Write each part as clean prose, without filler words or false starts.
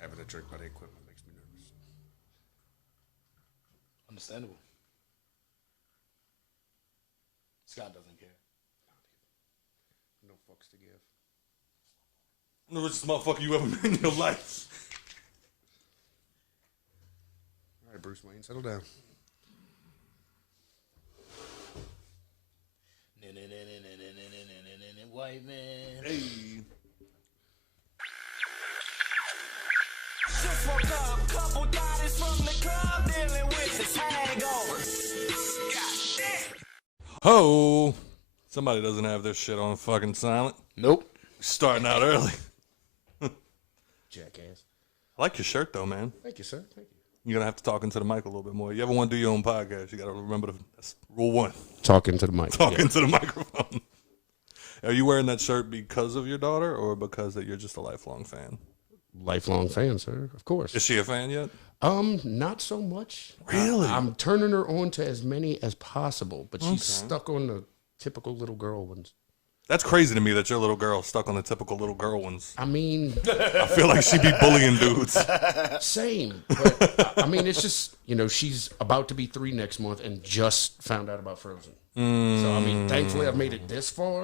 Having a drink by the equipment makes me nervous. Understandable. Scott doesn't care. No fucks to give. The richest motherfucker you ever met in your life. All right, Bruce Wayne, settle down. White man. Hey. Just woke up, couple bodies from the club dealing with this hangover. Ho! Somebody doesn't have their shit on fucking silent. Nope. Starting out early. Jackass. I like your shirt though, man. Thank you, sir. Thank you. You're gonna have to talk into the mic a little bit more. You ever want to do your own podcast, you gotta remember that's rule 1. Talking to the mic. Talking to the microphone. Are you wearing that shirt because of your daughter or because that you're just a lifelong fan? Lifelong fan, sir. Of course. Is she a fan yet? Not so much. Really? I'm turning her on to as many as possible, but she's stuck on the typical little girl ones. That's crazy to me that your little girl stuck on the typical little girl ones. I mean, I feel like she'd be bullying dudes. same. But I mean, it's just, she's about to be 3 next month and just found out about Frozen. So, I mean, thankfully I've made it this far.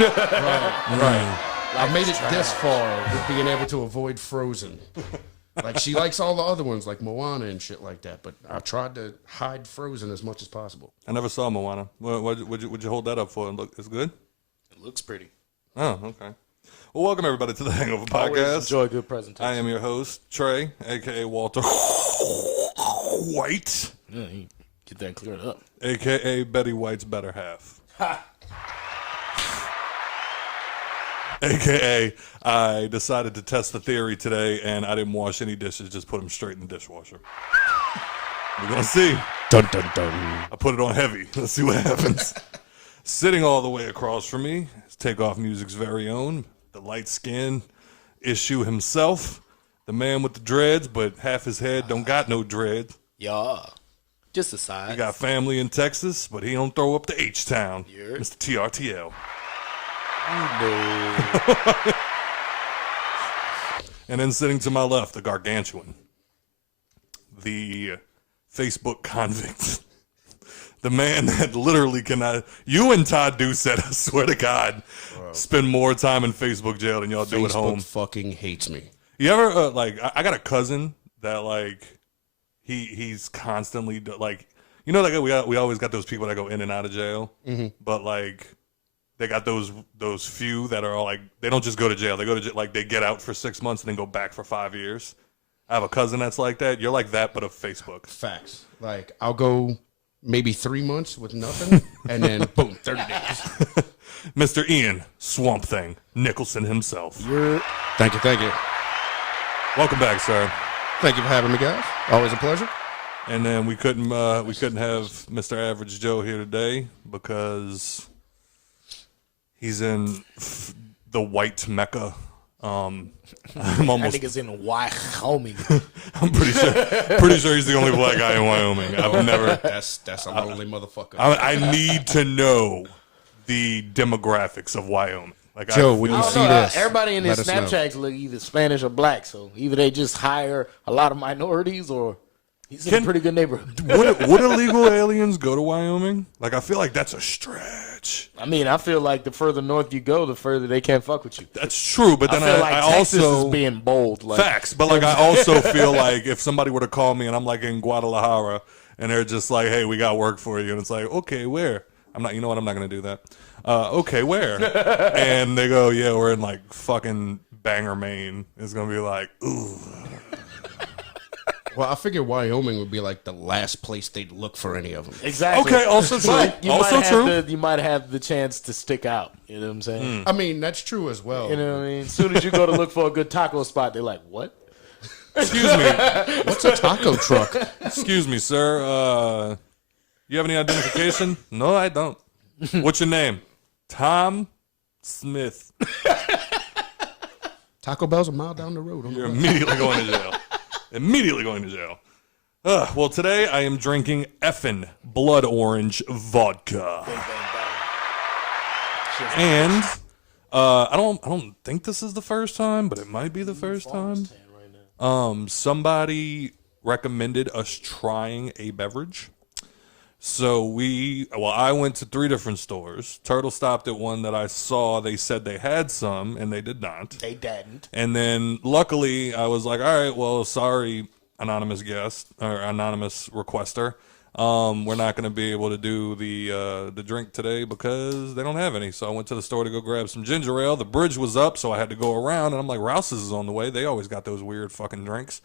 Right. I've made it this far with being able to avoid Frozen. Like, she likes all the other ones, like Moana and shit like that, but I tried to hide Frozen as much as possible. I never saw Moana. Would you hold that up for? Look, it's good? It looks pretty. Oh, okay. Well, welcome everybody to the Hangover Always Podcast. enjoy a good presentation. I am your host, Trey, a.k.a. Walter White, Yeah, you get that cleared up. a.k.a. Betty White's better half. A.k.a. I decided to test the theory today, and I didn't wash any dishes, just put them straight in the dishwasher. We're going to see. Dun, dun, dun. I put it on heavy. Let's see what happens. Sitting all the way across from me is Takeoff Music's very own, the light-skinned issue himself, the man with the dreads, but half his head don't got no dreads. Yeah. Just a side. He got family in Texas, but he don't throw up to H-Town. Yeah. Mr. TRTL. No. And then sitting to my left, the gargantuan, the Facebook convict, the man that literally cannot. You and Todd Doucette, I swear to God, spend more time in Facebook jail than y'all do at home. Facebook fucking hates me. You ever I got a cousin that like he's constantly like we always got those people that go in and out of jail, but like they got those few that are all like they don't just go to jail, they go to jail, like they get out for 6 months and then go back for 5 years. I have a cousin that's like that. You're like that, but of Facebook. Facts. Like, I'll go maybe 3 months with nothing, and then boom, 30 days. Mr. Ian SwampThing Nicholson himself. Thank you. Welcome back, sir. Thank you for having me, guys. Always a pleasure. And then we couldn't have Mr. Average Joe here today because he's in the white Mecca. I'm almost. I think it's in Wyoming. I'm pretty sure he's the only black guy in Wyoming. I've never. That's a lonely motherfucker. I need to know the demographics of Wyoming. Like Joe, when you see this, everybody in let his us know. Snapchats look either Spanish or black, so either they just hire a lot of minorities or he's in a pretty good neighborhood. would illegal aliens go to Wyoming? Like, I feel like that's a stretch. I mean, I feel like the further north you go, the further they can't fuck with you. That's true, but then I feel like I Texas also is being bold. Like, facts, but like I also feel like if somebody were to call me and I'm like in Guadalajara and they're just like, "Hey, we got work for you," and it's like, "Okay, where?" I'm not. You know what? I'm not gonna do that. Okay, where? And they go, "Yeah, we're in like fucking Bangor, Maine." It's gonna be like, ooh. Well, I figured Wyoming would be like the last place they'd look for any of them. exactly. Okay, also true. But Also true. You might have the chance to stick out. You know what I'm saying? I mean, that's true as well. You know what I mean? As soon as you go to look for a good taco spot, they're like, "What?" Excuse me. What's a taco truck? Excuse me, sir. You have any identification? No, I don't. What's your name? Tom Smith. Taco Bell's a mile down the road. You're immediately going to jail. Immediately going to jail. Well, today I am drinking effing blood orange vodka. And I don't think this is the first time, but it might be the first time. Somebody recommended us trying a beverage. So I went to 3 different stores. Turtle stopped at one that I saw. They said they had some, and they did not. They didn't. And then, luckily, I was like, all right, well, sorry, anonymous guest, or anonymous requester. We're not going to be able to do the drink today because they don't have any. So I went to the store to go grab some ginger ale. The bridge was up, so I had to go around. And I'm like, Rouse's is on the way. They always got those weird fucking drinks.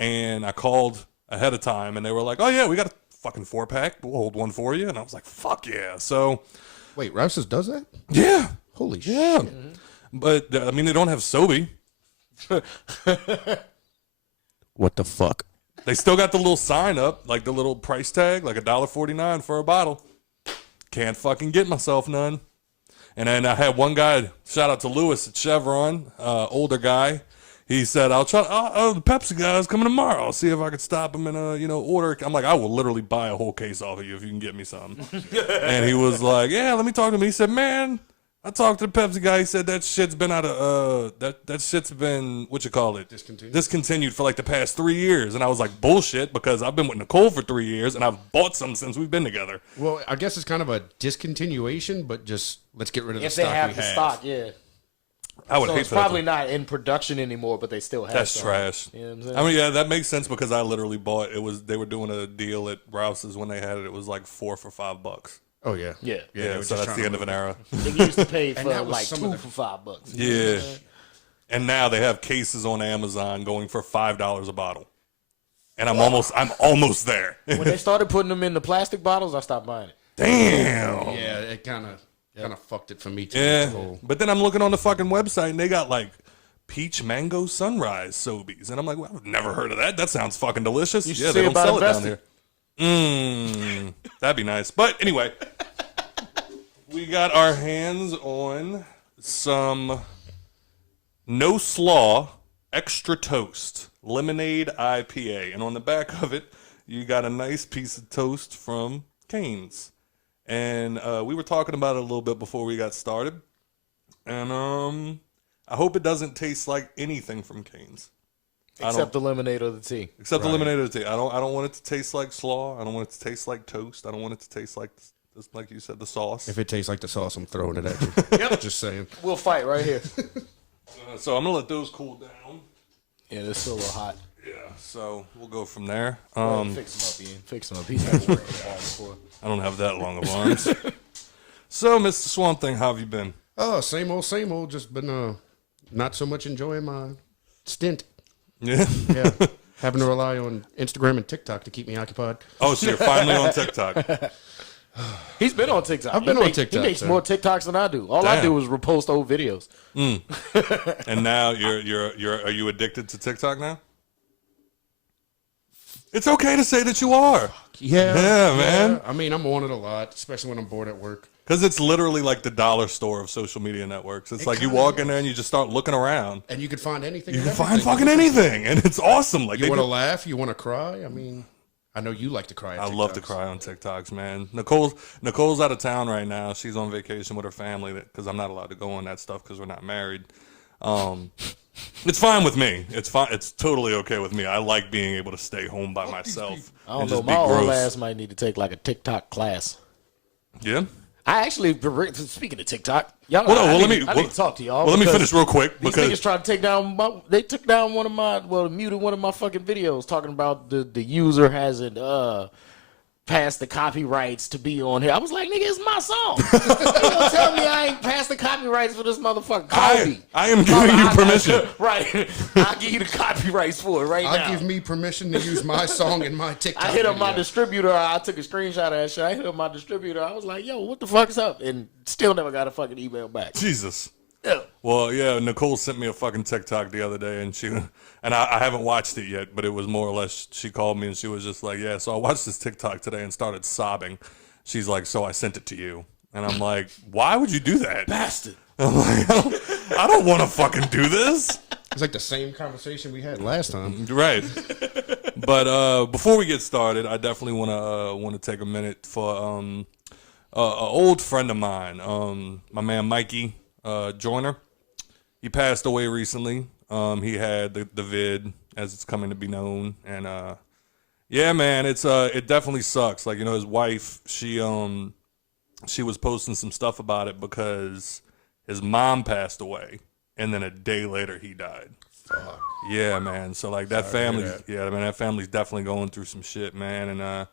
And I called ahead of time, and they were like, oh, yeah, we got a fucking 4-pack. We'll hold one for you. And I was like, fuck yeah. So, Wait, Rouse's does that? yeah. Holy Yeah. shit. But, I mean, they don't have Sobe. What the fuck? They still got the little sign up, like the little price tag, like $1.49 for a bottle. Can't fucking get myself none. And then I had one guy, shout out to Lewis at Chevron, older guy. He said, the Pepsi guy's coming tomorrow. I'll see if I could stop him and, order. I'm like, I will literally buy a whole case off of you if you can get me some. And he was like, yeah, let me talk to him. He said, man, I talked to the Pepsi guy. He said that shit's been out of, that shit's been, discontinued for like the past 3 years. And I was like, bullshit, because I've been with Nicole for 3 years and I've bought some since we've been together. Well, I guess it's kind of a discontinuation, but just let's get rid of the If stock they have we the have. stock, yeah. I would So hate it's for that probably not in production anymore, but they still have That's some. trash. You know what I'm saying? I mean, yeah, that makes sense because I literally bought they were doing a deal at Rouse's when they had it. It was like 4 for $5. Oh, yeah. Yeah. they Yeah, were so just that's trying the to end of an era. They used to pay And for that was like some 2 of for $5. Yeah. And now they have cases on Amazon going for $5 a bottle. And I'm almost there. When they started putting them in the plastic bottles, I stopped buying it. Damn. Yeah, it kind of fucked it for me, too. Yeah. The whole- But then I'm looking on the fucking website and they got like peach mango sunrise Sobeys. And I'm like, well, I've never heard of that. That sounds fucking delicious. You should Yeah, see they don't about sell it down investing. here. That'd be nice. But anyway, we got our hands on some No Slaw Extra Toast Lemonade IPA. And on the back of it, you got a nice piece of toast from Cane's. And we were talking about it a little bit before we got started. And I hope it doesn't taste like anything from Cane's. Except the lemonade or the tea. Except the lemonade or the tea. I don't want it to taste like slaw. I don't want it to taste like toast. I don't want it to taste like you said, the sauce. If it tastes like the sauce, I'm throwing it at you. Yep. Just saying. We'll fight right here. So I'm gonna let those cool down. Yeah, they're still a little hot. Yeah. So we'll go from there. Fix them up, Ian. Fix them up. He's never worked them all before. I don't have that long of arms. So, Mr. SwampThing, how have you been? Oh, same old. Just been not so much enjoying my stint. Yeah. Yeah. Having to rely on Instagram and TikTok to keep me occupied. Oh, so you're finally on TikTok. He's been on TikTok. I've been on TikTok, He makes sir. more TikToks than I do. All I Damn. do is repost old videos. And now are you addicted to TikTok now? It's okay to say that you are. Yeah, man. I mean, I'm on it a lot, especially when I'm bored at work. Because it's literally like the dollar store of social media networks. It's like you kinda walk in there and you just start looking around. And you can find anything. You and can find everything. fucking anything. And it's awesome. Like You they want to do- laugh? You want to cry? I mean, I know you like to cry. At I love to TikToks. cry on TikToks, man. Nicole's out of town right now. She's on vacation with her family because I'm not allowed to go on that stuff because we're not married. It's fine with me. It's fine. It's totally okay with me. I like being able to stay home by myself. I don't and know. just My be old gross. ass might need to take like a TikTok class. Yeah. I actually, speaking of TikTok, y'all. Well, no, I well, need let me to talk to y'all. Well, let me because finish real quick These because niggas tried to take down they took down muted one of my fucking videos talking about the user hasn't passed the copyrights to be on here. I was like, nigga, it's my song. You gonna tell me I ain't passed the copyrights for this motherfucker? Call me. I am giving you permission. Right. I'll give you the copyrights for it right now. I'll give me permission to use my song in my TikTok. I hit up my video. distributor. I took a screenshot of that shit. I hit up my distributor. I was like, yo, what the fuck is up? And still never got a fucking email back. Jesus. Yeah. Well, yeah, Nicole sent me a fucking TikTok the other day, and I haven't watched it yet, but it was more or less, she called me and she was just like, yeah, so I watched this TikTok today and started sobbing. She's like, so I sent it to you. And I'm like, why would you do that? Bastard. I'm like, I don't want to fucking do this. It's like the same conversation we had last time. Right. But before we get started, I definitely want to take a minute for an old friend of mine, my man Mikey Joyner. he passed away recently. He had the vid, as it's coming to be known, and yeah, man, it definitely sucks. Like, you know, his wife, she was posting some stuff about it because his mom passed away, and then a day later he died. Fuck. Yeah, man. So like that family, yeah, man, that family's definitely going through some shit, man. And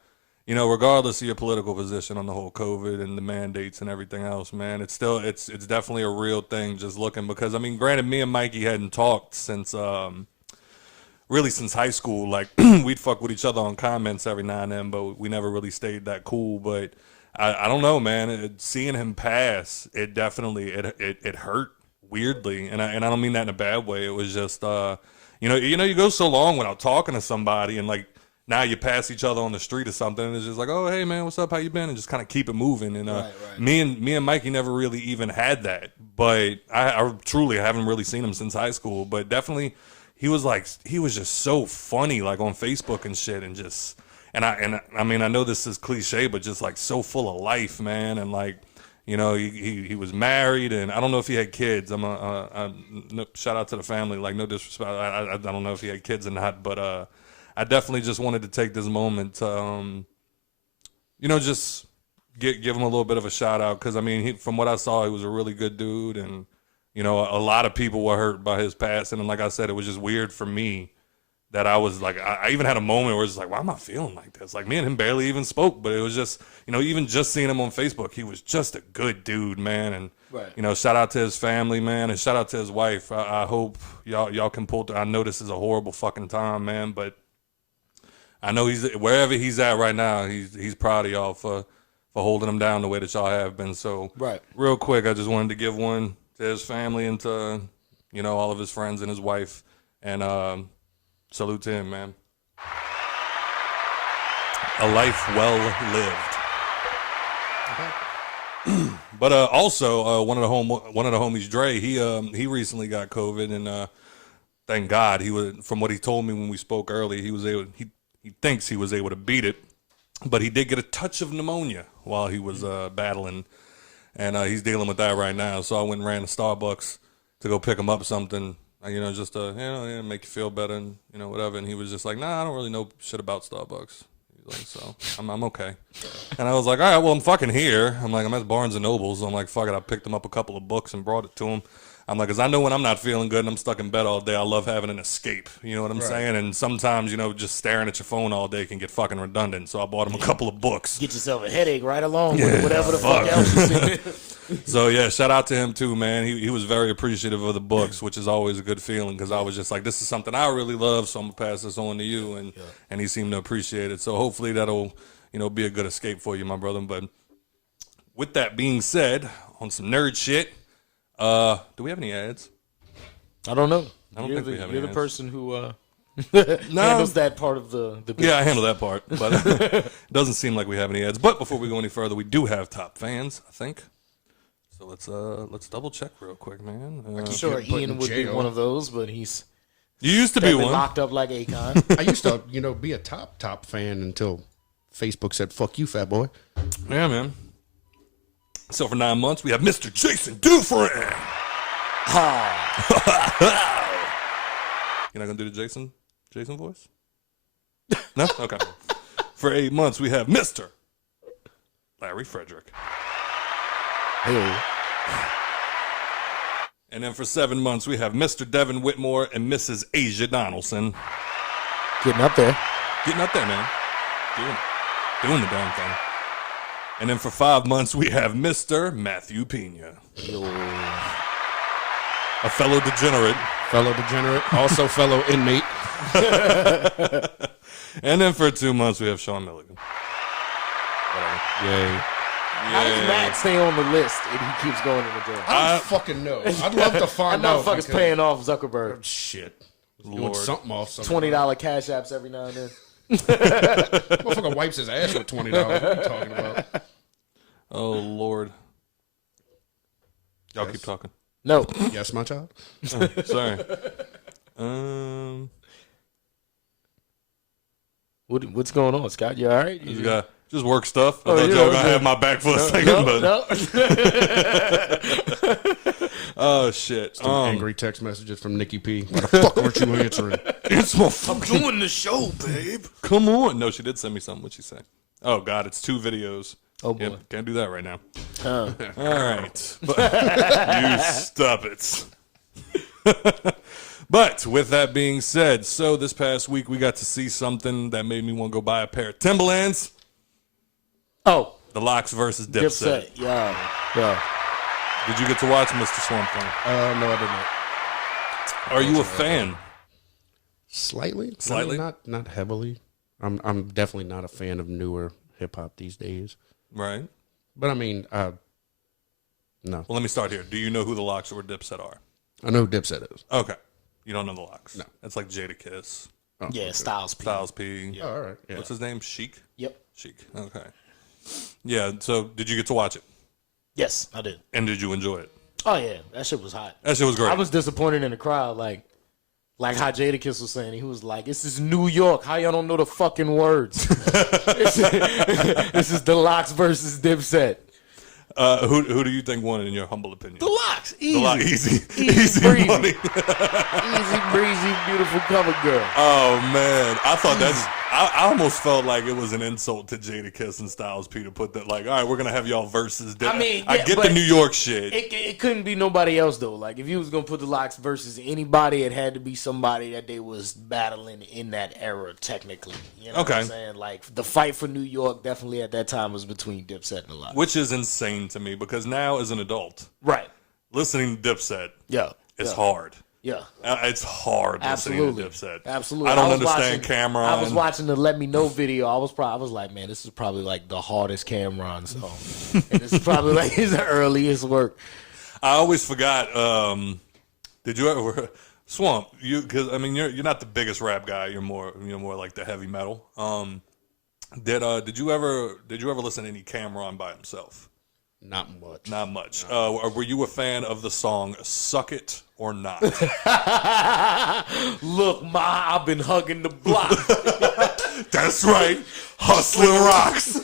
you know, regardless of your political position on the whole COVID and the mandates and everything else, man, it's definitely a real thing. Just looking, because I mean, granted, me and Mikey hadn't talked since really since high school. Like we'd fuck with each other on comments every now and then, but we never really stayed that cool. But I don't know, man. Seeing him pass, it definitely it hurt weirdly, and I don't mean that in a bad way. It was just you know, you go so long without talking to somebody, and like now you pass each other on the street or something, and it's just like, oh, hey man, what's up? How you been? And just kind of keep it moving. And Right. me and Mikey never really even had that, but I truly haven't really seen him since high school. But definitely, he was just so funny, like on Facebook and shit, and just I mean, I know this is cliche, but just like so full of life, man. And like, you know, he was married, and I don't know if he had kids. Shout out to the family, like no disrespect. I don't know if he had kids or not, but I definitely just wanted to take this moment to, you know, just give him a little bit of a shout out, because I mean, from what I saw, he was a really good dude, and you know, a lot of people were hurt by his passing, and like I said, it was just weird for me that I was like, I even had a moment where it's like, why am I feeling like this? Like, me and him barely even spoke, but it was just, you know, even just seeing him on Facebook, he was just a good dude, man. And, you know, shout out to his family, man, and shout out to his wife. I hope y'all can pull through. I know this is a horrible fucking time, man, but I know wherever he's at right now, he's proud of y'all for holding him down the way that y'all have been. So, real quick, I just wanted to give one to his family and to, you know, all of his friends and his wife, and salute to him, man. A life well lived. But also, one of the homies, Dre, he recently got COVID, and thank God from what he told me when we spoke earlier, he thinks he was able to beat it, but he did get a touch of pneumonia while he was battling, and he's dealing with that right now. So I went and ran to Starbucks to go pick him up something, you know, just to, you know, make you feel better and, you know, whatever. And he was just like, nah, I don't really know shit about Starbucks. He's like, so I'm okay. And I was like, all right, well, I'm fucking here. I'm like, I'm at Barnes & Noble. So I'm like, fuck it. I picked him up a couple of books and brought it to him. I'm like, because I know when I'm not feeling good and I'm stuck in bed all day, I love having an escape. You know what I'm saying? And sometimes, you know, just staring at your phone all day can get fucking redundant. So I bought him a couple of books. Get yourself a headache right along with whatever the fuck else you see. So, yeah, shout out to him, too, man. He was very appreciative of the books, which is always a good feeling, because I was just like, this is something I really love, so I'm going to pass this on to you. And he seemed to appreciate it. So hopefully that'll, you know, be a good escape for you, my brother. But with that being said, on some nerd shit, do we have any ads? I don't know. I don't think we have any You're the ads. person who handles that part of the business. Yeah, I handle that part, but it doesn't seem like we have any ads. But before we go any further, we do have top fans, I think. So let's double check real quick, man. I'm sure Ian would be one of those, but he's you used to be one locked up like Akon. I used to, you know, be a top fan until Facebook said, "Fuck you, fat boy." Yeah, man. So for 9 months, we have Mr. Jason Dufresne. You're not gonna do the Jason voice? No? Okay. For 8 months, we have Mr. Larry Frederick. Hey. And then for 7 months, we have Mr. Devin Whitmore and Mrs. Asia Donaldson. Getting up there. Getting up there, man. Doing the damn thing. And then for 5 months, we have Mr. Matthew Pena. A fellow degenerate. Also fellow inmate. And then for 2 months, we have Sean Milligan. Whatever. Yay. How does Matt stay on the list and he keeps going to the jail? I don't fucking know. I'd love to find That out. motherfucker's paying off Zuckerberg. Shit. Lord. Doing something off something. $20 cash apps every now and then. Motherfucker wipes his ass with $20. What are you talking about? Oh, Lord. Y'all keep talking. No. Yes, my child. Oh, sorry. What's going on, Scott? You all right? Just Just work stuff. I thought y'all were gonna have my back for a second, but oh shit! Some angry text messages from Nikki P. Why the fuck aren't you answering? It's my fucking. I'm doing the show, babe. Come on. No, she did send me something. What'd she say? Oh God, it's 2 videos. Oh boy, Yep, can't do that right now. Huh. All right, you stop it. But with that being said, so this past week we got to see something that made me want to go buy a pair of Timberlands. Oh, The Lox versus Dipset. Yeah. Did you get to watch Mr. SwampThing? No, I did not. Are you a fan? Slightly. Slightly? Not heavily. I'm definitely not a fan of newer hip hop these days. Right. But I mean, no. Well, let me start here. Do you know who the Lox or Dipset are? I know who Dipset is. Okay. You don't know the Lox? No. It's like Jadakiss, Oh, Yeah, okay. Styles P. Styles P. Oh, all right. Yeah. What's his name? Chic? Yep. Chic. Okay. Yeah, so did you get to watch it? Yes, I did. And did you enjoy it? Oh yeah, that shit was hot. That shit was great. I was disappointed in the crowd, like how Jadakiss was saying. He was like, "This is New York. How y'all don't know the fucking words? This is the Lox versus Dipset. Who do you think won in your humble opinion? The Lox, easy, The Lox, easy breezy. money. Easy breezy, beautiful cover girl. Oh man, I thought that's. I almost felt like it was an insult to Jadakiss and Styles P to put that. Like, all right, we're gonna have y'all versus. I mean, I yeah, get but the New York shit. It couldn't be nobody else though. Like if you was gonna put the Lox versus anybody, it had to be somebody that they was battling in that era. Technically, you know what I'm saying? Like the fight for New York definitely at that time was between Dipset and the Lox. Which is insane to me because now as an adult, Right? listening to Dipset Yeah. is hard. Yeah. It's hard Absolutely. listening to Dipset. Absolutely. I don't was understand watching- Cameron. I was watching the Let Me Know video. I was like, man, this is probably like the hardest Cameron song. And this is probably like his earliest work. I always forgot. Did you ever Swamp? Because I mean, you're not the biggest rap guy. You're more like the heavy metal. Did you ever listen to any Cameron by himself? Not much. Not much. Were you a fan of the song "Suck It" or not? Look, Ma, I've been hugging the block. That's right, hustling rocks.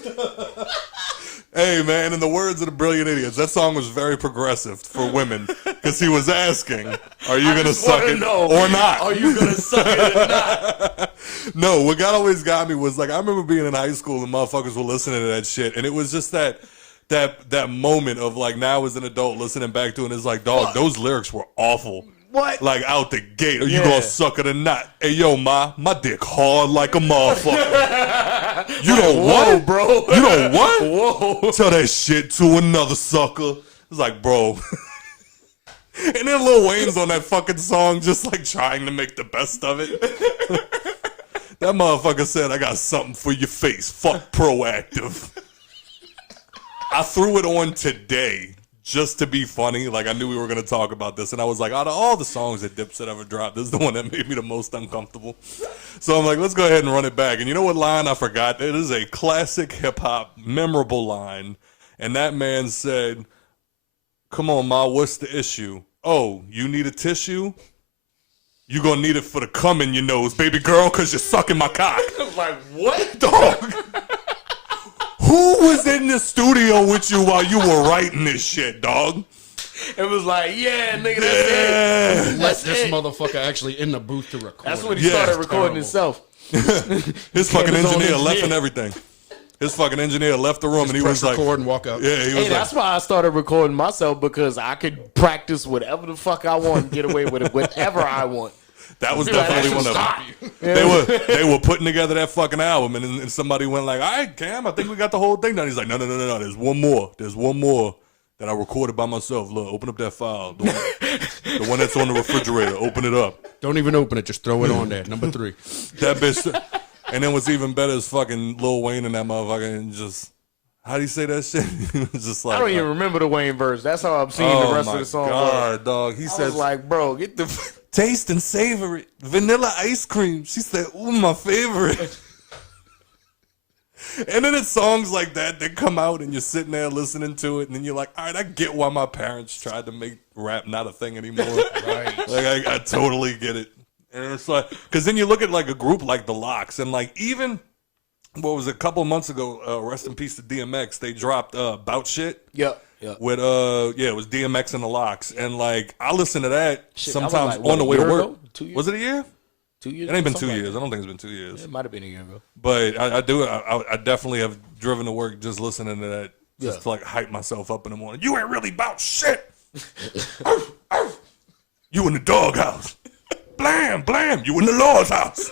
Hey man, in the words of the Brilliant Idiots, that song was very progressive for women because he was asking, "Are you gonna suck it or not? Are you gonna suck it or not?" No, what always got me was like I remember being in high school and motherfuckers were listening to that shit, and it was just that moment of like now as an adult listening back to it, and it's like, dog, those lyrics were awful. What? Like out the gate, are you gonna suck it or not? Hey yo, my dick hard like a motherfucker. You don't Whoa, what, bro? You don't what? Whoa. Tell that shit to another sucker. It's like, bro. And then Lil Wayne's on that fucking song, just like trying to make the best of it. That motherfucker said, "I got something for your face. Fuck Proactive." I threw it on today just to be funny. Like, I knew we were going to talk about this. And I was like, out of all the songs that Dipset ever dropped, this is the one that made me the most uncomfortable. So I'm like, let's go ahead and run it back. And you know what line I forgot? It is a classic hip-hop, memorable line. And that man said, "Come on, Ma, what's the issue? Oh, you need a tissue? You going to need it for the cum in your nose, baby girl, because you're sucking my cock." I was like, what? Dog. Who was in the studio with you while you were writing this shit, dog? It was like, yeah, nigga, that's it. Let this motherfucker actually in the booth to record. That's when he started recording himself. His fucking his own engineer left engineer. and everything. His fucking engineer left the room and he was like, record and walk out. yeah, he was Hey, like, that's why I started recording myself, because I could practice whatever the fuck I want and get away with it whatever I want. that was Be like, definitely one of "Stop." them. They were putting together that fucking album and somebody went like, "All right, Cam, I think we got the whole thing done." He's like, no, there's one more that I recorded by myself. Look, open up that file. The one that's on the refrigerator. Open it up. Don't even open it. Just throw it on there. Number 3. That bitch. And then what's even better is fucking Lil Wayne and that motherfucker and just, how do you say that shit? He was just like, I don't even remember the Wayne verse. That's how I'm seeing the rest of the song. God, dog. He I says, was like, bro, get the... taste and savor it. Vanilla ice cream. She said, ooh, my favorite. And then it's songs like that come out and you're sitting there listening to it and then you're like, all right, I get why my parents tried to make rap not a thing anymore. Right. Like, I totally get it. And it's like, because then you look at like a group like the Lox and like even what was it, a couple of months ago, rest in peace to DMX, they dropped Bout Shit. Yeah. With it was DMX and the Locks. And like I listen to that sometimes like, on the way to work. Ago? 2 years? Was it a year? 2 years? It ain't been 2 Something years. like I don't think it's been 2 years. that. It might have been a year ago. But I definitely have driven to work just listening to that, just to like hype myself up in the morning. You ain't really about shit. You in the doghouse. Blam, blam. You in the Lord's house.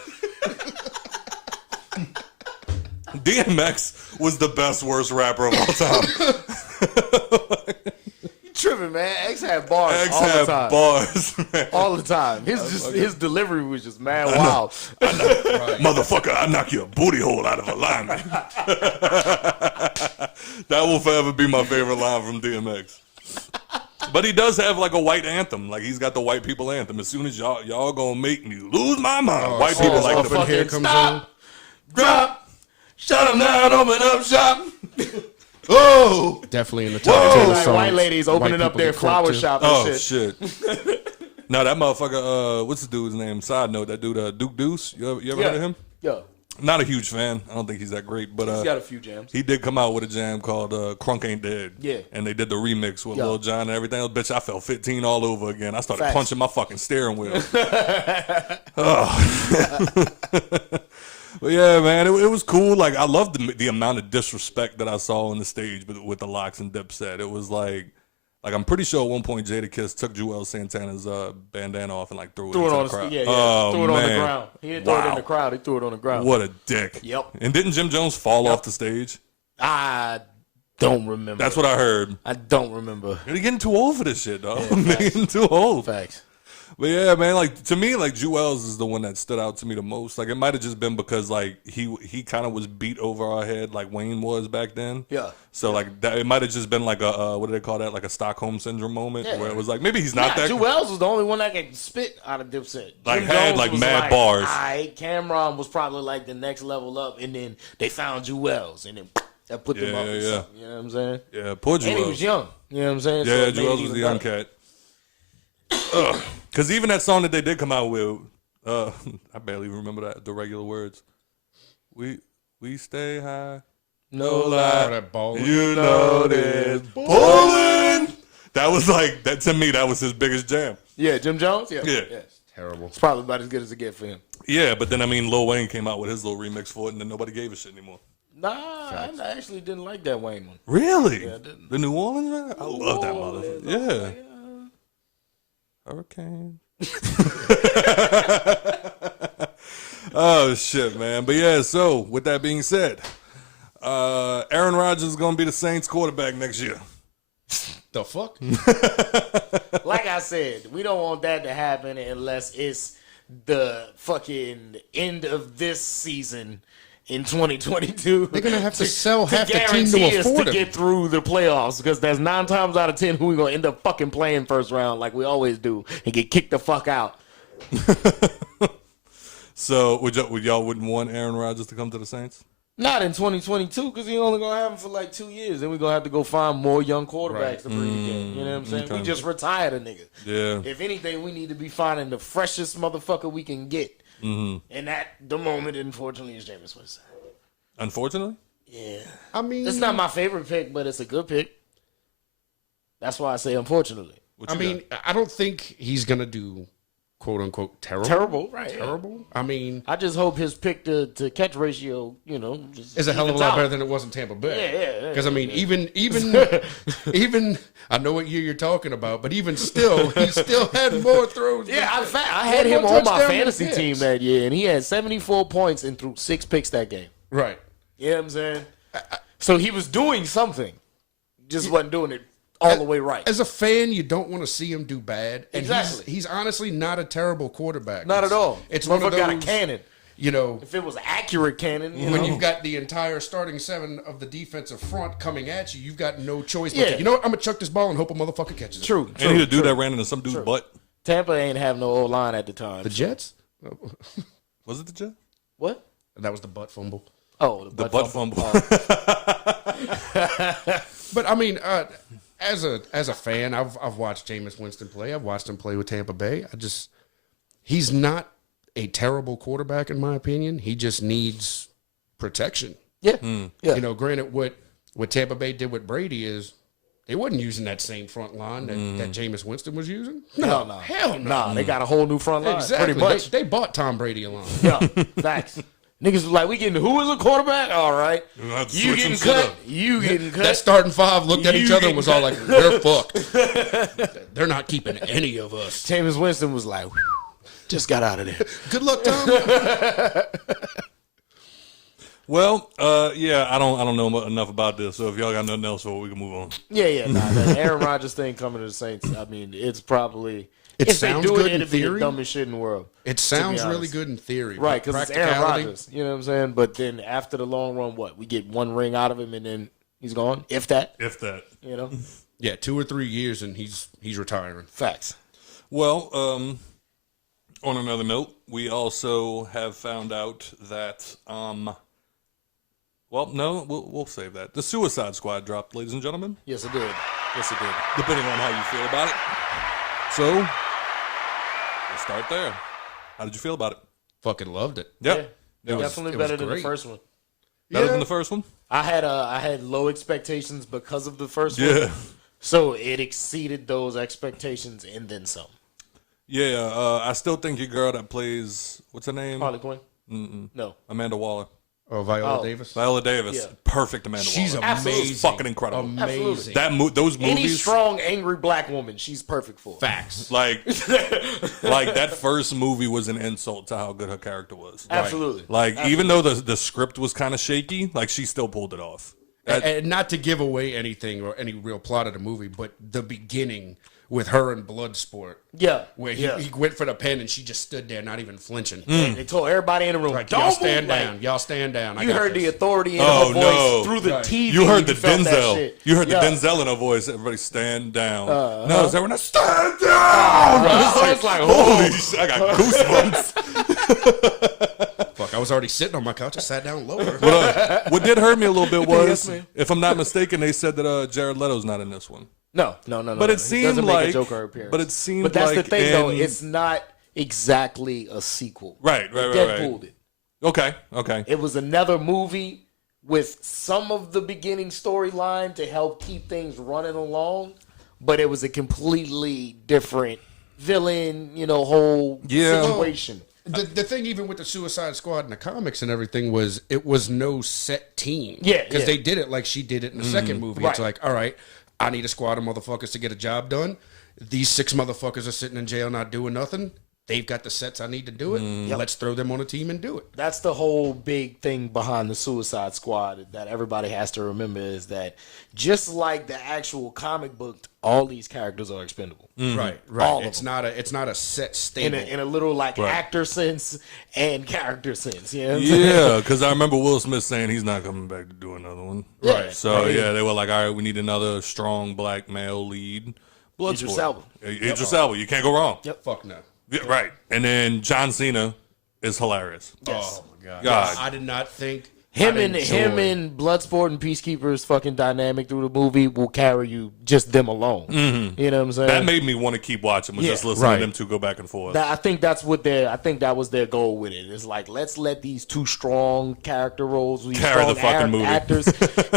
DMX was the best, worst rapper of all time. You tripping, man. X had bars X all the had time. bars, man. All the time. His delivery was just mad wild. Motherfucker, I knock your booty hole out of alignment. That will forever be my favorite line from DMX. But he does have like a white anthem. Like he's got the white people anthem. As soon as y'all gonna make me lose my mind. White people like the Here comes stop, drop, shut them down, open up shop. Oh, definitely in the top 10 Like songs. white ladies opening white up people their get flower crunk to. shop and oh shit. shit. No, that motherfucker. What's the dude's name? Side note, that dude, Duke Deuce. You ever heard of him? Yeah. Not a huge fan. I don't think he's that great, but He's got a few jams. he did come out with a jam called Crunk Ain't Dead. Yeah. And they did the remix with Yeah. Lil Jon and everything else. Bitch, I felt 15 all over again. I started Facts. punching my fucking steering wheel. Oh. But yeah, man, it was cool. Like, I loved the amount of disrespect that I saw on the stage with the Locks and Dipset. It was like I'm pretty sure at one point Jadakiss took Joel Santana's bandana off and like threw it into the crowd. Yeah, Oh, threw it on the man. ground. He didn't throw it in Wow. the crowd. He threw it on the ground. What a dick. Yep. And didn't Jim Jones fall off the stage? I don't remember. That's what I heard. I don't remember. They're getting too old for this shit, dog. Yeah, They're getting too old. Facts. But yeah, man, like to me, like Jewels is the one that stood out to me the most. Like it might have just been because like he kind of was beat over our head like Wayne was back then. Yeah. So like that, it might have just been like a what do they call that? Like a Stockholm syndrome moment where it was like maybe he's not that. Jewels was the only one that could spit out of Dipset. Like, Jim had, Jones like, was mad bars. Cameron was probably like the next level up, and then they found Jewels, and then that put them up. Yeah, and yeah. something, you know what I'm saying? Yeah, poor Jewels. And he was young. You know what I'm saying? Yeah, So it made Jewels it was even the young better. cat. Because even that song that they did come out with, I barely remember the regular words. We stay high. No Oh, lie. that ball. You know this. Poland. That was like, that to me, that was his biggest jam. Yeah, Jim Jones? Yeah. Yeah. Terrible. It's probably about as good as it get for him. Yeah, but then, I mean, Lil Wayne came out with his little remix for it, and then nobody gave a shit anymore. Nah, I actually didn't like that Wayne one. Really? Yeah, I didn't. The New Orleans record? I love that motherfucker. Yeah. Hurricane. Oh, shit, man. But yeah, so with that being said, Aaron Rodgers is going to be the Saints quarterback next year. The fuck? Like I said, we don't want that to happen unless it's the fucking end of this season in 2022. They're gonna have to sell half the team to guarantee us afford to him. get through the playoffs, because that's 9 times out of 10 who we gonna end up fucking playing first round like we always do and get kicked the fuck out. So would y'all wouldn't want Aaron Rodgers to come to the Saints? Not in 2022, because he only gonna have him for like 2 years. Then we gonna have to go find more young quarterbacks to bring again. You know what I'm saying? okay. We just retired a nigga. Yeah. If anything, we need to be finding the freshest motherfucker we can get. And at the moment, unfortunately, is Jameis Winston. Unfortunately? Yeah. I mean, It's not my favorite pick, but it's a good pick. That's why I say unfortunately. What I you mean, I don't think he's gonna do quote unquote terrible. Terrible, right? Terrible. I mean, I just hope his pick to catch ratio, just is a hell of a evens lot out. better than it was in Tampa Bay. Yeah. Because I mean, even I know what year you're talking about, but even still, he still had more throws. Yeah, than- I had more him on my touchdowns fantasy than team picks. that year, and he had 74 points and threw 6 picks that game. Right. You know what I'm saying? So he was doing something, just wasn't doing it all the way right. As a fan, you don't want to see him do bad. And Exactly. he's honestly not a terrible quarterback. Not at all. It's one of Motherfucker got a those, cannon. you know, If it was accurate cannon, when you've got the entire starting 7 of the defensive front coming at you, you've got no choice but Yeah. to, you know what, I'm going to chuck this ball and hope a motherfucker catches it. True. And he a dude that ran into some dude's butt. Tampa ain't have no old line at the time. The Jets? Was it the Jet? What? That was the butt fumble. Oh, The butt fumble. But I mean, as a fan, I've watched Jameis Winston play. I've watched him play with Tampa Bay. He's not a terrible quarterback in my opinion. He just needs protection. Yeah. Yeah. You know, granted, what Tampa Bay did with Brady is they wasn't using that same front line that Jameis Winston was using. Hell no. Hell no. Nah, they got a whole new front line. Exactly. Pretty much. They bought Tom Brady along. Yeah, facts. Niggas was like, we getting who is a quarterback? All right. You getting cut. You getting cut. That starting five looked at You each other and getting was all like, we're fucked. They're not keeping any of us. Jameis Winston was like, whew, just got out of there. Good luck, Tom. Well, yeah, I don't know enough about this. So if y'all got nothing else, we can move on. Yeah. Nah, the Aaron Rodgers thing coming to the Saints, I mean, it's probably... It if sounds they do good it, in it'd be the theory. dumbest shit in the world. It sounds really honest. good in theory. Right, but because it's Aaron practicality, Rodgers. You know what I'm saying? But then after the long run, what? We get one ring out of him and then he's gone? If that. If that. You know? Yeah, 2 or 3 years and he's retiring. Facts. Well, on another note, we also have found out that, well, no, we'll save that. The Suicide Squad dropped, ladies and gentlemen. Yes, it did. Yes, it did. Depending on how you feel about it. So, let's start there. How did you feel about it? Fucking loved it. Yep. Yeah, was- definitely it was better than the great. first one. Better Yeah. than the first one? I had low expectations because of the first one. Yeah. So it exceeded those expectations and then some. Yeah, I still think your girl that plays, what's her name? Harley Quinn? No. Amanda Waller. Oh, Viola Oh. Davis. Viola Davis. Yeah. Perfect Amanda She's Waller. Absolutely. amazing. Fucking incredible. Amazing. Those Any movies, strong, angry black woman, she's perfect for. Facts. like that first movie was an insult to how good her character was. Absolutely. Like, even though the script was kind of shaky, like, she still pulled it off. And not to give away anything or any real plot of the movie, but the beginning with her and Bloodsport, Yeah. where yeah. he went for the pen and she just stood there, not even flinching. And they told everybody in the room, Like, don't y'all stand move. down. Y'all stand down. I You got heard the this. authority in Oh, her voice no. through the Right. TV. You heard the felt that Denzel. shit. You heard the Yeah. Denzel in her voice. Everybody stand down. No, is everyone stand down? I was like, Holy shit, I got goosebumps. Fuck, I was already sitting on my couch. I sat down lower. What did hurt me a little bit was, Yes, ma'am. if I'm not mistaken, they said that Jared Leto's not in this one. No. But He it seemed doesn't make like, a Joker appearance. but it seemed But that's like the thing, though. in- It's not exactly a sequel. right. Deadpooled it. Okay. It was another movie with some of the beginning storyline to help keep things running along, but it was a completely different villain, whole Yeah. situation. The thing, even with the Suicide Squad in the comics and everything, was it was no set team. Yeah, because yeah. they did it like she did it in the second movie. It's Right. like, all right, I need a squad of motherfuckers to get a job done. These 6 motherfuckers are sitting in jail not doing nothing. They've got the sets I need to do it. Let's throw them on a team and do it. That's the whole big thing behind the Suicide Squad that everybody has to remember is that just like the actual comic book, all these characters are expendable. Right. All of It's not a set In stable. a little like Right. actor sense and character sense. You know what I'm saying? Yeah, because I remember Will Smith saying he's not coming back to do another one. Right. So, yeah, they were like, all right, we need another strong black male lead. Bloodsport. Idris Elba. Idris Elba. You can't go wrong. Yep. Fuck no. Yeah, right. And then John Cena is hilarious. Yes. Oh my god. God. I did not think Him I'd and enjoy- Bloodsport and Peacekeeper's fucking dynamic through the movie will carry you just them alone. You know what I'm saying? That made me want to keep watching, was Yeah. just listening Right. to them two go back and forth. I think that was their goal with it. It's like, let's let these two strong character roles, these Carry the strong fucking movie. actors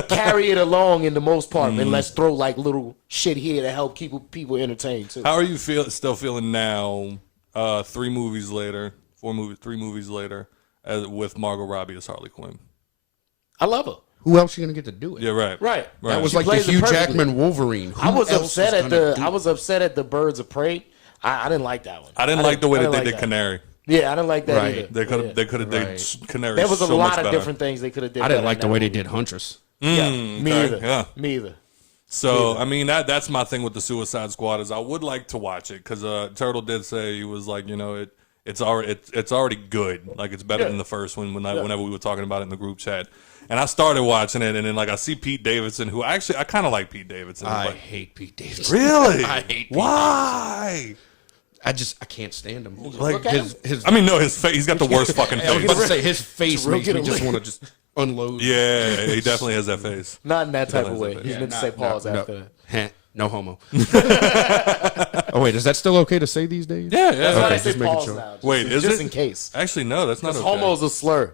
carry it along in the most part, and let's throw like little shit here to help keep people entertained too. How are you still feeling now, 3 movies later, 3 movies later, with Margot Robbie as Harley Quinn? I love her. Who else you gonna get to do it? Yeah, right. Right. That was She like the plays it Hugh perfectly. Jackman Wolverine. Who I was else upset was at gonna the do I was upset at the Birds of Prey. I didn't like that one. I didn't like the way that they didn't did like Canary. Yeah, I didn't like that Right. either. They could have did Right. Canary. There was a so lot much of better. different things they could have did. I didn't better like in the that way they movie. did Huntress. Yeah, Mm, me okay, either. yeah. Me either. So I mean that's my thing with the Suicide Squad is I would like to watch it because Turtle did say he was like it's already good, like it's better than the first one whenever we were talking about it in the group chat, and I started watching it and then like I see Pete Davidson, who I kind of like Pete Davidson. I but- hate Pete Davidson. really I hate Pete why. I can't stand him. Look Like at his I mean, no, his face. He's got the worst fucking I was about to face. say his face real makes me get a just lick. want to just unload. Yeah, he definitely has that face. Not in that type of Yeah, way. He yeah, meant to say pause after that. Heh, no homo. Oh wait, is that still okay to say these days? Yeah, That's why Okay, they say just making pause sure. now. Wait, is just it? in case? Actually, no, that's not okay. Homo's a slur.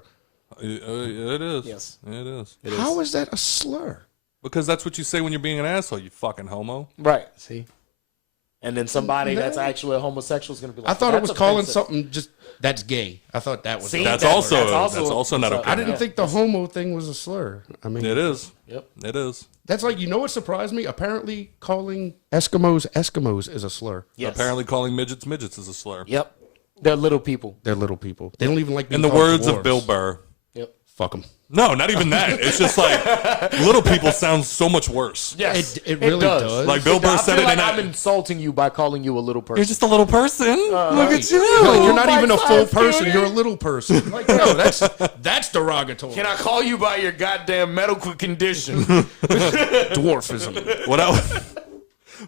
It is. Yes. It is. How is that a slur? Because that's what you say when you're being an asshole, you fucking homo. Right. See? And then somebody that's actually a homosexual is going to be like, I thought it was "That's calling offensive." something just that's gay. I thought that was. See? That's That's also not okay. I didn't think the homo thing was a slur. I mean, It is. Yep. It is. that's like, you know what surprised me? Apparently, calling Eskimos is a slur. Yes. Apparently calling midgets is a slur. Yep. They're little people. They're little people. They don't even like. In being the called words of dwarves. Bill Burr. Yep. Fuck them. No, not even that. It's just like little people sound so much worse. Yes. It really does. Like Bill Burr I said feel it like in I'm that. insulting you by calling you a little person. You're just a little person. Look at you. You're not my even a full size, person. cutie. You're a little person. Like, no, that's derogatory. Can I call you by your goddamn medical condition? Dwarfism.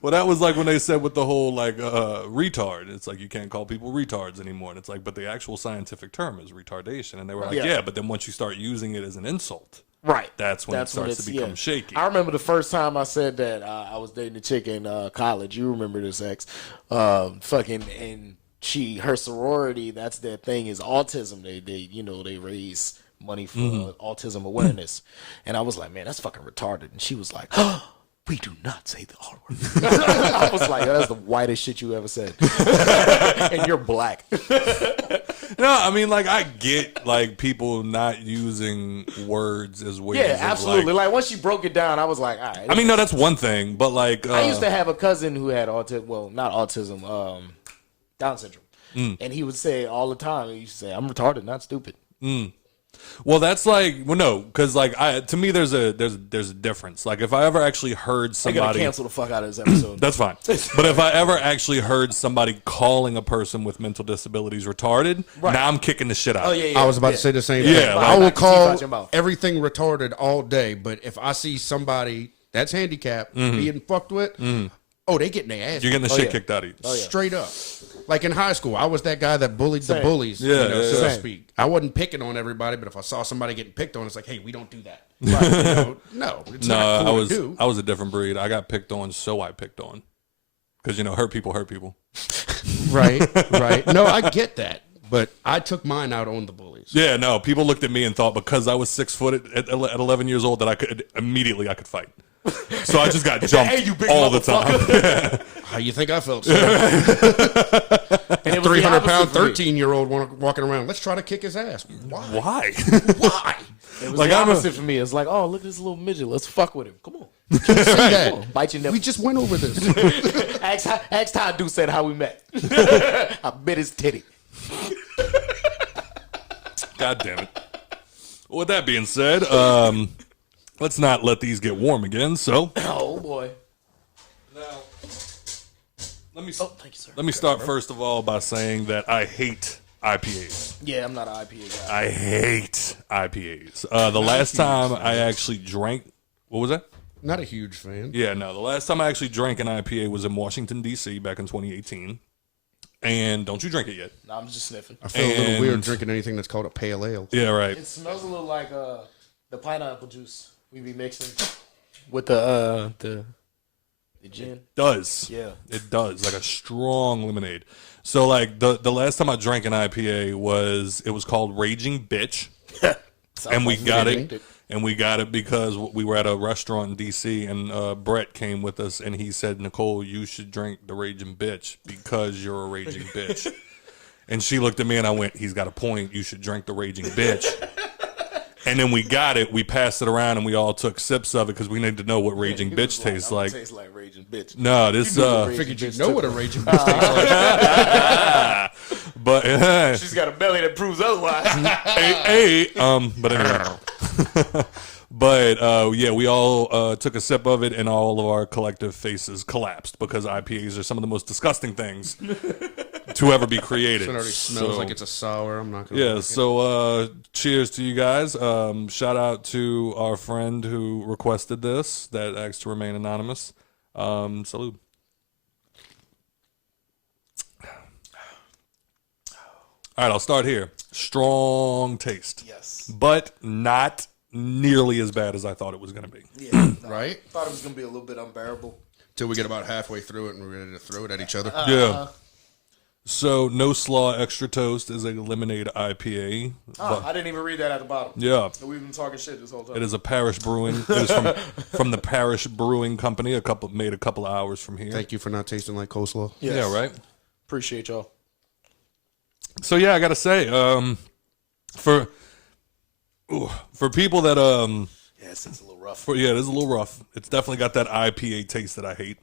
Well, that was like when they said with the whole like retard. It's like you can't call people retards anymore. And it's like, but the actual scientific term is retardation. And they were like, yeah, but then once you start using it as an insult, Right. that's when it starts to become shaky. I remember the first time I said that I was dating a chick in college. You remember this ex. And her sorority, that's their thing, is autism. They raise money for autism awareness. And I was like, man, that's fucking retarded. And she was like, oh, we do not say the R word. I was like, that's the whitest shit you ever said. And you're black. No, I mean, like, I get, like, people not using words as ways Yeah, of, absolutely. Like, once she broke it down, I was like, all right. I mean, no, that's one thing, but, like... I used to have a cousin who had autism. Well, not autism, Down syndrome. And he would say all the time, he used to say, I'm retarded, not stupid. Well, that's like... Well, no, because, like, to me, there's a difference. Like, if I ever actually heard I somebody... gotta cancel the fuck out of this episode. That's fine. But if I ever actually heard somebody calling a person with mental disabilities retarded, now I'm kicking the shit out. Oh, of it. yeah, yeah. I was about to say the same thing. Yeah, I will like- call everything retarded all day, but if I see somebody that's handicapped being fucked with, oh, they getting their ass You're getting the shit kicked out of you. straight up. Like in high school, I was that guy that bullied the bullies, Yeah, so to Same. speak. I wasn't picking on everybody, but if I saw somebody getting picked on, it's like, hey, we don't do that. Right. No, it's No, not cool to do. I was a different breed. I got picked on, so I picked on. Because, hurt people hurt people. Right. No, I get that, but I took mine out on the bullies. Yeah, no, people looked at me and thought because I was 6 foot at 11 years old that I could fight. So I just got jumped Hey, you big all the time. How you think I felt? Sir? And it was the 300-pound, opposite for me. 13-year-old walking around. Let's try to kick his ass. Why? Why? Why? It was Like, the I'm a- opposite for me. It's like, oh, look at this little midget. Let's fuck with him. Come on. Say that. Bite your nipple. We just went over this. Ask how Dude said how we met. I bit his titty. God damn it. Well, with that being said, let's not let these get warm again. So, Oh, boy. now, let me Thank you, sir. let me start first of all by saying that I hate IPAs. Yeah, I'm not an IPA guy. I hate IPAs. The last time I actually drank, what was that? Not a huge fan. Yeah, no. The last time I actually drank an IPA was in Washington, D.C. back in 2018. And don't you drink it yet. No, I'm just sniffing. I feel a little weird And- drinking anything that's called a pale ale. Yeah, right. It smells a little like the pineapple juice we be mixing with the gin. Does. Yeah. It does. Like a strong lemonade. So, like, the last time I drank an IPA was called Raging Bitch. And we got it. And we got it because we were at a restaurant in D.C. and Brett came with us and he said, Nicole, you should drink the Raging Bitch because you're a raging bitch. And she looked at me and I went, he's got a point. You should drink the Raging Bitch. And then we got it. We passed it around and we all took sips of it because we needed to know what Raging Bitch tastes like. Tastes like raging bitch. No, this Figured you know what a raging bitch tastes like. but She's got a belly that proves otherwise. but anyway. But yeah, we all took a sip of it and all of our collective faces collapsed because IPAs are some of the most disgusting things to ever be created. It already smells like it's a sour. I'm not gonna. Yeah, so cheers to you guys. Shout out to our friend who requested this that asked to remain anonymous. Salute. All right, I'll start here. Strong taste. Yes. But not nearly as bad as I thought it was going to be. Yeah. Right? Thought it was gonna be a little bit unbearable. Till we get about halfway through it and we're ready to throw it at each other. Yeah. So No Slaw Extra Toast is a lemonade IPA. Oh, I didn't even read that at the bottom. Yeah. So we've been talking shit this whole time. It is a Parish Brewing. It is from the Parish Brewing Company. Made a couple of hours from here. Thank you for not tasting like coleslaw. Yes. Yeah, right. Appreciate y'all. So yeah, I gotta say, for people that Yes, it's a little rough. it is a little rough. It's definitely got that IPA taste that I hate,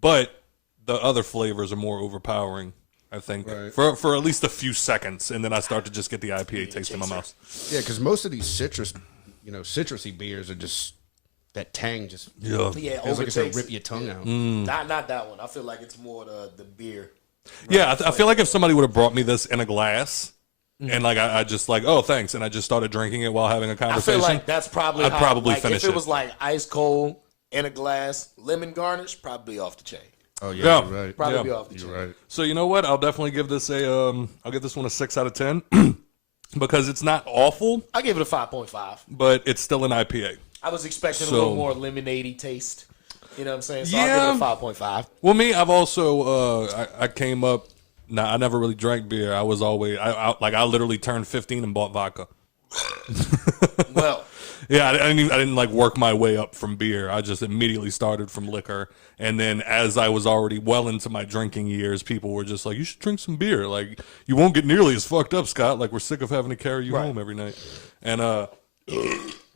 but the other flavors are more overpowering. I think for at least a few seconds, and then I start to just get the IPA taste in my mouth. Yeah, because most of these citrusy beers are just that tang. Just Yeah, feels like it's gonna rip your tongue out. Not that one. I feel like it's more the beer. Yeah, I feel like if somebody would have brought me this in a glass, and like I just like, oh thanks, and I just started drinking it while having a I conversation. feel like that's probably I'd probably like, finish if it it. was like ice cold in a glass, lemon garnish, probably off the chain. Oh Yeah. yeah, you're right. Probably be off the chain. You're right. So you know what? I'll definitely give this I'll give this one a 6 out of 10 because it's not awful, I give it a 5.5. but it's still an IPA. I was expecting a So- little more lemonade-y taste. You know what I'm saying? So Yeah. I'll give it a 5.5. Well, me, I've also I came up. Nah, I never really drank beer. I was always I literally turned 15 and bought vodka. Well, Yeah, I didn't like work my way up from beer. I just immediately started from liquor, and then as I was already well into my drinking years, people were just like, "You should drink some beer. Like, you won't get nearly as fucked up, Scott. Like, we're sick of having to carry you home every night." And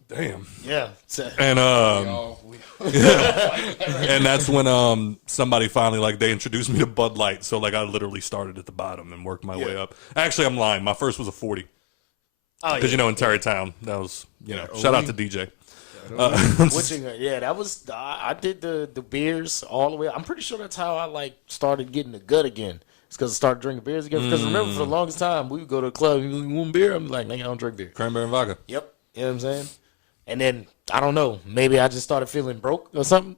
damn. yeah. And and that's when somebody finally like they introduced me to Bud Light. So like I literally started at the bottom and worked my way up. Actually, I'm lying. My first was a 40. Oh, Because yeah. in Tarrytown, that was shout out to DJ. That was I did the beers all the way. I'm pretty sure that's how I like started getting the gut again. It's because I started drinking beers again. Because remember, for the longest time, we would go to a club and we want beer. I'm like, nigga, I don't drink beer. Cranberry and vodka. Yep. You know what I'm saying? And then, I don't know, maybe I just started feeling broke or something.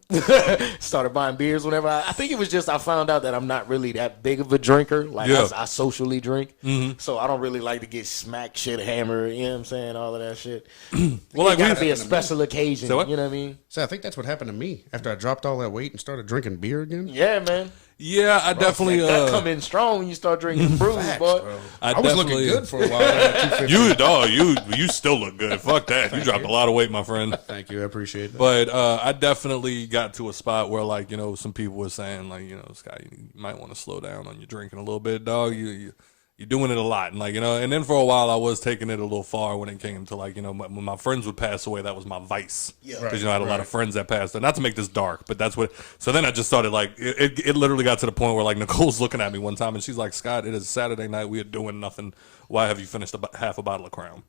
Started buying beers whenever I think it was just I found out that I'm not really that big of a drinker. Like, Yeah. I socially drink. So I don't really like to get smack shit hammered. You know what I'm saying? All of that shit. Well, It like gotta we be a special occasion. So what? You know what I mean? So I think that's what happened to me after I dropped all that weight and started drinking beer again. Yeah, man. Yeah, I definitely. That come in strong when you start drinking brews, boy. I was looking good for a while. At 250. You still look good. Fuck that. You dropped a lot of weight, my friend. Thank you, I appreciate that. But I definitely got to a spot where, like, some people were saying, like, Scott, you might want to slow down on your drinking a little bit, dog. You're doing it a lot, and like and then for a while I was taking it a little far when it came to like when my friends would pass away, that was my vice. Yeah, because I had a lot of friends that passed. And not to make this dark, but that's what. So then I just started like it literally got to the point where like Nicole's looking at me one time and she's like, Scott, it is Saturday night. We are doing nothing. Why have you finished half a bottle of Crown?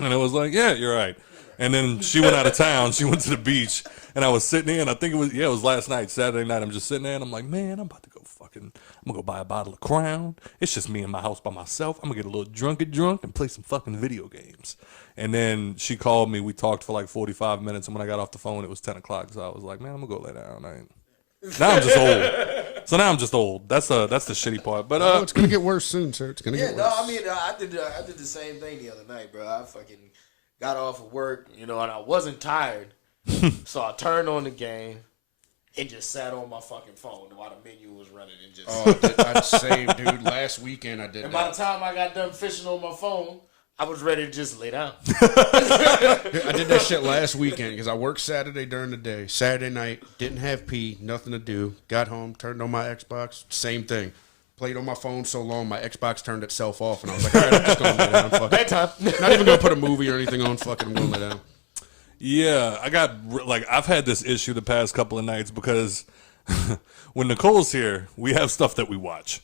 And it was like, yeah, you're right. And then she went out of town. She went to the beach, and I was sitting there. And I think it was last night, Saturday night. I'm just sitting there, and I'm like, man, I'm about to go I'm gonna go buy a bottle of Crown. It's just me in my house by myself. I'm gonna get a little drunk and play some fucking video games. And then she called me. We talked for like 45 minutes, and when I got off the phone, it was 10 o'clock. So I was like, man, I'm gonna go lay down. Now I'm just old. So now I'm just old. That's the shitty part. But it's gonna get worse soon, sir. It's gonna get worse. No, I mean, I did the same thing the other night, bro. I fucking got off of work, and I wasn't tired, so I turned on the game and just sat on my fucking phone while the menu was running and just. Oh, I'd say, dude. Last weekend I did. And that. by the time I got done fishing on my phone, I was ready to just lay down. I did that shit last weekend because I worked Saturday during the day. Saturday night, didn't have pee, nothing to do. Got home, turned on my Xbox, same thing. Played on my phone so long, my Xbox turned itself off, and I was like, all right, I'm just going to lay down. Fuck it. Bedtime. Not even going to put a movie or anything on. Fuck it, I'm going to lay down. yeah, I've had this issue the past couple of nights because when Nicole's here, we have stuff that we watch.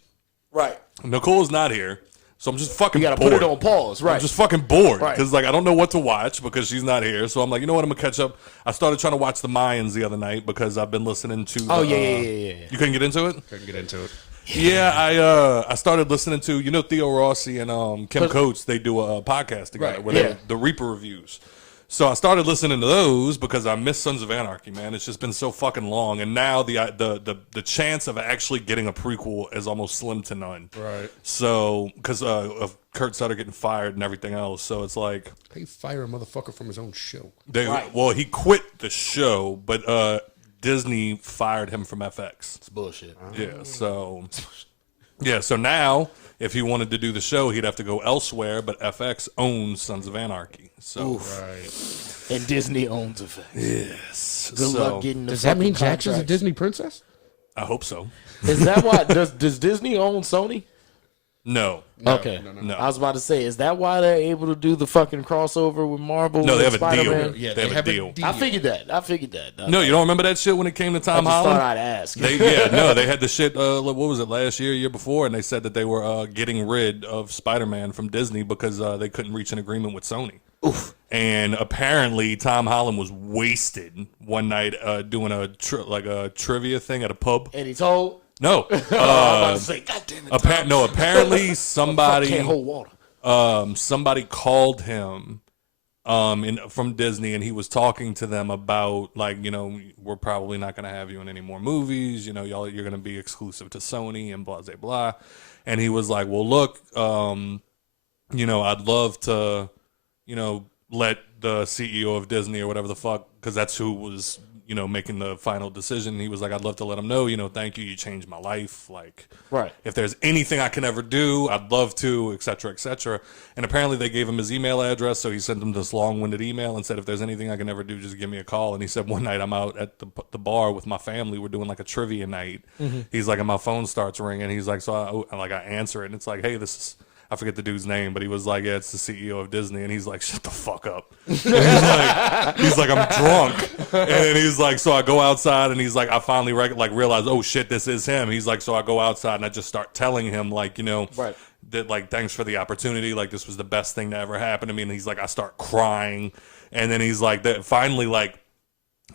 Right. Nicole's not here. So I'm just fucking You gotta bored. put it on pause, right? I'm just fucking bored Right. because like I don't know what to watch because she's not here. So I'm like, you know what? I'm gonna catch up. I started trying to watch the Mayans the other night because I've been listening to. Yeah. You couldn't get into it? Couldn't get into it. Yeah, I started listening to Theo Rossi and Kim Coates. They do a podcast together Right, where yeah. they're the Reaper reviews. So I started listening to those because I miss Sons of Anarchy, man. It's just been so fucking long, and now the chance of actually getting a prequel is almost slim to none. Right. So because of Kurt Sutter getting fired and everything else, so it's like How you fire a motherfucker from his own show? well, he quit the show, but Disney fired him from FX. It's bullshit. Yeah, so Yeah, so now if he wanted to do the show, he'd have to go elsewhere, but FX owns Sons of Anarchy. So Right. And Disney owns FX. yes. Good So, luck getting the Does that mean fucking Jackson's a contracts. Disney princess? I hope so. Is that why? Does Disney own Sony? No. Okay. No. I was about to say, is that why they're able to do the fucking crossover with Marvel? No, they and have a deal. Spider-Man? Yeah, They have a deal. I figured that. No, you don't remember that shit when it came to I Tom just thought Holland? I'd ask. They had the shit. What was it, last year before? And they said that they were getting rid of Spider-Man from Disney because they couldn't reach an agreement with Sony. Oof. And apparently, Tom Holland was wasted one night doing a trivia thing at a pub. And he told. No, I was about to say, God damn it. Tom. no. Apparently, Fuck somebody can't hold water. somebody called him from Disney, and he was talking to them about, like, you know, we're probably not going to have you in any more movies. You know, you're going to be exclusive to Sony and blah, blah, blah. And he was like, well, look, you know, I'd love to, you know, let the CEO of Disney or whatever the fuck, because that's who was, you know, making the final decision. He was like, I'd love to let him know, you know, thank you, you changed my life. Like, Right. if there's anything I can ever do, I'd love to, et cetera, et cetera. And apparently they gave him his email address, so he sent him this long-winded email and said, if there's anything I can ever do, just give me a call. And he said, one night I'm out at the bar with my family. We're doing like a trivia night. He's like, and my phone starts ringing. He's like, so I answer it, and it's like, hey, this is, I forget the dude's name, but he was like, yeah, it's the CEO of Disney. And he's like, shut the fuck up. he's like, I'm drunk. And then he's like, so I go outside, and he's like, I finally realize, oh shit, this is him. He's like, so I go outside and I just start telling him, like, you know, Right. that, like, thanks for the opportunity. Like, this was the best thing to ever happen to me. And he's like, I start crying. And then he's like, that finally, like,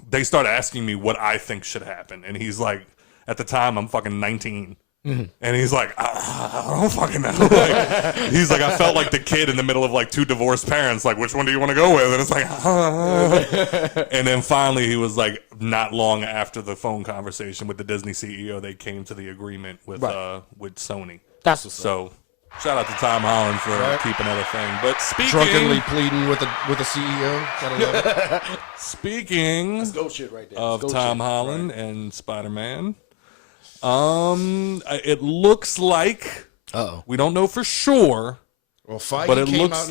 they start asking me what I think should happen. And he's like, at the time, I'm fucking 19. And he's like, I don't fucking know. Like, he's like, I felt like the kid in the middle of like two divorced parents. Like, which one do you want to go with? And it's like, and then finally he was like, not long after the phone conversation with the Disney CEO, they came to the agreement with Sony. That's what's up. So shout out to Tom Holland for keeping that a thing. But speaking, Drunkenly pleading with a CEO. Gotta love it. speaking Go shit right there. of Go Tom shit. Holland and Spider-Man, it looks like, we don't know for sure, Well, Feige but it came looks out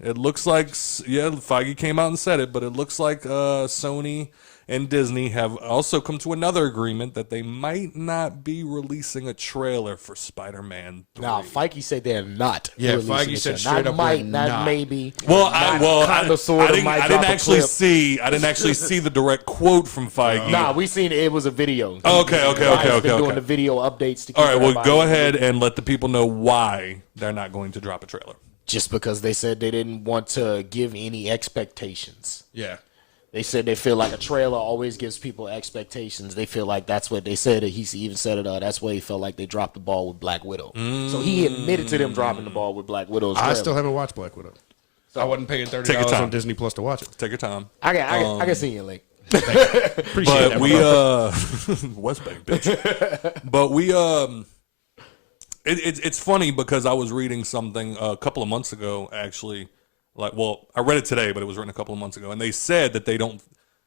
and like said it. Feige came out and said it, but it looks like Sony and Disney have also come to another agreement that they might not be releasing a trailer for Spider-Man 3. Nah, Feige said they're not. Yeah, releasing Feige it said yet. straight not up might, we're not not. maybe. I might didn't drop a actually clip. see. I didn't actually see the direct quote from Feige. Nah, we seen it was a video. Okay. Feige's been doing the video updates to keep All right, well, everybody go in the ahead loop. and let the people know why they're not going to drop a trailer. Just because they said they didn't want to give any expectations. Yeah. They said they feel like a trailer always gives people expectations. They feel like that's what they said. He even said it. That's why he felt like they dropped the ball with Black Widow. So he admitted to them dropping the ball with Black Widow's I trailer. still haven't watched Black Widow. I wasn't paying Take your $30 time. on Disney Plus to watch it. Take your time. I can see your link. Appreciate But that. we bro. West Bank, bitch. But we it's funny because I was reading something a couple of months ago, actually. I read it today, but it was written a couple of months ago, and they said that they don't.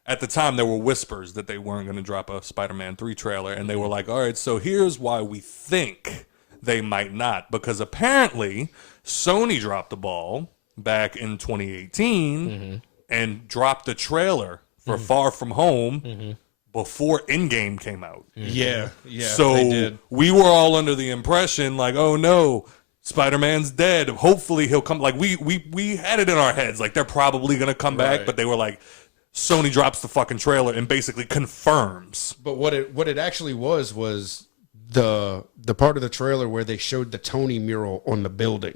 At the time, there were whispers that they weren't going to drop a Spider-Man 3 trailer, and they were like, all right, so here's why we think they might not, because apparently Sony dropped the ball back in 2018 and dropped the trailer for Far From Home before Endgame came out. Yeah. So they did. we were all under the impression, like, oh no, Spider-Man's dead. Hopefully he'll come. Like, we had it in our heads, like, they're probably going to come back, but they were like, Sony drops the fucking trailer and basically confirms. But what it actually was the part of the trailer where they showed the Tony mural on the building,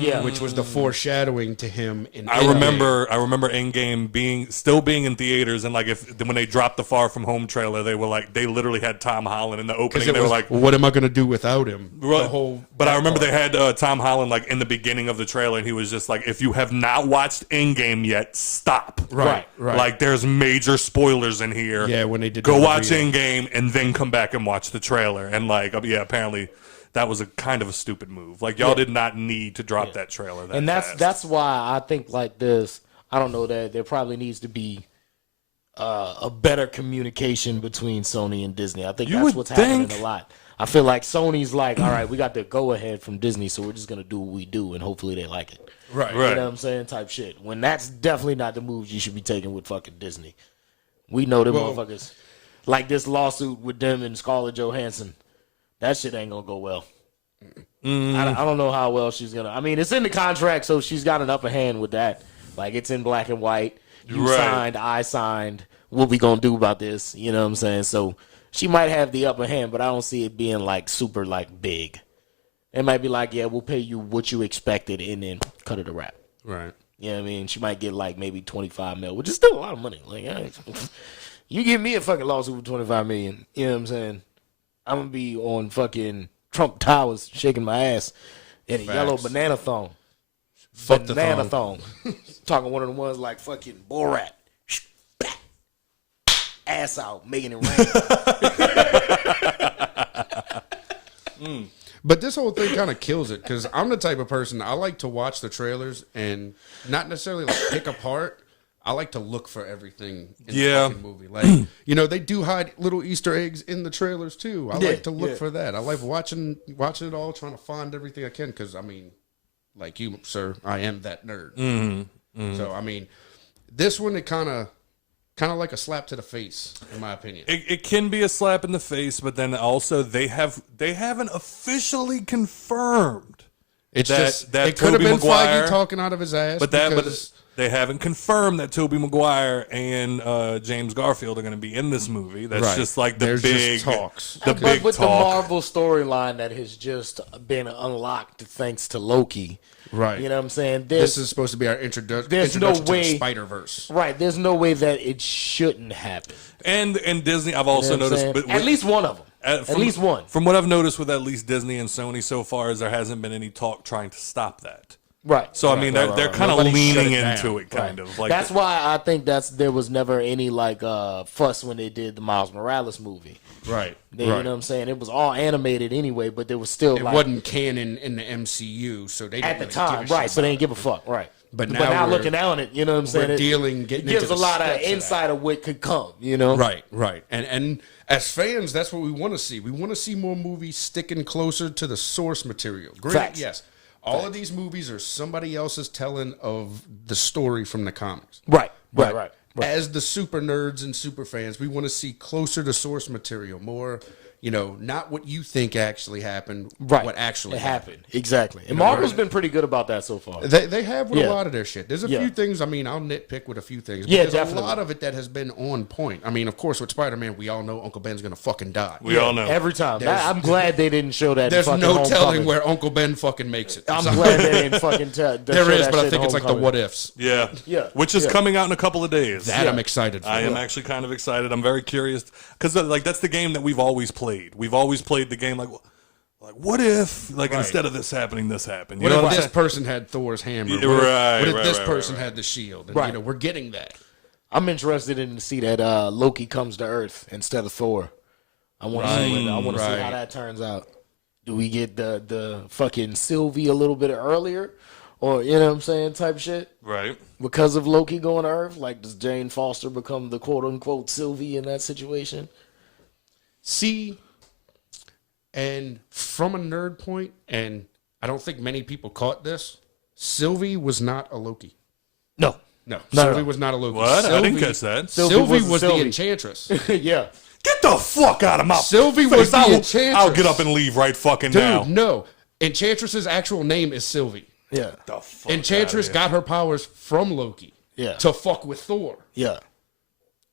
Yeah. which was the foreshadowing to him. I remember Endgame still being in theaters, and like when they dropped the Far From Home trailer, they were like, they literally had Tom Holland in the opening. They were like, what am I going to do without him? But I remember they had Tom Holland like in the beginning of the trailer, and he was just like, if you have not watched Endgame yet, stop. Right. Like, there's major spoilers in here. Yeah, when they did go the watch reveal. Endgame and then come back and watch the trailer. And like, yeah, apparently that was a kind of a stupid move. Like, y'all did not need to drop that trailer. And that's why I think like this. I don't know, that there probably needs to be a better communication between Sony and Disney. I think You that's would what's think. happening a lot. I feel like Sony's like, all right, we got the go ahead from Disney, so we're just gonna do what we do, and hopefully they like it. Right. You know what I'm saying? Type shit. When that's definitely not the moves you should be taking with fucking Disney. We know them motherfuckers. Like this lawsuit with them and Scarlett Johansson. That shit ain't gonna go well. I don't know how well she's gonna. I mean, it's in the contract, so she's got an upper hand with that. Like, it's in black and white. You signed, I signed. What we gonna do about this? You know what I'm saying? So she might have the upper hand, but I don't see it being like super like big. It might be like, yeah, we'll pay you what you expected and then cut it a wrap. Right. You know what I mean? She might get like maybe 25 mil, which is still a lot of money. Like, you give me a fucking lawsuit for 25 million, you know what I'm saying? I'm gonna be on fucking Trump Towers shaking my ass in a yellow banana thong. Fuck the banana thong. Talking one of the ones like fucking Borat. Ass out, making it rain. But this whole thing kind of kills it because I'm the type of person, I like to watch the trailers and not necessarily like pick apart. I like to look for everything in the fucking movie. Like, you know, they do hide little Easter eggs in the trailers too. I like to look for that. I like watching it all, trying to find everything I can because, I mean, like you, sir, I am that nerd. So, I mean, this one, it kind of like a slap to the face, in my opinion. It can be a slap in the face, but then also they haven't officially confirmed. It's that, just that it could have Tobey been Maguire, Feige talking out of his ass. but they haven't confirmed that Tobey Maguire and James Garfield are going to be in this movie. That's just like the There's big just talks. The But big with talk. the Marvel storyline that has just been unlocked thanks to Loki. Right. You know what I'm saying? This is supposed to be our introduction no to way- the Spider-Verse. Right, there's no way that it shouldn't happen. And Disney, I've also You know what I'm noticed, saying? but At least one of them. At least one. From what I've noticed with at least Disney and Sony so far, is there hasn't been any talk trying to stop that. Right. So I mean, they're kind of Nobody shut leaning it into down. it, kind of. Like That's why I think there was never any like fuss when they did the Miles Morales movie. Right. You know what I'm saying? It was all animated anyway, but there was still It like wasn't canon in the MCU, so they at didn't the really time, give a right? shit So they about didn't give a fuck, right? But now now we're- looking down it, you know what I'm saying? We're It getting gives into a the lot of steps that. insight of what could come. You know, Right. And as fans, that's what we want to see. We want to see more movies sticking closer to the source material. Granted, Facts. yes, all of these movies are somebody else's telling of the story from the comics. Right. But as the super nerds and super fans, we want to see closer to source material, more, you know, not what you think actually happened, Right. what actually it happened. happened. Exactly. And Marvel's been pretty good about that so far. They have with Yeah. a lot of their shit. There's a Yeah. few things, I mean, I'll nitpick with a few things. But Yeah, there's definitely. a lot of it that has been on point. I mean, of course, with Spider-Man, we all know Uncle Ben's going to fucking die. we all know. Every time. There's- I'm glad they didn't show that. There's in fucking no Homecoming. telling where Uncle Ben fucking makes it. I'm So- glad they didn't fucking tell. There is, but I think it's like the what ifs. Yeah. Yeah. Which is Yeah. coming out in a couple of days. That I'm excited for. I am actually kind of excited. I'm very curious because like that's the game that we've always played. We've always played the game like what if instead of this happening, this happened? You What know if what I'm this saying? person had Thor's hammer? Yeah, What if right, this right, person right. had the shield? And, Right. you know, we're getting that. I'm interested in to see that Loki comes to Earth instead of Thor. I want to see. I want to see how that turns out. Do we get the fucking Sylvie a little bit earlier, or you know what I'm saying, type shit? Right. Because of Loki going to Earth, like does Jane Foster become the quote unquote Sylvie in that situation? See, and from a nerd point, and I don't think many people caught this, Sylvie was not a Loki. No. No, No, Sylvie no. was not a Loki. What? I didn't Sylvie- catch that. Sylvie was the Sylvie. Enchantress. Yeah. Get the fuck out of my Sylvie face. was the I'll Enchantress. get up and leave right fucking Dude, now. no. Enchantress's actual name is Sylvie. Yeah. The fuck Enchantress outta here. got her powers from Loki. Yeah. To fuck with Thor. Yeah.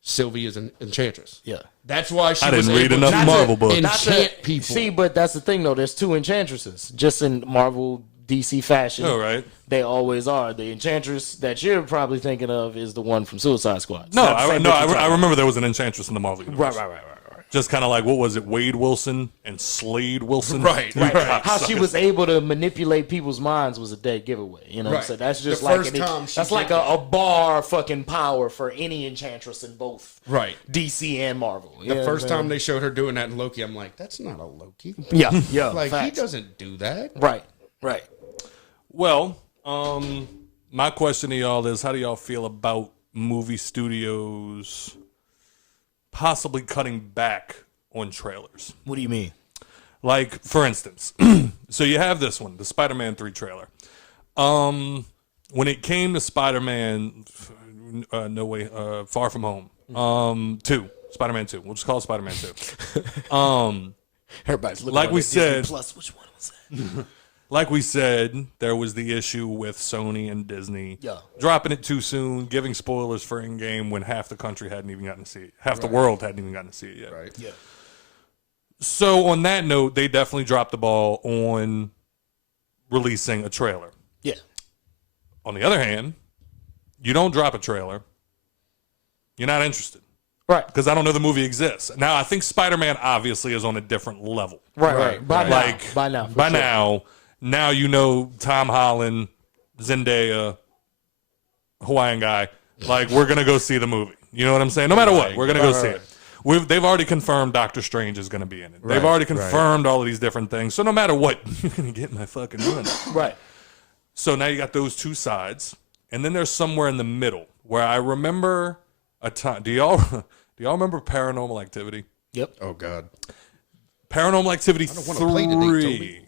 Sylvie is an Enchantress. Yeah. That's why she I was didn't read able enough to Marvel books. enchant people. See, but that's the thing though. There's two Enchantresses, just in Marvel DC fashion. All right. They always are. The Enchantress that you're probably thinking of is the one from Suicide Squad. No, It's not the same bitch you're talking I remember there was an Enchantress in the Marvel universe. Right. Just kind of like, what was it, Wade Wilson and Slade Wilson? Right. How she was able to manipulate people's minds was a dead giveaway. You know what I'm Right. saying? That's just The like first time she that's like did a bar fucking power for any Enchantress in both Right. DC and Marvel. You know The what first I'm saying? time they showed her doing that in Loki, I'm like, that's not a Loki. Yeah. Like, facts. he doesn't do that. Right. Well, my question to y'all is, how do y'all feel about movie studios possibly cutting back on trailers? What do you mean? Like, for instance, so you have this one, the Spider-Man 3 trailer. When it came to Spider-Man, Far From Home, 2, Spider-Man 2. We'll just call it Spider-Man 2. Everybody's looking Like on we the Disney said- Plus. Which one was that? Like we said, there was the issue with Sony and Disney dropping it too soon, giving spoilers for Endgame when half the country hadn't even gotten to see it. Half the world hadn't even gotten to see it yet. Right. Yeah. So on that note, they definitely dropped the ball on releasing a trailer. Yeah. On the other hand, you don't drop a trailer, you're not interested. Right. Because I don't know the movie exists. Now, I think Spider-Man obviously is on a different level. Right. By now. Now you know Tom Holland, Zendaya, Hawaiian guy. Like, we're going to go see the movie. You know what I'm saying? No matter what, we're going to go see it. They've already confirmed Doctor Strange is going to be in it. They've already confirmed all of these different things. So no matter what, you're going to get my fucking money. Right. So now you got those two sides. And then there's somewhere in the middle where I remember a time. Do y'all remember Paranormal Activity? Yep. Oh, God. Paranormal Activity 3. wanna play today, Toby.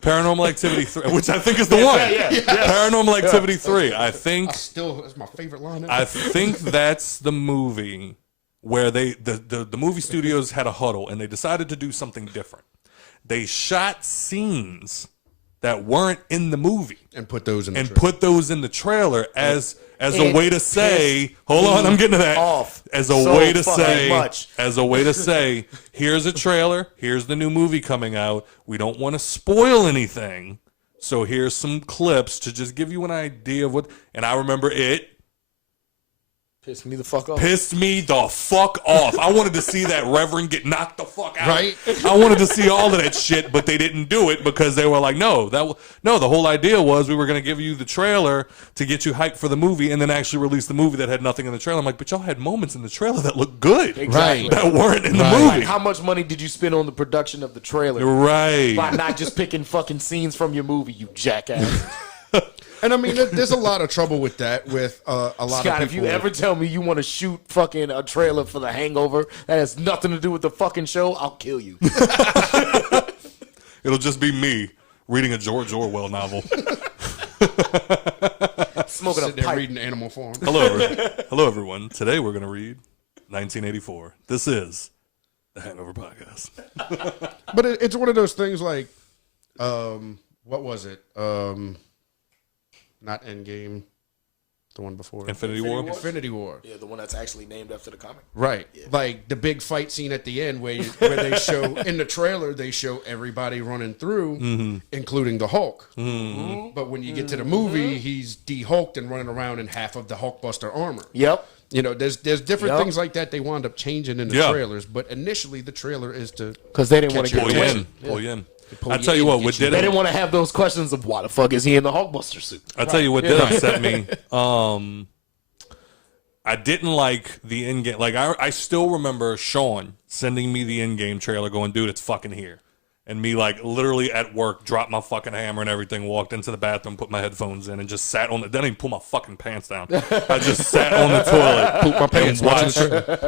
Paranormal Activity 3, which I think is the one. Paranormal Activity 3. I think That's my favorite line. I think that's the movie where the movie studios had a huddle and they decided to do something different. They shot scenes that weren't in the movie and put those in the trailer. put those in the trailer as a way to say, hold on, I'm getting to that. As a way to say, here's a trailer, here's the new movie coming out. We don't want to spoil anything. So here's some clips to just give you an idea of what, and I remember it Pissed me the fuck off. pissed me the fuck off. I wanted to see that Reverend get knocked the fuck out. Right? I wanted to see all of that shit, but they didn't do it because they were like, no, the whole idea was we were going to give you the trailer to get you hyped for the movie and then actually release the movie that had nothing in the trailer. I'm like, but y'all had moments in the trailer that looked good. Exactly. That weren't in the Right. movie. Like, how much money did you spend on the production of the trailer Right. by not just picking fucking scenes from your movie, you jackass? And I mean, there's a lot of trouble with that. With a lot of Scott, people. if you ever tell me you want to shoot fucking a trailer for The Hangover that has nothing to do with the fucking show, I'll kill you. It'll just be me reading a George Orwell novel. Smoking a Sitting there pipe. reading Animal Farm. Hello, everyone. Today we're going to read 1984. This is the Hangover Podcast. But it's one of those things like, what was it? Not Endgame, the one before. Infinity War? Infinity War. Yeah, the one that's actually named after the comic. Right. Like the big fight scene at the end where they show, in the trailer, they show everybody running through, including the Hulk. But when you get to the movie, he's de-hulked and running around in half of the Hulkbuster armor. Yep. You know, there's different Yep. things like that they wound up changing in the Yeah. trailers. But initially, the trailer is to Because they didn't want to Catch get your Pull you attention. in. Pull you in. pull I you tell you in, what, get what you did They it? didn't want to have those questions of why the fuck is he in the Hulkbuster suit? I tell you what did upset me. I didn't like the in-game. Like I still remember Sean sending me the in-game trailer, going, "Dude, it's fucking here," and me like literally at work, dropped my fucking hammer and everything, walked into the bathroom, put my headphones in, and just sat on the. Didn't even pull my fucking pants down. I just sat on the toilet, Poop my pants,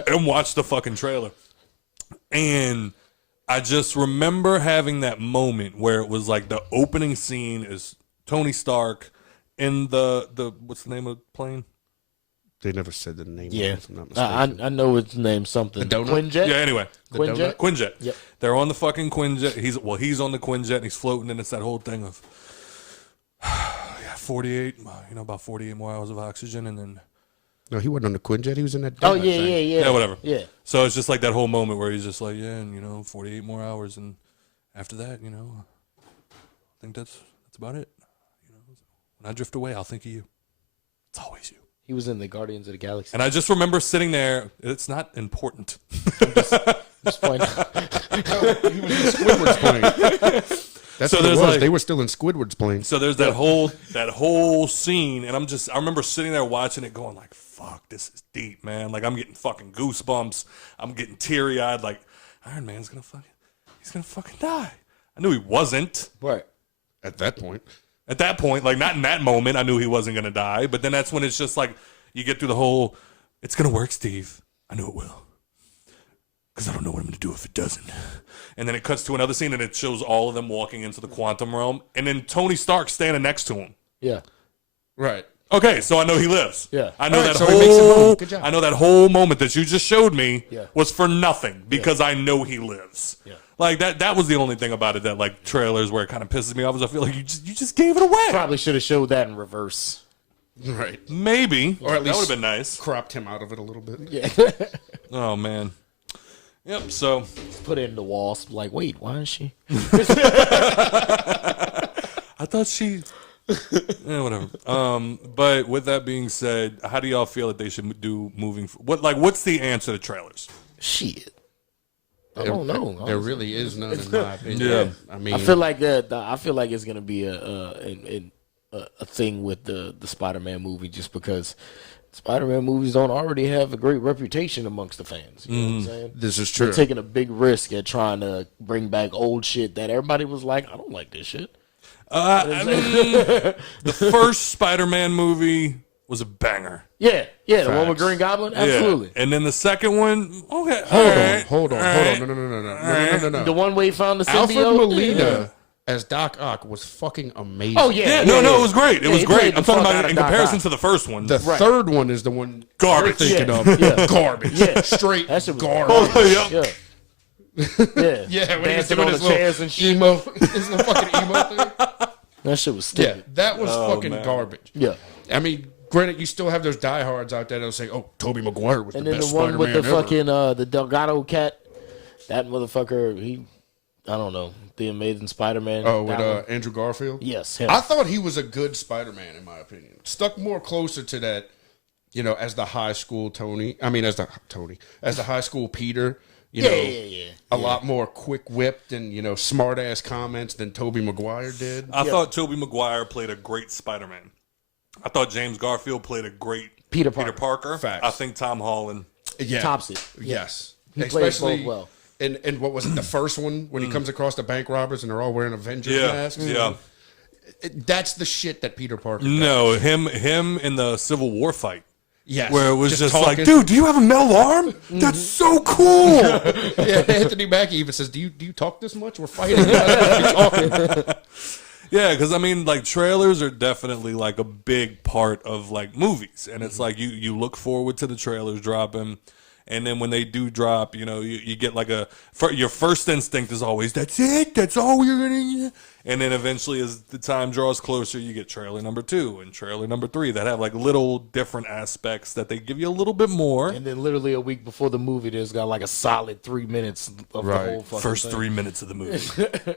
and watched the fucking trailer. And I just remember having that moment where it was like the opening scene is Tony Stark in the what's the name of the plane? They never said the name. Yeah, If I'm not mistaken. I know its name something. The donut? Quinjet. Yeah, anyway. Quinjet. Quinjet. Yep. They're on the fucking Quinjet. He's on the Quinjet and he's floating, and it's that whole thing of 48, about 48 more hours of oxygen, and then No, he wasn't on the Quinjet. He was in that. Oh donut yeah, thing. yeah. yeah, whatever. Yeah. So it's just like that whole moment where he's just like, yeah, and 48 more hours, and after that, I think that's about it. When I drift away, I'll think of you. It's always you. He was in the Guardians of the Galaxy. And I just remember sitting there. It's not important. Just point out. No, he was in Squidward's plane. That's So what it there's was. like- They were still in Squidward's plane. So there's that whole scene, and I remember sitting there watching it, going like, "Fuck, this is deep, man!" Like I'm getting fucking goosebumps. I'm getting teary eyed. Like Iron Man's gonna fucking die. I knew he wasn't Right. At that point, at that point. Like not in that moment. I knew he wasn't gonna die. But then that's when it's just like you get through the whole. It's gonna work, Steve. I knew it will. because I don't know what I'm going to do if it doesn't. And then it cuts to another scene, and it shows all of them walking into the quantum realm, and then Tony Stark standing next to him. Yeah. Right. Okay, so I know he lives. Yeah. I know All right, that so he makes it home. whole. Good job. I know that whole moment that you just showed me Yeah. was for nothing because I know he lives. Yeah. Like that was the only thing about it that like trailers where it kind of pisses me off is I feel like you just gave it away. Probably should have showed that in reverse. Right. Maybe, Or at that would least have been nice. cropped him out of it a little bit. Yeah. Oh man. Yep. So Put it in the walls. Like, wait, why is she? I thought she. Whatever. But with that being said, how do y'all feel that they should do moving? What's the answer to trailers? Shit. I don't know. There really is none in my opinion. Yeah. I mean, I feel like that. I feel like it's gonna be a thing with the Spider-Man movie, just because Spider-Man movies don't already have a great reputation amongst the fans. You know what I'm saying? this is true. They're taking a big risk at trying to bring back old shit that everybody was like, I don't like this shit. I mean, the first Spider-Man movie was a banger. Yeah, the one with Facts. Green Goblin, absolutely. Yeah. And then the second one, okay. Hold on. No. The one where he found the Alfred symbiote. Molina as Doc Ock was fucking amazing. Oh yeah, Yeah, no, it was great. It Yeah, was he great. played I'm the talking fuck about out it of in Doc comparison Ock. to the first one. The third one is the one Garbage. you're thinking of. Yeah. Garbage. Yeah. Straight That shit was garbage. Oh, yeah. Yeah. Yeah, Yeah, when he was dancing doing on his the little chairs and shit. emo, his little fucking emo thing. That shit was Yeah, stupid. that was fucking man. garbage. Yeah. I mean, granted, you still have those diehards out there that'll say, "Oh, Tobey Maguire was And the then best the one with Spider-Man the ever." fucking the Delgado cat, that motherfucker, I don't know, the Amazing Spider-Man. Oh, with that one. Andrew Garfield. Yes, him. I thought he was a good Spider-Man in my opinion. Stuck more closer to that, as the high school Tony. I mean, as the high school Peter. Yeah. A lot more quick-whipped and smart ass comments than Tobey Maguire did. I thought Tobey Maguire played a great Spider-Man. I thought James Garfield played a great Peter Peter Parker. Facts. I think Tom Holland. Yeah, tops it. Yes, He played especially both well. in what was it, the first one when he comes across the bank robbers and they're all wearing Avengers masks. Yeah. That's the shit that Peter Parker. Does. No, him in the Civil War fight. Yes, Where it was just talking. like, dude, do you have a metal arm? That's so cool. Yeah, Anthony Mackie even says, "Do you talk this much? We're fighting." You're not supposed to be talking." Yeah, because I mean, like trailers are definitely like a big part of like movies, and it's like you look forward to the trailers dropping, and then when they do drop, you get like your first instinct is always that's it, that's all you're gonna, and then eventually as the time draws closer, you get trailer number 2 and trailer number 3 that have like little different aspects that they give you a little bit more. And then literally a week before the movie, there's got like a solid 3 minutes of the whole fucking First thing. 3 minutes of the movie. Speaking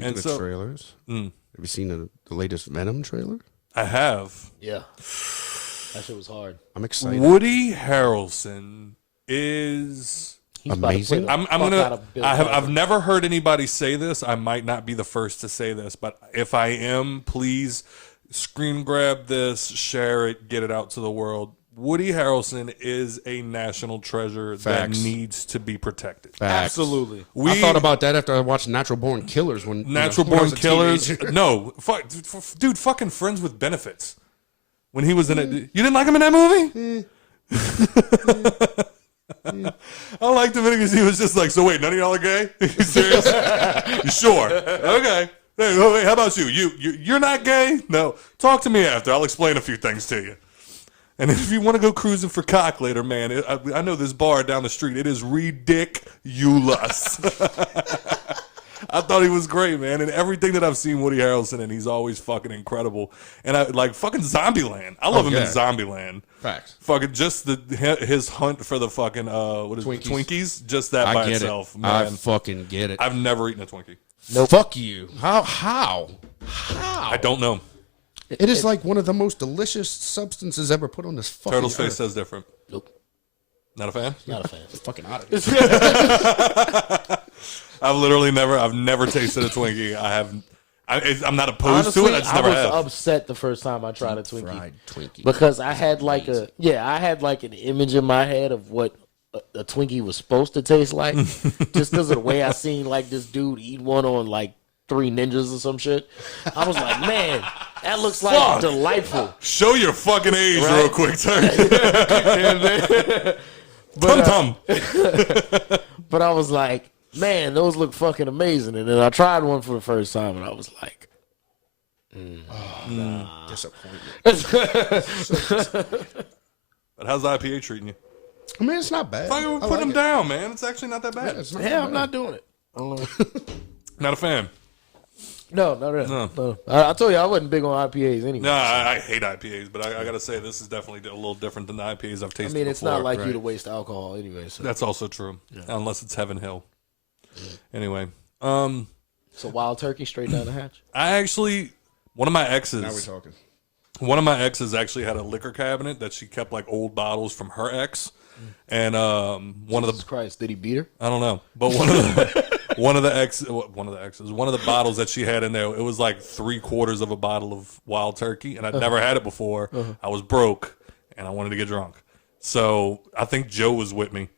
And of so- trailers, have you seen the latest Venom trailer? I have. Yeah. That shit was hard. I'm excited. Woody Harrelson is. He's about to Amazing. play the I'm fuck gonna. out of Bill I've Cosby. never heard anybody say this. I might not be the first to say this, but if I am, please screen grab this, share it, get it out to the world. Woody Harrelson is a national treasure Facts. that needs to be protected. Facts. Absolutely. I thought about that after I watched Natural Born Killers. When Natural when I Born was a Killers. teenager. No, dude, fucking Friends with Benefits. When he was in it, you didn't like him in that movie? I liked him because he was just like, so wait, none of y'all are gay? You serious? You sure? Okay. Hey, wait, how about you? You're not gay? No. Talk to me after. I'll explain a few things to you. And if you want to go cruising for cock later, man, I know this bar down the street. It is ridiculous. I thought he was great, man. And everything that I've seen Woody Harrelson in, he's always fucking incredible. And I like fucking Zombieland. I love him in yeah. Zombieland. Facts. Fucking just his hunt for the fucking Twinkies. Just that I by get itself, it. man. I fucking get it. I've never eaten a Twinkie. Nope. Fuck you. How? I don't know. It is like one of the most delicious substances ever put on this fucking Turtle's earth. face says different. Nope. Not a fan? Not a fan. Fucking out of here. I've never tasted a Twinkie. I'm not opposed Honestly, to it. I just never was have. upset the first time I tried a Twinkie. Fried Twinkie. Because I had like an image in my head of what a Twinkie was supposed to taste like, just because of the way I seen like this dude eat one on like 3 Ninjas or some shit. I was like, man, that looks like Fuck. delightful. Show your fucking age Right. real quick, Turk. Tum-tum. But I was like, man, those look fucking amazing. And then I tried one for the first time, and I was like, Disappointment. But how's IPA treating you? I mean, it's not bad. Fucking put them down, man. It's actually not that bad. It's not yeah, that I'm bad. not doing it. Not a fan. No, not really. No. I told you I wasn't big on IPAs anyway. No, I hate IPAs, but I got to say this is definitely a little different than the IPAs I've tasted I mean, it's before. not like you to waste alcohol anyway. So. That's also true, unless it's Heaven Hill. Anyway, So wild turkey straight down the hatch. I actually, one of my exes. Now we're talking. One of my exes actually had a liquor cabinet that she kept like old bottles from her ex, and one of Jesus Christ, did he beat her? I don't know, but one of the bottles that she had in there, it was like 3/4 of a bottle of wild turkey, and I'd never had it before. I was broke and I wanted to get drunk, so I think Joe was with me.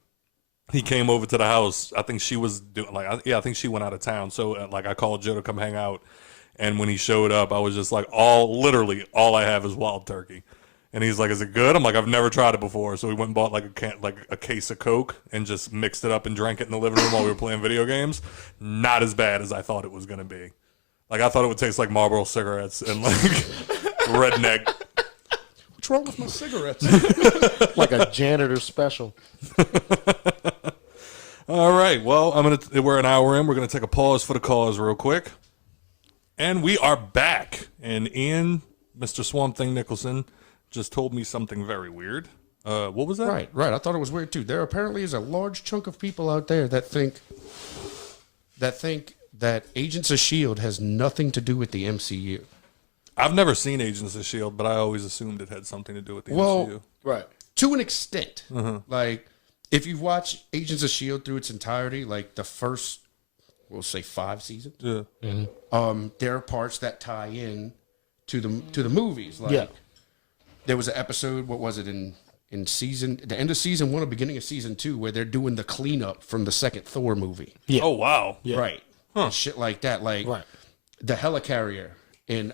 He came over to the house. I think she was doing I think she went out of town. So I called Joe to come hang out. And when he showed up, I was just like, literally all I have is wild turkey. And he's like, is it good? I'm like, I've never tried it before. So we went and bought a case of Coke and just mixed it up and drank it in the living room while we were playing video games. Not as bad as I thought it was going to be. Like, I thought it would taste like Marlboro cigarettes and like redneck. What's wrong with my cigarettes? Like a janitor special. All right. Well, we're an hour in. We're going to take a pause for the cause real quick. And we are back. And Ian, Mr. SwampThing Nicholson, just told me something very weird. What was that? Right. I thought it was weird too. There apparently is a large chunk of people out there that think that Agents of S.H.I.E.L.D. has nothing to do with the MCU. I've never seen Agents of S.H.I.E.L.D., but I always assumed it had something to do with the MCU. Right. To an extent. Like, if you've watched Agents of S.H.I.E.L.D. through its entirety, like the first, we'll say 5 seasons. Yeah. There are parts that tie in to the movies. Like there was an episode, what was it, in the end of season 1 or beginning of season 2, where they're doing the cleanup from the second Thor movie. Yeah. Oh, wow. Yeah. Right. And shit like that. Like the helicarrier in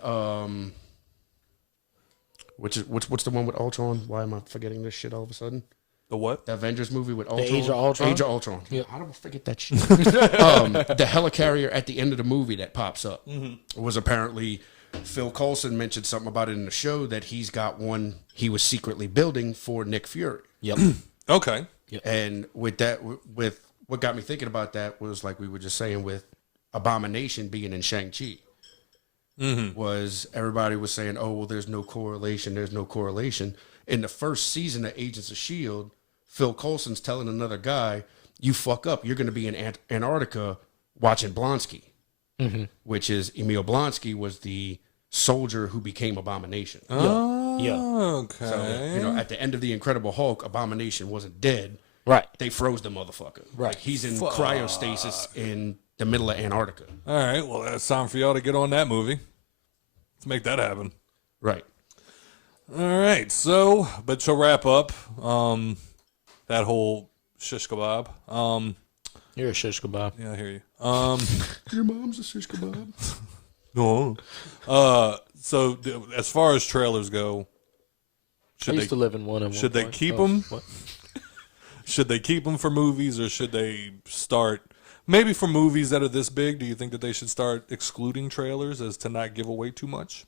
what's the one with Ultron? Why am I forgetting this shit all of a sudden? The what? The Avengers movie with Ultron. Age of Ultron? Age of Ultron. Yeah. How do I forget that shit? The helicarrier at the end of the movie that pops up was apparently Phil Coulson mentioned something about it in the show that he's got one he was secretly building for Nick Fury. Yep. Okay. And with that, with what got me thinking about that was like we were just saying with Abomination being in Shang-Chi. Was everybody was saying, oh, well, there's no correlation. There's no correlation. In the first season of Agents of S.H.I.E.L.D., Phil Coulson's telling another guy, you fuck up, you're going to be in Antarctica watching Blonsky, which is Emil Blonsky was the soldier who became Abomination. Okay. So, at the end of The Incredible Hulk, Abomination wasn't dead. Right. They froze the motherfucker. Right. Like, he's in cryostasis in the middle of Antarctica. All right. Well, it's time for y'all to get on that movie. Let's make that happen. Right. All right. So, but to wrap up that whole shish kebab. You're a shish kebab. Yeah, I hear you. Your mom's a shish kebab. No. So as far as trailers go, I used to live in one. Should they keep them? Should they keep them for movies, or should they start maybe for movies that are this big? Do you think that they should start excluding trailers as to not give away too much?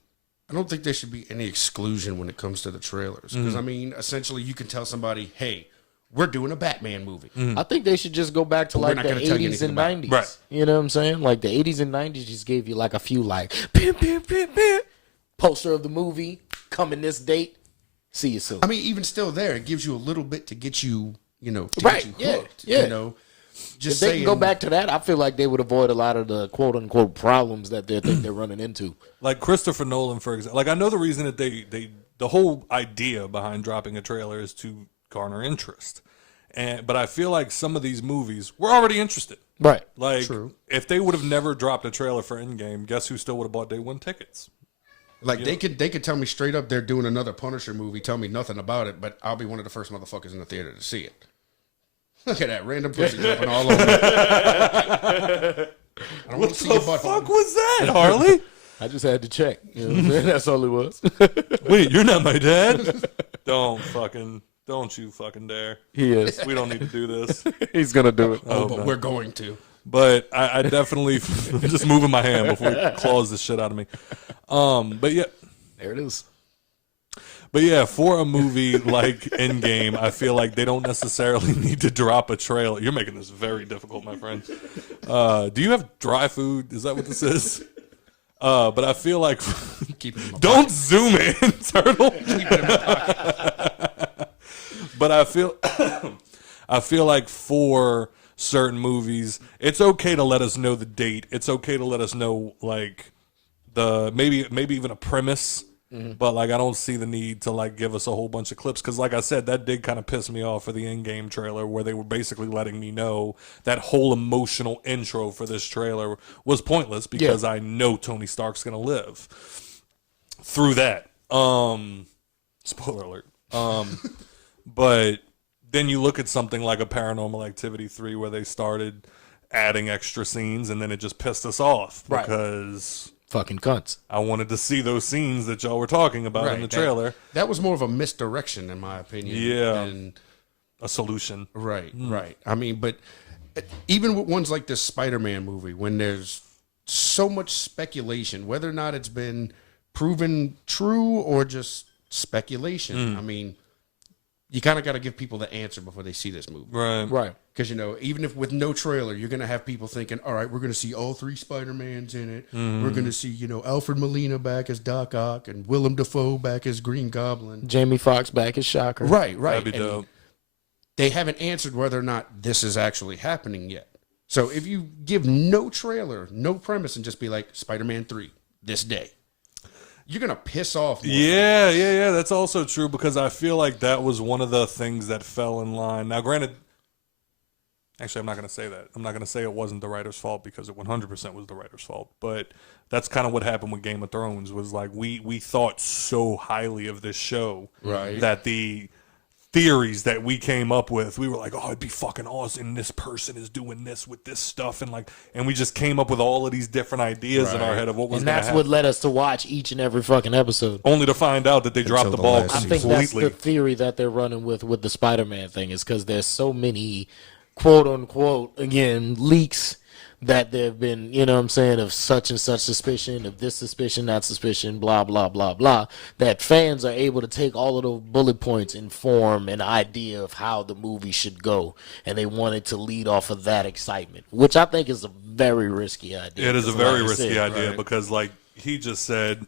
I don't think there should be any exclusion when it comes to the trailers. Because, I mean, essentially you can tell somebody, hey, we're doing a Batman movie. I think they should just go back to like the 80s and 90s. Right. You know what I'm saying? Like the 80s and 90s just gave you like a few like pim, pim, pim, pim. Poster of the movie, coming this date, see you soon. I mean, even still there, it gives you a little bit to get you, Right, get you yeah, hooked. yeah. Just If they saying, can go back to that, I feel like they would avoid a lot of the quote unquote problems that they think they're running into. Like Christopher Nolan, for example. Like, I know the reason that the whole idea behind dropping a trailer is to garner interest. But I feel like some of these movies, we're already interested. Right. Like, True. if they would have never dropped a trailer for Endgame, guess who still would have bought day one tickets? Like they could tell me straight up they're doing another Punisher movie, tell me nothing about it, but I'll be one of the first motherfuckers in the theater to see it. Look at that random pussy jumping all over me. I don't want to see your butt. Fuck was that, Harley? I just had to check. You know what I'm saying? That's all it was. Wait, you're not my dad? Don't fucking Don't you fucking dare. He is. We don't need to do this. He's gonna do it. Oh, but we're going to. But I definitely I'm just moving my hand before it claws the shit out of me. But yeah. There it is. But yeah, for a movie like Endgame, I feel like they don't necessarily need to drop a trailer. You're making this very difficult, my friend. Do you have dry food? Is that what this is? But I feel like don't zoom in, Turtle. But I feel like for certain movies, it's okay to let us know the date. It's okay to let us know like the maybe even a premise. But like I don't see the need to like give us a whole bunch of clips because like I said, that did kind of piss me off for the Endgame trailer where they were basically letting me know that whole emotional intro for this trailer was pointless because I know Tony Stark's gonna live through that. Spoiler alert. But then you look at something like a Paranormal Activity 3 where they started adding extra scenes and then it just pissed us off because fucking cunts. I wanted to see those scenes that y'all were talking about in the trailer. That was more of a misdirection, in my opinion. Yeah. And a solution. right. I mean, but even with ones like this Spider-Man movie, when there's so much speculation, whether or not it's been proven true or just speculation, I mean, you kind of got to give people the answer before they see this movie. Right. Because, you know, even if with no trailer, you're going to have people thinking, all right, we're going to see all 3 Spider-Mans in it. We're going to see, you know, Alfred Molina back as Doc Ock and Willem Dafoe back as Green Goblin. Jamie Foxx back as Shocker. Right. That'd be And dope. they haven't answered whether or not this is actually happening yet. So if you give no trailer, no premise, and just be like, Spider-Man 3, this day, you're going to piss off more. Yeah. That's also true because I feel like that was one of the things that fell in line. Now, granted, actually, I'm not going to say that. I'm not going to say it wasn't the writer's fault because it 100% was the writer's fault. But that's kind of what happened with Game of Thrones was like we thought so highly of this show that the theories that we came up with, we were like, oh, it'd be fucking awesome. This person is doing this with this stuff. And we just came up with all of these different ideas in our head of what was going to happen. And that's what led us to watch each and every fucking episode. Only to find out that they dropped the ball last I completely. think that's the theory that they're running with the Spider-Man thing is because there's so many quote unquote, again, leaks that there have been, you know what I'm saying, of such and such suspicion, of this suspicion, that suspicion, blah, blah, blah, blah, that fans are able to take all of those bullet points and form an idea of how the movie should go. And they wanted to lead off of that excitement, which I think is a very risky idea. It is a very risky idea because, like he just said,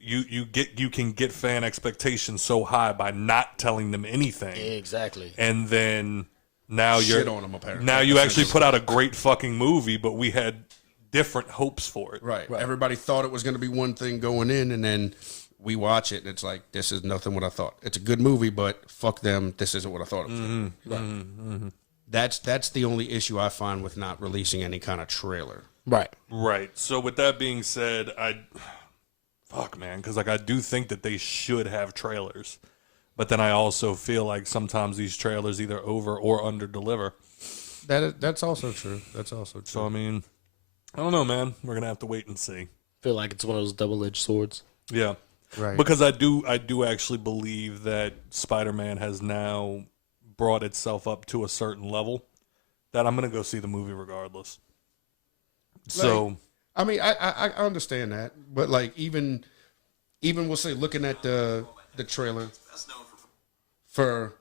you can get fan expectations so high by not telling them anything. Exactly. And then now Shit on them, apparently. Now you actually put out a great fucking movie, but we had different hopes for it. Right. Everybody thought it was going to be one thing going in, and then we watch it, and it's like, this is nothing what I thought. It's a good movie, but fuck them. This isn't what I thought it was. That's the only issue I find with not releasing any kind of trailer. Right. So with that being said, fuck, man, because like I do think that they should have trailers. But then I also feel like sometimes these trailers either over or under deliver. That's also true. So, I mean, I don't know, man. We're going to have to wait and see. Feel like it's one of those double-edged swords. Yeah. Right. Because I do actually believe that Spider-Man has now brought itself up to a certain level that I'm going to go see the movie regardless. So, I mean, I understand that. But, like, even we'll say looking at the trailer for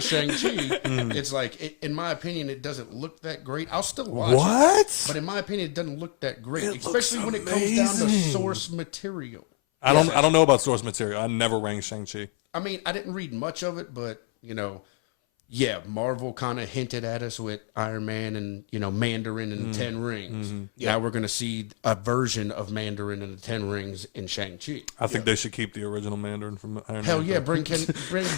Shang-Chi, it's like, in my opinion, it doesn't look that great. I'll still watch it. But in my opinion, it doesn't look that great, especially when it comes down to source material. I don't know about source material. I never ranked Shang-Chi. I mean, I didn't read much of it, but, you know, yeah, Marvel kind of hinted at us with Iron Man and, you know, Mandarin and the 10 Rings. Now we're going to see a version of Mandarin and the 10 Rings in Shang-Chi. I think they should keep the original Mandarin from Iron Man. Hell yeah, bring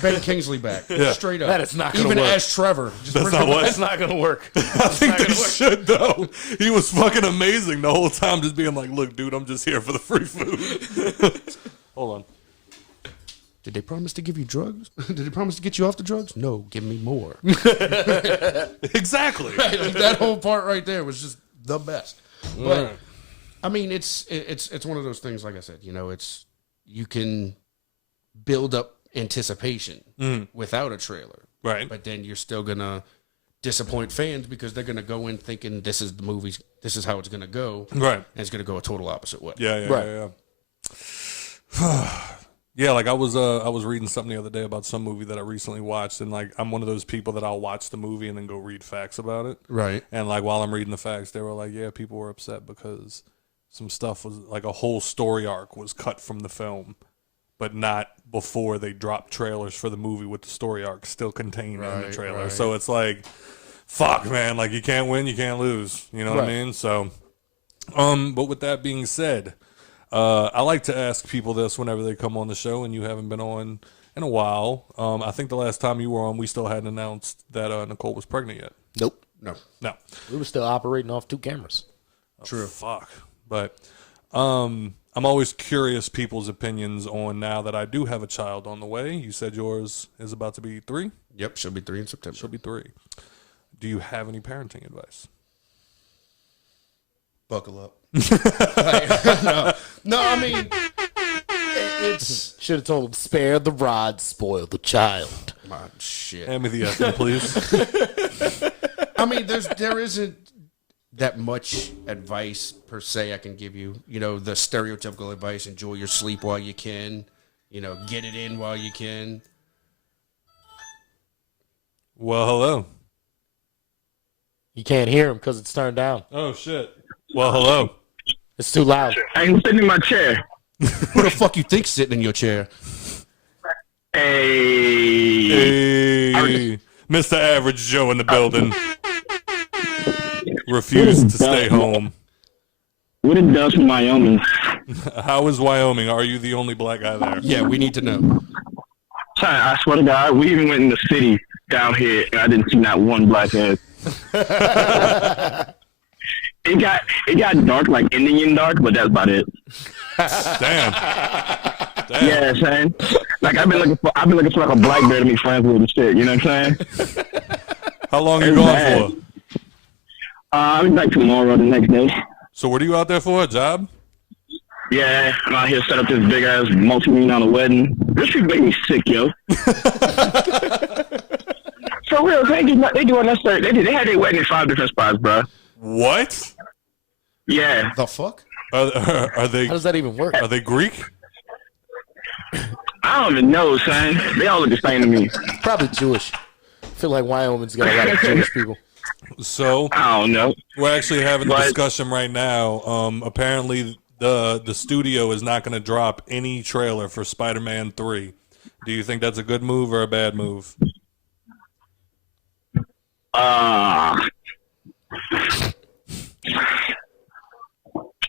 Ben Kingsley back. Straight up. That is not gonna Even work. as Trevor. Just That's bring not him what- back. That's not going to work. I think they should, though. He was fucking amazing the whole time, just being like, look, dude, I'm just here for the free food. Hold on. Did they promise to give you drugs? Did they promise to get you off the drugs? No, give me more. Exactly. Right, like that whole part right there was just the best. But I mean, it's one of those things. Like I said, you know, it's you can build up anticipation without a trailer. Right. But then you're still going to disappoint fans because they're going to go in thinking this is the movie, this is how it's going to go. Right. And it's going to go a total opposite way. Yeah. Yeah, like I was reading something the other day about some movie that I recently watched, and like I'm one of those people that I'll watch the movie and then go read facts about it. Right. And like while I'm reading the facts, they were like, yeah, people were upset because some stuff was like a whole story arc was cut from the film, but not before they dropped trailers for the movie with the story arc still contained in the trailer. Right. So it's like, fuck, man, like you can't win, you can't lose. You know what I mean? So, but with that being said, I like to ask people this whenever they come on the show, and you haven't been on in a while. I think the last time you were on, we still hadn't announced that Nicole was pregnant yet. Nope. No. We were still operating off 2 cameras. True. Fuck. But I'm always curious people's opinions on now that I do have a child on the way. You said yours is about to be 3? Yep, she'll be 3 in September. She'll be 3. Do you have any parenting advice? Buckle up. No, I mean, it's... Should have told him, spare the rod, spoil the child. My shit. Hand me the effing, please. I mean, there isn't that much advice per se I can give you. You know, the stereotypical advice: enjoy your sleep while you can. You know, get it in while you can. Well, hello. You can't hear him because it's turned down. Oh, shit. Well, hello. It's too loud. I'm sitting in my chair. Who the fuck you think sitting in your chair? Hey, Mr. Average Joe in the building. Refused to stay home. What it does from Wyoming? How is Wyoming? Are you the only black guy there? Yeah, we need to know. Son, I swear to God, we even went in the city down here, and I didn't see not one black head. It got dark, like Indian dark, but that's about it. Damn. Yeah, son. Like I've been looking for like a black bear to be friends with and shit. You know what I'm saying? How long are you going for? I'll be back tomorrow, the next day. So what are you out there for? A job? Yeah, I'm out here set up this big ass multi-million-dollar wedding. This shit make me sick, yo. For real, they do unnecessary. They had their wedding in 5 different spots, bro. What? Yeah. The fuck? Are they? How does that even work? Are they Greek? I don't even know, son. They all look the same to me. Probably Jewish. I feel like Wyoming's got a lot of Jewish people. So I don't know. we're actually having a But- discussion right now. Apparently the studio is not going to drop any trailer for Spider-Man 3. Do you think that's a good move or a bad move?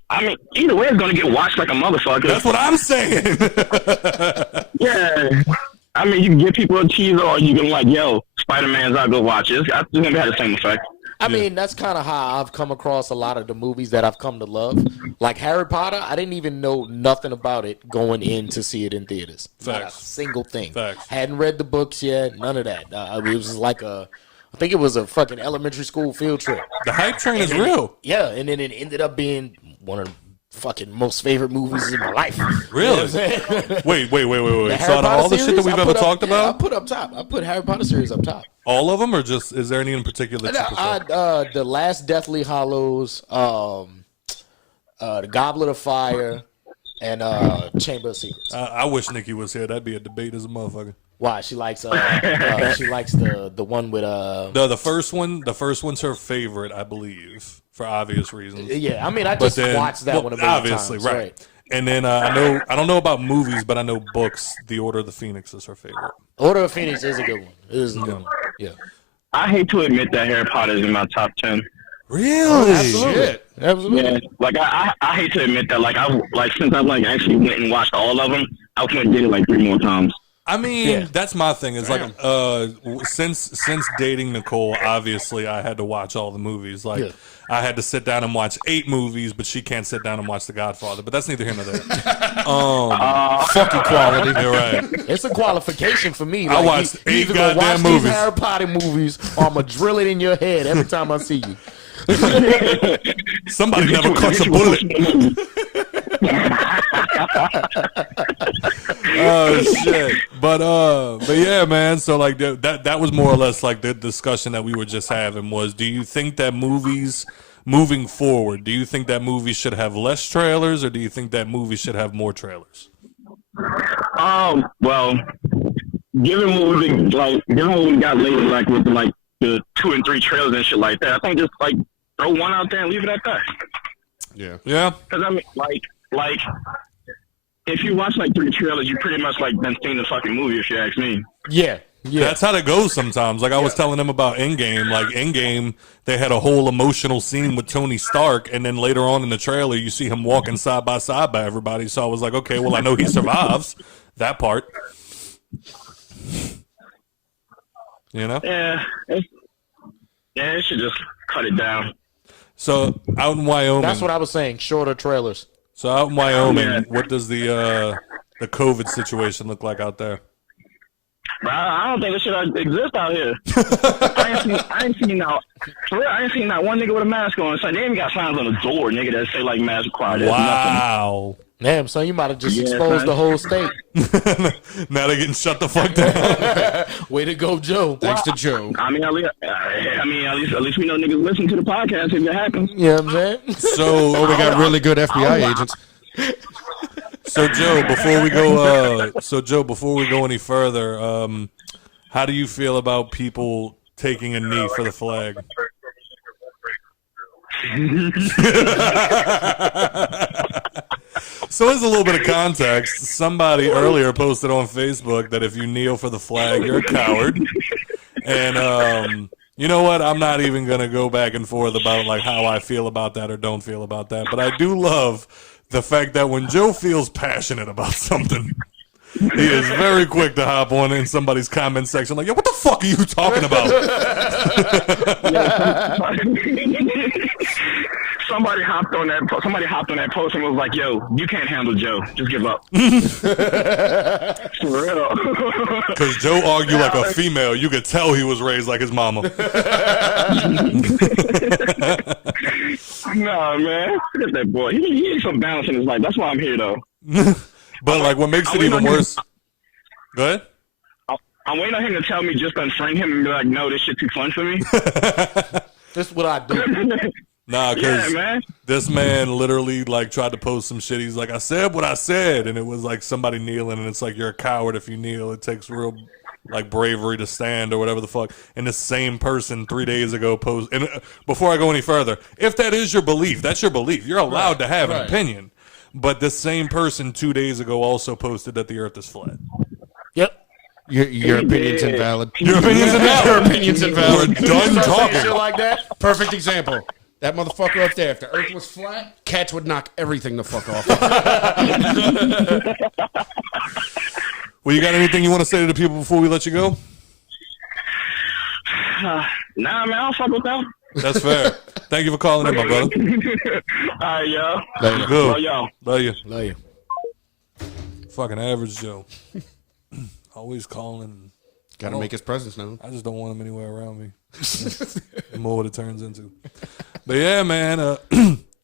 I mean, either way, it's gonna get watched like a motherfucker. That's what I'm saying. Yeah. I mean, you can give people a teaser, or you can like, yo, Spider-Man's out, go watch it. It's gonna have the same effect. I mean, that's kind of how I've come across a lot of the movies that I've come to love. Like Harry Potter, I didn't even know nothing about it going in to see it in theaters. Not a Facts. single thing. Facts. Hadn't read the books yet, none of that. It was just like I think it was a fucking elementary school field trip. The hype train is real. Yeah, and then it ended up being one of the fucking most favorite movies in my life. Really? You know what I'm saying? Wait. The So out of all the shit that we've ever talked I about, put up top. I put Harry Potter series up top. all of them, or just is there any in particular that you prefer? The Last Deathly Hallows, the Goblet of Fire, and Chamber of Secrets. I wish Nikki was here. That'd be a debate as a motherfucker. Why? She likes the one with The first one's her favorite, I believe, for obvious reasons. yeah. I mean, I But just then, watched that well, one a million obviously, times. right. And then I don't know about movies, but I know books. The Order of the Phoenix is her favorite. Order of Phoenix is a good one. It is a good one. Yeah. I hate to admit that Harry Potter is in my top 10. Really? Absolutely. Absolutely. Yeah, like I hate to admit that. Like since I've like actually went and watched all of them, I went and did it like 3 more times. I mean, Yeah. that's my thing. Is like, since dating Nicole, obviously I had to watch all the movies. Like, Yeah. I had to sit down and watch 8 movies, but she can't sit down and watch The Godfather. But that's neither here nor there. Fucking quality. You're right. It's a qualification for me. I watched 8 either gonna goddamn watch movies. these Harry Potter movies, or I'm gonna drill it in your head every time I see you. Somebody never cuts a bullet. Oh shit! But yeah, man. So like that was more or less like the discussion that we were just having was: do you think that movies moving forward, do you think that movies should have less trailers, or do you think that movies should have more trailers? Well, given what we got lately, like with like the 2 and 3 trailers and shit like that, I think just like throw one out there and leave it at that. Yeah. Because I mean, like if you watch like 3 trailers, you pretty much like been seeing the fucking movie. If you ask me. Yeah. That's how that goes sometimes. Like I was telling them about Endgame. Like Endgame, they had a whole emotional scene with Tony Stark, and then later on in the trailer, you see him walking side by side by everybody. So I was like, okay, well, I know he survives that part. You know? Yeah, it should just cut it down. So out in Wyoming, That's what I was saying. Shorter trailers. So out in Wyoming, what does the COVID situation look like out there? I don't think this should exist out here. I ain't seen not one nigga with a mask on. So they even got signs on the door, nigga, that say like mask required. Wow. Damn, son, you might have just exposed the whole state. Now they're getting shut the fuck down. Way to go, Joe. Thanks to Joe. I mean, at least we know niggas listen to the podcast if it happens. You know what I'm saying? So we got really good FBI agents. So Joe, before we go any further, how do you feel about people taking a knee for the flag? So as a little bit of context, somebody earlier posted on Facebook that if you kneel for the flag, you're a coward. And you know what? I'm not even gonna go back and forth about like how I feel about that or don't feel about that. But I do love the fact that when Joe feels passionate about something, he is very quick to hop on in somebody's comment section like, yo, what the fuck are you talking about? Somebody hopped on that post and was like, yo, you can't handle Joe. Just give up. For real. Because Joe argued like a female. You could tell he was raised like his mama. Nah, man. Look at that boy. He needs some balance in his life. That's why I'm here, though. But like what makes it even worse. Go ahead. I'm waiting on him to tell me just unfriend him and be like, no, this shit too fun for me. This is what I do. Nah, because man. this man literally like tried to post some shit. He's like, I said what I said, and it was like somebody kneeling, and it's like you're a coward if you kneel. It takes real like bravery to stand or whatever the fuck. And this same person 3 days ago posed. And before I go any further, if that is your belief, that's your belief. You're allowed to have an opinion. But this same person 2 days ago also posted that the Earth is flat. Yep. Your opinion's invalid. Your opinion's invalid. Your opinion's invalid. We're done talking. Shit like that. Perfect example. That motherfucker up there, if the Earth was flat, cats would knock everything the fuck off. Well, you got anything you want to say to the people before we let you go? Nah, man, I don't fuck with them. That's fair. Thank you for calling in, my brother. All right, yo. Good. Love y'all. Love you. Love you. Fucking average Joe. Always calling. Got to make his presence known. I just don't want him anywhere around me. More what it turns into. But yeah, man,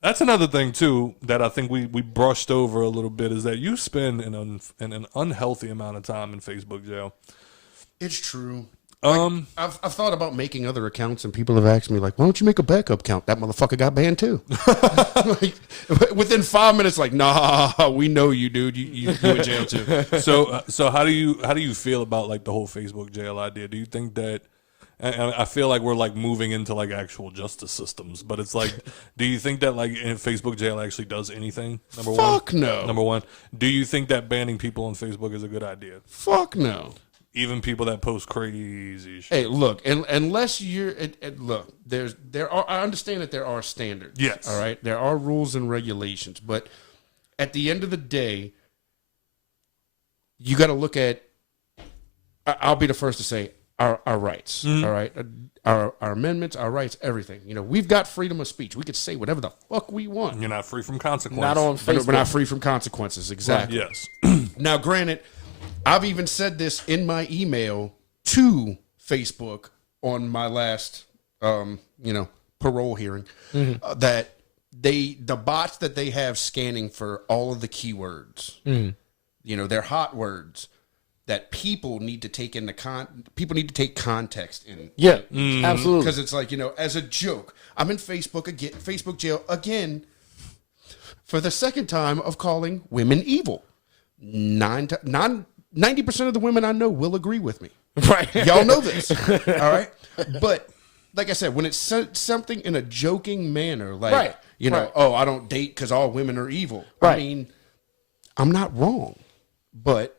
that's another thing too that I think we brushed over a little bit is that you spend an unhealthy amount of time in Facebook jail. It's true. Like, I've thought about making other accounts, and people have asked me like, "Why don't you make a backup account?" That motherfucker got banned too. Like, within 5 minutes, like, nah, we know you, dude. You in jail too. So how do you feel about like the whole Facebook jail idea? Do you think that? And I feel like we're like moving into like actual justice systems, but it's like, do you think that like in Facebook jail actually does anything? Fuck no. Number one, do you think that banning people on Facebook is a good idea? Fuck no. Even people that post crazy shit. Hey, look, unless you're look, I understand that there are standards. Yes. All right. There are rules and regulations, but at the end of the day, you got to look at. I'll be the first to say our rights. Mm-hmm. All right. Our amendments, our rights, everything. You know, we've got freedom of speech. We could say whatever the fuck we want. You're not free from consequences. Not on Facebook. We're not free from consequences. Exactly. Right. Yes. Now, granted, I've even said this in my email to Facebook on my last, parole hearing, that the bots that they have scanning for all of the keywords, they're hot words that people need to take people need to take context in. Yeah, absolutely. Because it's like, as a joke, I'm in Facebook jail again for the second time of calling women evil. 90% of the women I know will agree with me. Right. Y'all know this. All right. But like I said, when it's something in a joking manner, like, Right. Oh, I don't date because all women are evil. Right. I mean, I'm not wrong, but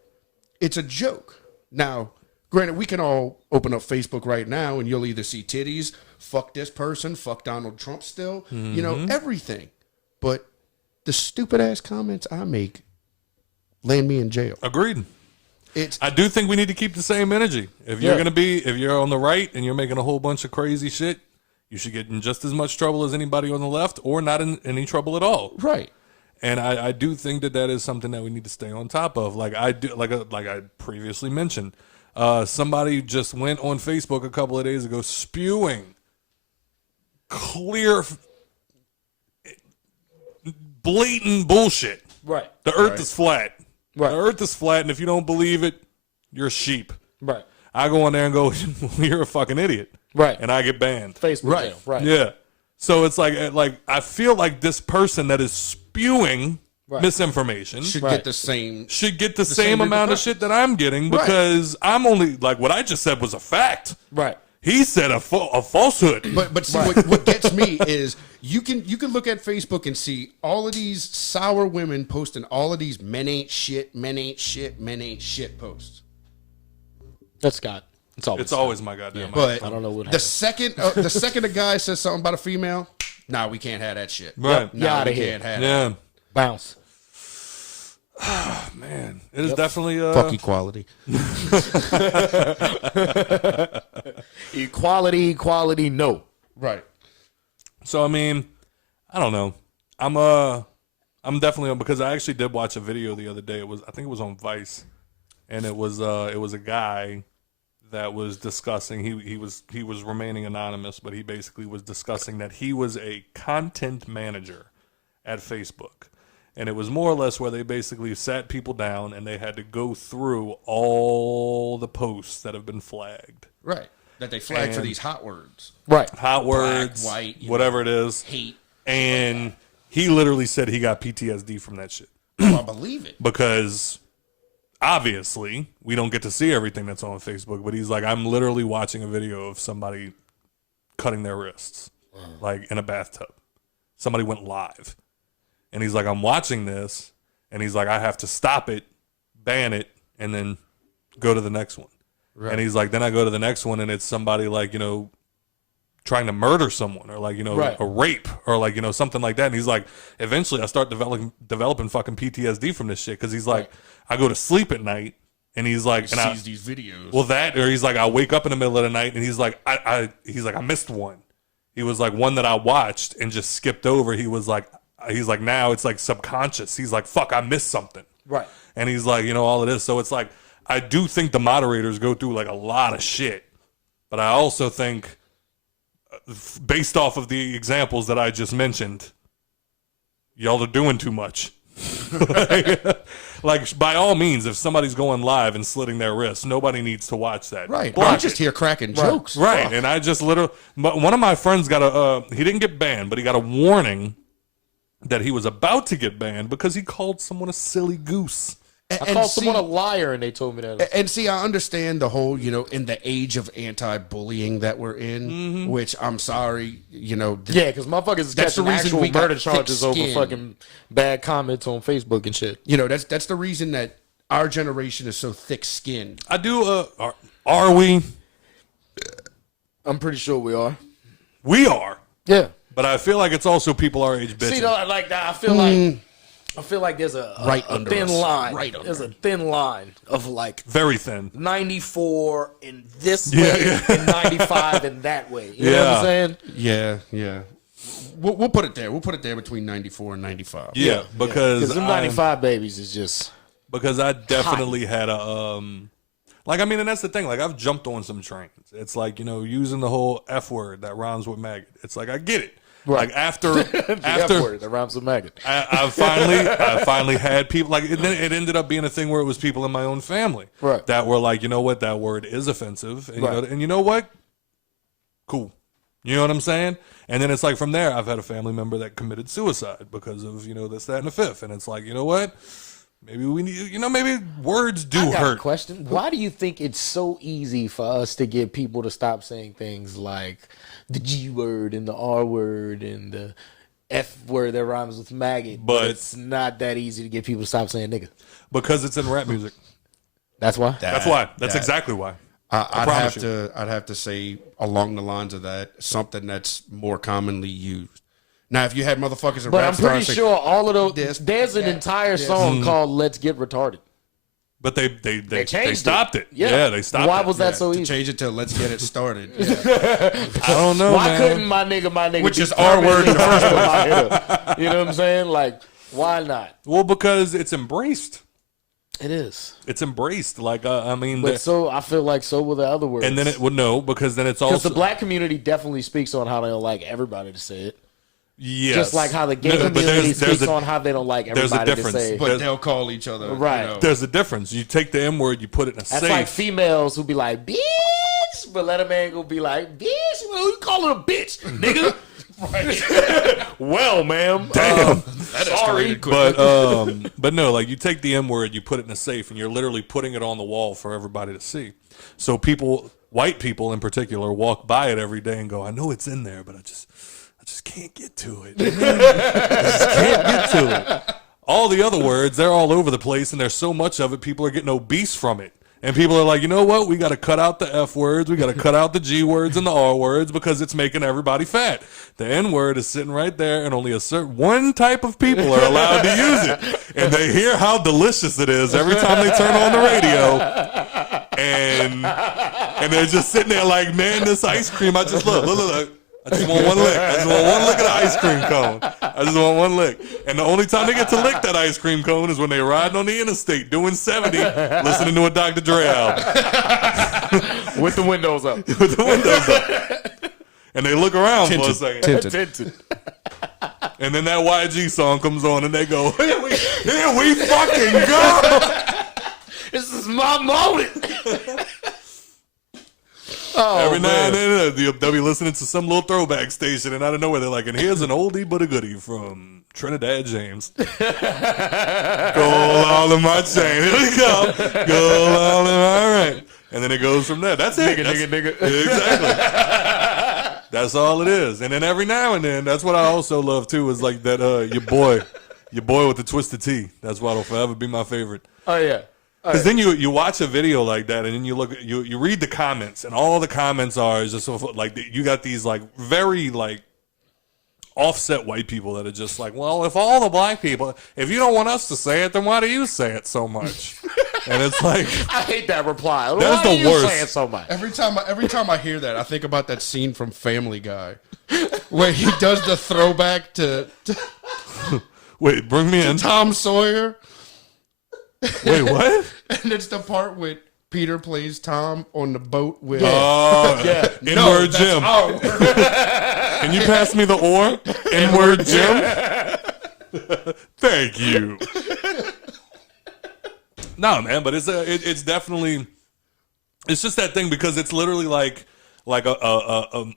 it's a joke. Now, granted, we can all open up Facebook right now and you'll either see titties, fuck this person, fuck Donald Trump still, everything. But the stupid ass comments I make land me in jail. Agreed. It's I do think we need to keep the same energy. If you're on the right and you're making a whole bunch of crazy shit, you should get in just as much trouble as anybody on the left, or not in any trouble at all. right. And I do think that is something that we need to stay on top of. Like I previously mentioned, somebody just went on Facebook a couple of days ago spewing clear, blatant bullshit. Right. The earth is flat. Right. The earth is flat, and if you don't believe it, you're a sheep. Right. I go on there and go, you're a fucking idiot. Right. And I get banned. Facebook Right. jail. Right. Yeah. So it's like I feel like this person that is spewing misinformation Should Right. get the same. should get the same same amount of repercussions. shit that I'm getting, Right. because I'm only, like, what I just said was a fact. Right. He said a falsehood. But see, what gets me is you can look at Facebook and see all of these sour women posting all of these men ain't shit posts. That's Scott. It's always my goddamn mind. But I don't know what the happened. second a guy says something about a female, nah, we can't have that shit. Right. Nah, outta we here. can't have that. Yeah. Bounce. Man, it is definitely Fuck equality. Equality, no. Right. So I mean, I don't know. I'm definitely, because I actually did watch a video the other day. I think it was on Vice, and it was a guy that was discussing. He was remaining anonymous, but he basically was discussing that he was a content manager at Facebook. And it was more or less where they basically sat people down and they had to go through all the posts that have been flagged. Right. That they flag for And- these hot words. Right. Hot words, white, whatever it is. Hate. And he literally said he got PTSD from that shit. Oh, I believe it. Because obviously we don't get to see everything that's on Facebook, but he's like, I'm literally watching a video of somebody cutting their wrists, like in a bathtub. Somebody went live. And he's like, I'm watching this, and he's like, I have to stop it, ban it, and then go to the next one. Right. And he's like, then I go to the next one, and it's somebody like, trying to murder someone, or like, Right. a rape, or like, something like that. And he's like, eventually I start developing fucking PTSD from this shit, because he's like, I go to sleep at night, and he's like, and Sees these videos. well, that, or he's like, I wake up in the middle of the night, and he's like, I missed one. He was like, one that I watched and just skipped over. He's like, now it's like subconscious. He's like, fuck, I missed something. Right. And he's like, all of this. So it's like, I do think the moderators go through like a lot of shit. But I also think, based off of the examples that I just mentioned, y'all are doing too much. like, by all means, if somebody's going live and slitting their wrists, nobody needs to watch that. Right. Block I'm just it. here cracking jokes. Right. Fuck. And I just literally, one of my friends got he didn't get banned, but he got a warning that he was about to get banned because he called someone a silly goose. I called someone a liar, and they told me that. And see, I understand the whole, in the age of anti-bullying that we're in, which I'm sorry, Yeah, because motherfuckers is That's the catching reason actual we got murder thick charges over skin. fucking bad comments on Facebook and shit. that's the reason that our generation is so thick-skinned. I do, are we? I'm pretty sure we are. We are. Yeah. But I feel like it's also people our age bitching. See, though, like that, I feel like there's a Right under thin us. line. Right under. There's a thin line of like Very thin. 94 in this way and 95 in that way. You know what Yeah. I'm saying? Yeah. We'll put it there. We'll put it there between 94 and 95. Yeah, because them 95 babies is just because I definitely had a and that's the thing. Like, I've jumped on some trains. It's like, using the whole F word that rhymes with maggot. It's like, I get it. Like after F-word that rhymes with maggot. I finally had people like it ended up being a thing where it was people in my own family that were like, you know what, that word is offensive, and you know what, cool, you know what I'm saying? And then it's like from there, I've had a family member that committed suicide because of this, that, and the fifth, and it's like, you know what, maybe we need, maybe words do hurt. Question: why do you think it's so easy for us to get people to stop saying things like the G word and the R word and the F word that rhymes with maggot, but it's not that easy to get people to stop saying nigga? Because it's in rap music. That's why. That's why. That's exactly why. I'd have to say along the lines of that, something that's more commonly used. Now, if you had motherfuckers, but I'm pretty sure all of those. There's an entire song called "Let's Get Retarded." But they stopped it. Yeah, they stopped it. Why was that so easy? Change it to "Let's Get It Started." I don't know. Why couldn't my nigga, which is our word in the first place? You know what I'm saying? Like, why not? Well, because it's embraced. It is. It's embraced. Like, I mean, but I feel like so will the other words. And then it would because then it's also because the black community definitely speaks on how they don't like everybody to say it. Yes. Just like how the gay community speaks on how they don't like everybody to say it. But they'll call each other. Right. There's a difference. You take the M word, you put it in a safe. That's like females who be like, bitch, but let a man go be like, bitch, well, you call her a bitch, nigga. Well, ma'am. Damn. Sorry. But no, like you take the M word, you put it in a safe, and you're literally putting it on the wall for everybody to see. So white people in particular, walk by it every day and go, I know it's in there, but I just can't get to it. I just can't get to it. All the other words, they're all over the place, and there's so much of it, people are getting obese from it. And people are like, you know what? We got to cut out the F words. We got to cut out the G words and the R words because it's making everybody fat. The N word is sitting right there, and only a certain one type of people are allowed to use it. And they hear how delicious it is every time they turn on the radio. And they're just sitting there like, man, this ice cream, I just look. I just want one lick. I just want one lick of the ice cream cone. I just want one lick. And the only time they get to lick that ice cream cone is when they're riding on the interstate doing 70, listening to a Dr. Dre album. With the windows up. With the windows up. And they look around for a second. Tinted. And then that YG song comes on and they go, here we fucking go. This is my moment. Every now and then they'll be listening to some little throwback station, and out of nowhere they're like, and here's an oldie but a goodie from Trinidad James. Go all in my chain. Here we go. Go all in my right. And then it goes from there. That's it. Nigga. Exactly. That's all it is. And then every now and then, that's what I also love too, is like that your boy with the twisted T. That's what'll forever be my favorite. Oh yeah. Because then you watch a video like that, and then you look, you read the comments, and all the comments are just like you got these like very like offset white people that are just like, well, if all the black people, if you don't want us to say it, then why do you say it so much? And it's like, I hate that reply. That's why the do you worst. say it so much? Every time I hear that, I think about that scene from Family Guy where he does the throwback to wait, bring me in. Tom Sawyer. Wait, what? And it's the part with Peter plays Tom on the boat with N-word Jim. Can you pass me the oar? N-word Jim? Thank you. No, man, but it's definitely, it's just that thing because it's literally like I'm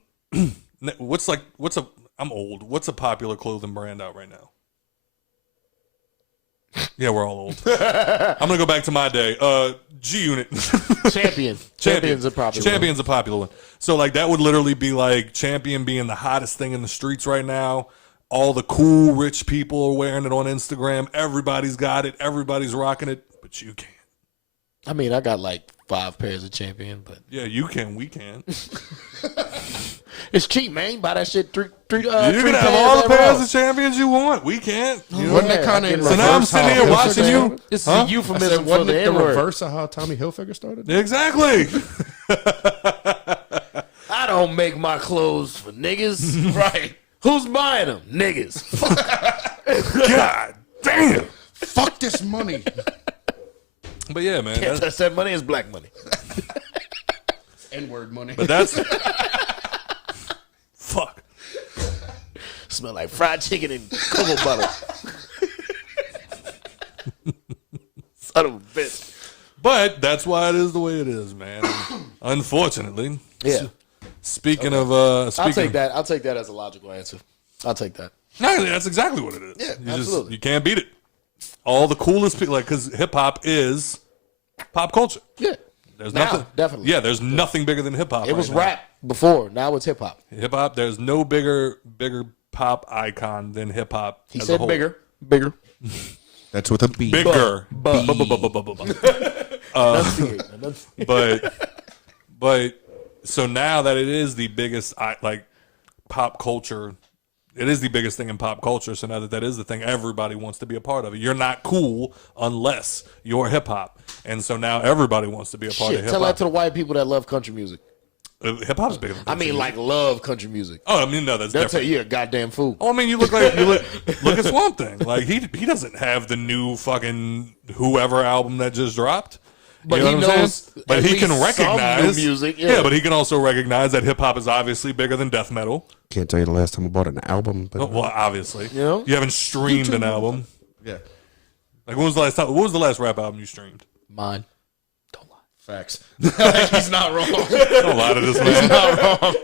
old. What's a popular clothing brand out right now? Yeah, we're all old. I'm gonna go back to my day. G-Unit. Champion. Champion's a popular one. So like that would literally be like Champion being the hottest thing in the streets right now. All the cool rich people are wearing it on Instagram. Everybody's got it. Everybody's rocking it, but you can't. I mean, I got like 5 pairs of Champion, but yeah, you can. We can. It's cheap, man. Buy that shit. You can have all the pairs of Champions you want. We can't. You know? Wasn't that kind of so now I'm sitting here watching you. This is a euphemism for wasn't the it the N-word. reverse of how Tommy Hilfiger started? Exactly. I don't make my clothes for niggas. Right. Who's buying them? Niggas. God damn. Fuck this money. But yeah, man. Can't touch that money. Is black money. N-word money. But that's fuck. smell like fried chicken and cocoa butter. Son of a bitch. But that's why it is the way it is, man. Unfortunately. Yeah. Speaking of I'll take that. I'll take that as a logical answer. I'll take that. No, that's exactly what it is. Yeah, you absolutely. You can't beat it. All the coolest people, like, because hip hop is pop culture. Yeah. There's Now, nothing. definitely. Yeah, there's nothing bigger than hip hop. It was rap before. Now it's hip hop. Hip hop. There's no bigger pop icon than hip hop. He as a said whole. bigger. That's with a B. Bigger. But so now that it is the biggest like pop culture, it is the biggest thing in pop culture. So now that is the thing, everybody wants to be a part of it. You're not cool unless you're hip hop, and so now everybody wants to be a part of hip Tell that hop. to the white people that love country music. Hip hop's bigger. Than I mean, like, love country music. oh, I mean, no, that's They'll tell different. you you're a goddamn fool. Oh, I mean, you look at SwampThing. Like he doesn't have the new fucking whoever album that just dropped. But You know he what I'm knows saying? But at he can least some recognize new music. Yeah, but he can also recognize that hip hop is obviously bigger than death metal. Can't tell you the last time I bought an album, but Oh, well, obviously, Yeah. you haven't streamed an album. yeah, Like when was the last time? What was the last rap album you streamed? Mine. Don't lie. facts. He's not wrong. Don't lie to this man. Not wrong.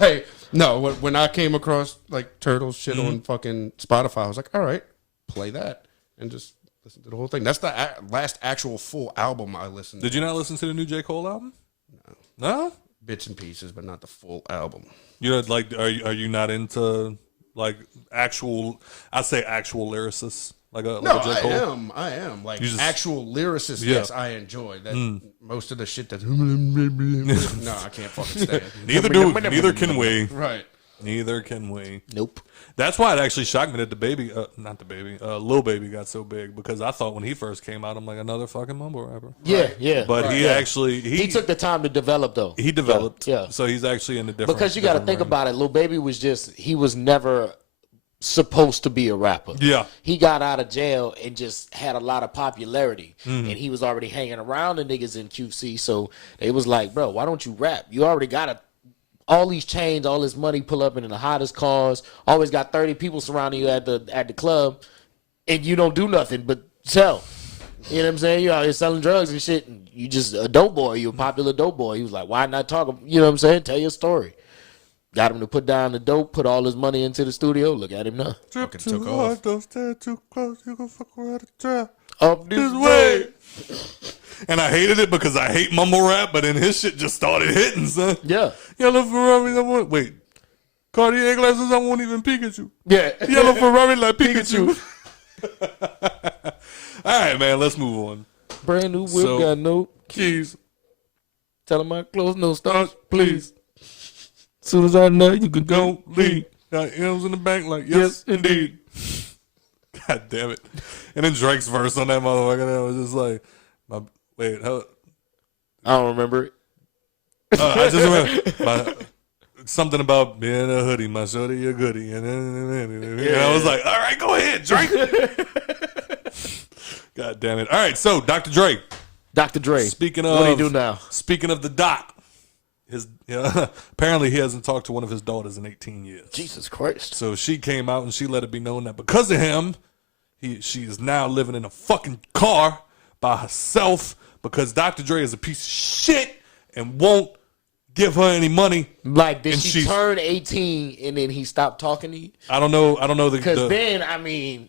Like, no, when I came across like Turtles shit on fucking Spotify, I was like, all right, play that and just listen to the whole thing. That's the last actual full album I listened to. Did you not listen to the new J. Cole album? No. Bits and pieces, but not the full album. You're like, are you not into like actual? I say actual lyricists, like a No, J. Cole. I am. Like You just- actual lyricists, Yeah. yes, I enjoy. That most of the shit that no, I can't fucking stand. Neither can we. Right. Neither can we. Nope. That's why it actually shocked me that Lil Baby got so big, because I thought when he first came out, I'm like, another fucking mumble rapper. Yeah, yeah. But he actually he took the time to develop, though. he developed. Yeah. So he's actually in a different. Because you got to think about it. Lil Baby was he was never supposed to be a rapper. Yeah. He got out of jail and just had a lot of popularity. And he was already hanging around the niggas in QC. So they was like, bro, why don't you rap? You already got all these chains, all this money, pull up in the hottest cars, always got 30 people surrounding you at the club, and you don't do nothing but sell. You know what I'm saying? You're out here selling drugs and shit, and you just a dope boy. You're a popular dope boy. He was like, why not talk? You know what I'm saying? Tell your story. Got him to put down the dope, put all his money into the studio. Look at him now. Drip Fucking took too off. hard, don't stand too close. You gon' fuck around the trap. Up This way. And I hated it because I hate mumble rap, but then his shit just started hitting, son. Yeah. Yellow Ferrari, wait. Cartier glasses, I won't even Pikachu. Yeah. Yellow Ferrari like Pikachu. All right, man, let's move on. Brand new whip, So- got no Keys. Tell him I close, no starch, please. Soon as I know, you can go. Don't leave. Got M's in the bank like, yes, indeed. God damn it. And then Drake's verse on that motherfucker, that was just like, I don't remember it. I just remember something about being a hoodie, my shorty a goodie. And I was like, all right, go ahead, Drake. God damn it. All right, so Dr. Dre. Dr. Dre. Speaking of, what do he do now? Speaking of the doc, apparently he hasn't talked to one of his daughters in 18 years. Jesus Christ. So she came out and she let it be known that because of him, she is now living in a fucking car by herself because Dr. Dre is a piece of shit and won't give her any money. Like, did And she she's- turn 18 and then he stopped talking to you? I don't know Because then, I mean,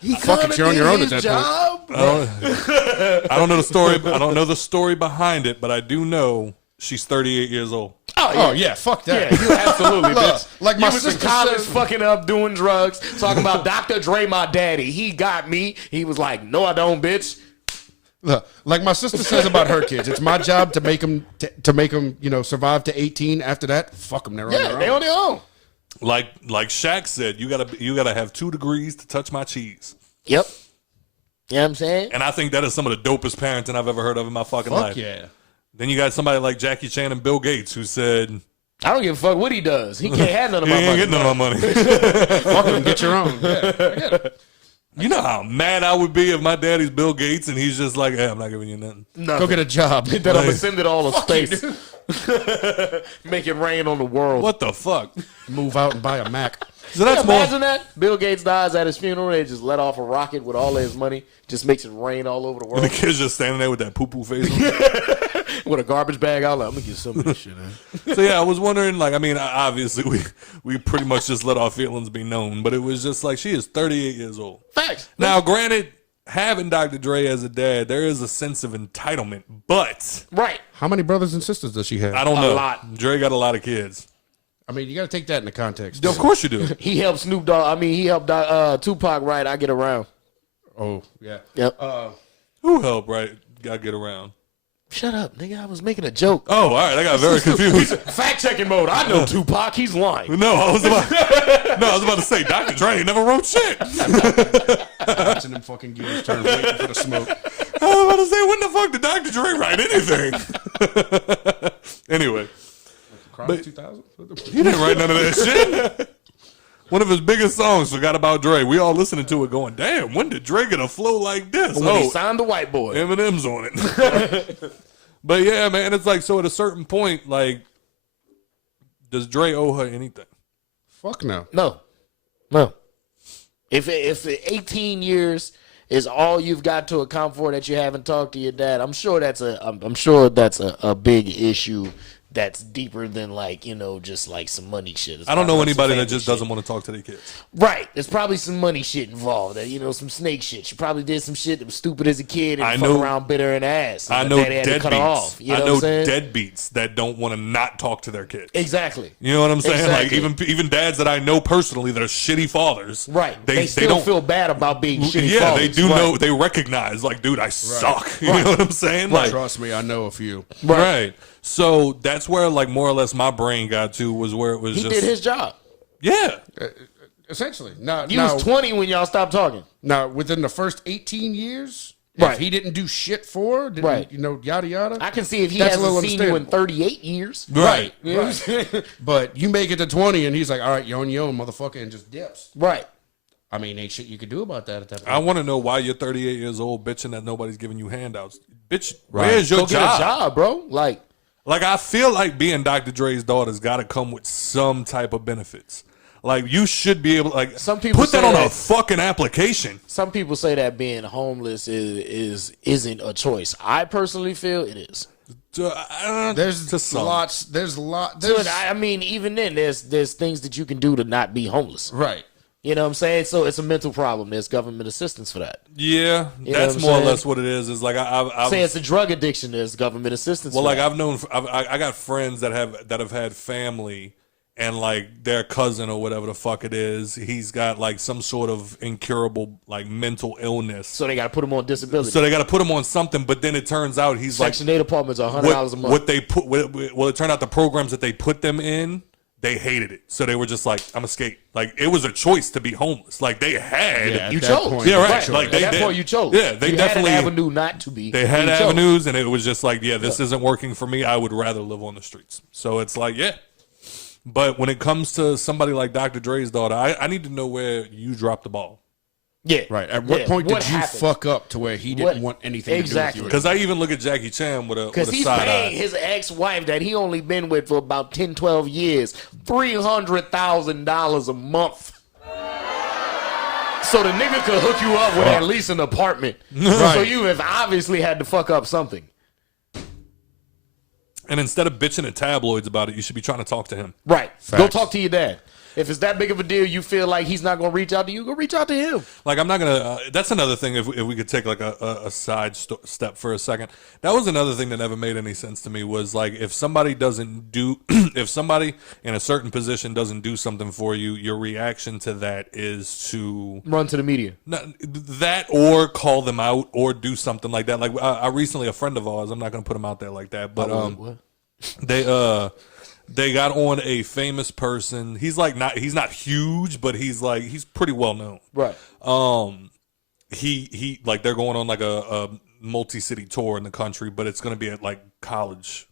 he Fuck it, you're on your own at his that point. job. I don't know the story. I don't know the story behind it, but I do know she's 38 years old. Oh yeah, fuck that. Yeah, you absolutely, Look, bitch. like my you was in sister college said- fucking up doing drugs, talking about Dr. Dre, my daddy. He got me. He was like, no, I don't, bitch. Look, like my sister says about her kids, it's my job to make them survive to 18. After that, fuck them. They're on Yeah, their they own. on their own. Like Shaq said, you gotta have 2 degrees to touch my cheese. Yep. You know what I'm saying? And I think that is some of the dopest parenting I've ever heard of in my fucking Fuck life. yeah. Then you got somebody like Jackie Chan and Bill Gates who said, I don't give a fuck what he does. He can't have none of "You my ain't money. getting none of my money." Fuck them. Get your own. Yeah. You know how mad I would be if my daddy's Bill Gates and he's just like, "Hey, I'm not giving you nothing." Go get a job. That I'm gonna send it all to space. Make it rain on the world. What the fuck? Move out and buy a Mac. So that's more. Imagine that. Bill Gates dies at his funeral. They just let off a rocket with all of his money. Just makes it rain all over the And the world. kid's just standing there with that poo-poo face on. With a garbage bag out. Like, I'm going to get some of this shit, man. So yeah, I was wondering, like, I mean, obviously we pretty much just let our feelings be known, but it was just like, she is 38 years old. Facts. Now, granted, having Dr. Dre as a dad, there is a sense of entitlement, but Right. How many brothers and sisters does she have? I don't know. A lot. Dre got a lot of kids. I mean, you got to take that into context. Of course you do. He helped Snoop Dogg. I mean, he helped Tupac write I Get Around. Oh, yeah. Yep. Who helped, right? Gotta get around. Shut up, nigga. I was making a joke. Oh, all right. I got very confused. Fact-checking mode. I know Tupac. He's lying. No, I was about to say Dr. Dre never wrote shit. Watching them fucking gears turn, waiting for the smoke. I was about to say, when the fuck did Dr. Dre write anything? Anyway, Crime 2000? he didn't write none of that shit. One of his biggest songs, Forgot About Dre. We all listening to it going, damn, when did Dre get a flow like this? When he signed the white boy. Eminem's on it. But yeah, man, it's like, so at a certain point, like, does Dre owe her anything? Fuck no. No. If 18 years is all you've got to account for that you haven't talked to your dad, I'm sure that's a big issue that's deeper than, like, you know, just like some money shit. It's I don't know probably anybody some that family just shit. doesn't want to talk to their kids. Right. There's probably some money shit involved. That, you know, some snake shit. She probably did some shit that was stupid as a kid and I fuck know- around bit her in the ass. I And know daddy had to cut her off. deadbeats. You know I what know I'm saying? deadbeats that don't want to not talk to their kids. Exactly. You know what I'm saying? Exactly. Like even dads that I know personally that are shitty fathers. Right. They still don't feel bad about being shitty Yeah, fathers. they do Right. know. They recognize, like, dude, I suck. You know what I'm saying? Like, Trust me, I know a few. right. So that's where, like, more or less my brain got to, was where it was He just. did his job. Yeah. Essentially. Now, He was 20 when y'all stopped talking. now, within the first 18 years, Right. if he didn't do shit for her, didn't, Right. you know, yada, yada. I can see if he That's a little hasn't seen you in understandable. 38 years. Right. You know what I'm saying? But you make it to 20 and he's like, all right, you're on your own, motherfucker, and just dips. Right. I mean, ain't shit you could do about that at that point. I want to know why you're 38 years old bitching that nobody's giving you handouts. Bitch, Right. where's your Go get a job, bro. Like, Like, I feel like being Dr. Dre's daughter's got to come with some type of benefits. Like, you should be able to, like, Some people put that say on a that- fucking application. some people say that being homeless isn't a choice. I personally feel it is. There's to some. lots, there's a lot, Dude, there's, I mean, even then, there's things that you can do to not be homeless. right. You know what I'm saying? So it's a mental problem. There's government assistance for that. Yeah, You know that's what I'm more or saying? less what it is. Is like I've Say it's a drug addiction. There's government assistance. well, for like that. I've known, I got friends that have had family, and like their cousin or whatever the fuck it is, he's got like some sort of incurable like mental illness. So they got to put him on disability. So they got to put him on something, but then it turns out he's Section like 8 apartments are $100 a month. what they put. Well, it turned out the programs that they put them in, they hated it. So they were just like, I'm escape. Like, it was a choice to be homeless. Like, they had. Yeah, you at that chose. point, Yeah, right. Right. Like, At they that did. point, you chose. Yeah, they you definitely. had an avenue not to be. They had You chose. avenues, and it was just like, yeah, this isn't working for me. I would rather live on the streets. So it's like, yeah. But when it comes to somebody like Dr. Dre's daughter, I need to know where you dropped the ball. Yeah. Right. At what Yeah. point did What you happened? fuck up to where he didn't What- want anything Exactly. to do with Because I even look at Jackie Chan with a Because he's side paying eye. his ex-wife that he only been with for about 10, 12 years, $300,000 a month. So the nigga could hook you up with at least an apartment. So you have obviously had to fuck up something. And instead of bitching at tabloids about it, you should be trying to talk to him. Right. Go Facts. talk to your dad. If it's that big of a deal, you feel like he's not going to reach out to you, go reach out to him. Like, I'm not gonna. That's another thing. If we could take like a side step for a second, that was another thing that never made any sense to me. Was like, if somebody doesn't do, if somebody in a certain position doesn't do something for you, your reaction to that is to Run to the media. that or call them out or do something like that. Like I recently, a friend of ours. I'm not gonna put him out there like that, but What? they got on a famous person. He's not huge, but he's pretty well known. Right. He like they're going on like a multi-city tour in the country, but it's going to be at like college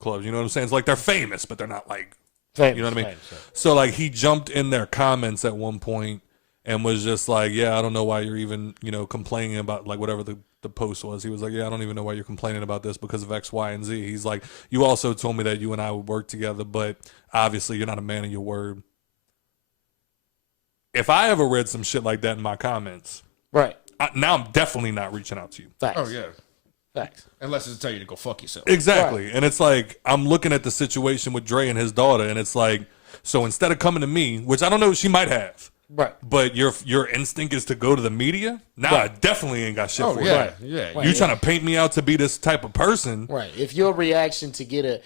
clubs. You know what I'm saying? It's like they're famous, but they're not like, Famous, you know what I mean? famous, yeah. So like he jumped in their comments at one point and was just like, yeah, I don't know why you're even, complaining about like whatever the post was. He was like, yeah, I don't even know why you're complaining about this because of X, Y, and Z. He's like, you also told me that you and I would work together, but obviously you're not a man of your word. If I ever read some shit like that in my comments, right now I'm definitely not reaching out to you. Facts. Oh yeah. Facts. Unless it's tell you to go fuck yourself. Exactly. Right. And it's like, I'm looking at the situation with Dre and his daughter, and it's like, so instead of coming to me, which I don't know, she might have, Right. but your instinct is to go to the media? Nah, I definitely ain't got shit for yeah, you. yeah. Right. You trying to paint me out to be this type of person. Right. If your reaction to get a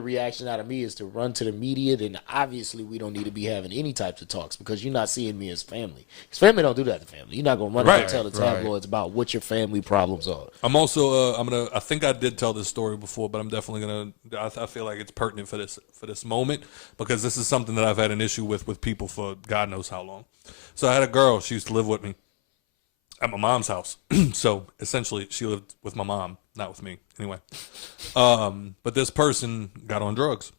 reaction out of me is to run to the media, then obviously we don't need to be having any types of talks because you're not seeing me as family. Because family don't do that to family. You're not gonna run out and tell the tabloids about what your family problems are. I'm also I think I did tell this story before, but I'm definitely gonna I feel like it's pertinent for this moment because this is something that I've had an issue with people for God knows how long. So I had a girl, she used to live with me at my mom's house. So essentially she lived with my mom, not with me anyway. But this person got on drugs.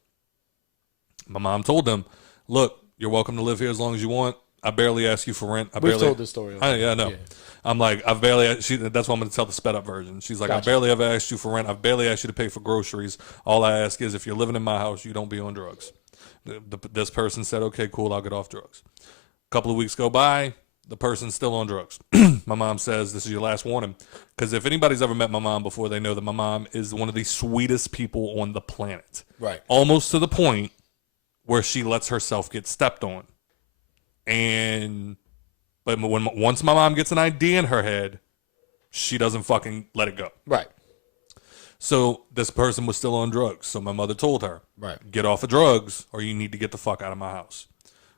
My mom told them, look, you're welcome to live here as long as you want. I barely ask you for rent. We've told this story. I know. Yeah. I'm like, that's why I'm going to tell the sped up version. She's like, Gotcha. I barely ever asked you for rent. I've barely asked you to pay for groceries. All I ask is if you're living in my house, you don't be on drugs. This person said, okay, cool, I'll get off drugs. A couple of weeks go by, the person's still on drugs. My mom says, this is your last warning. Because if anybody's ever met my mom before, they know that my mom is one of the sweetest people on the planet. Right. Almost to the point where she lets herself get stepped on. But once my mom gets an idea in her head, she doesn't fucking let it go. Right. So this person was still on drugs. So my mother told her, Right. get off of drugs or you need to get the fuck out of my house.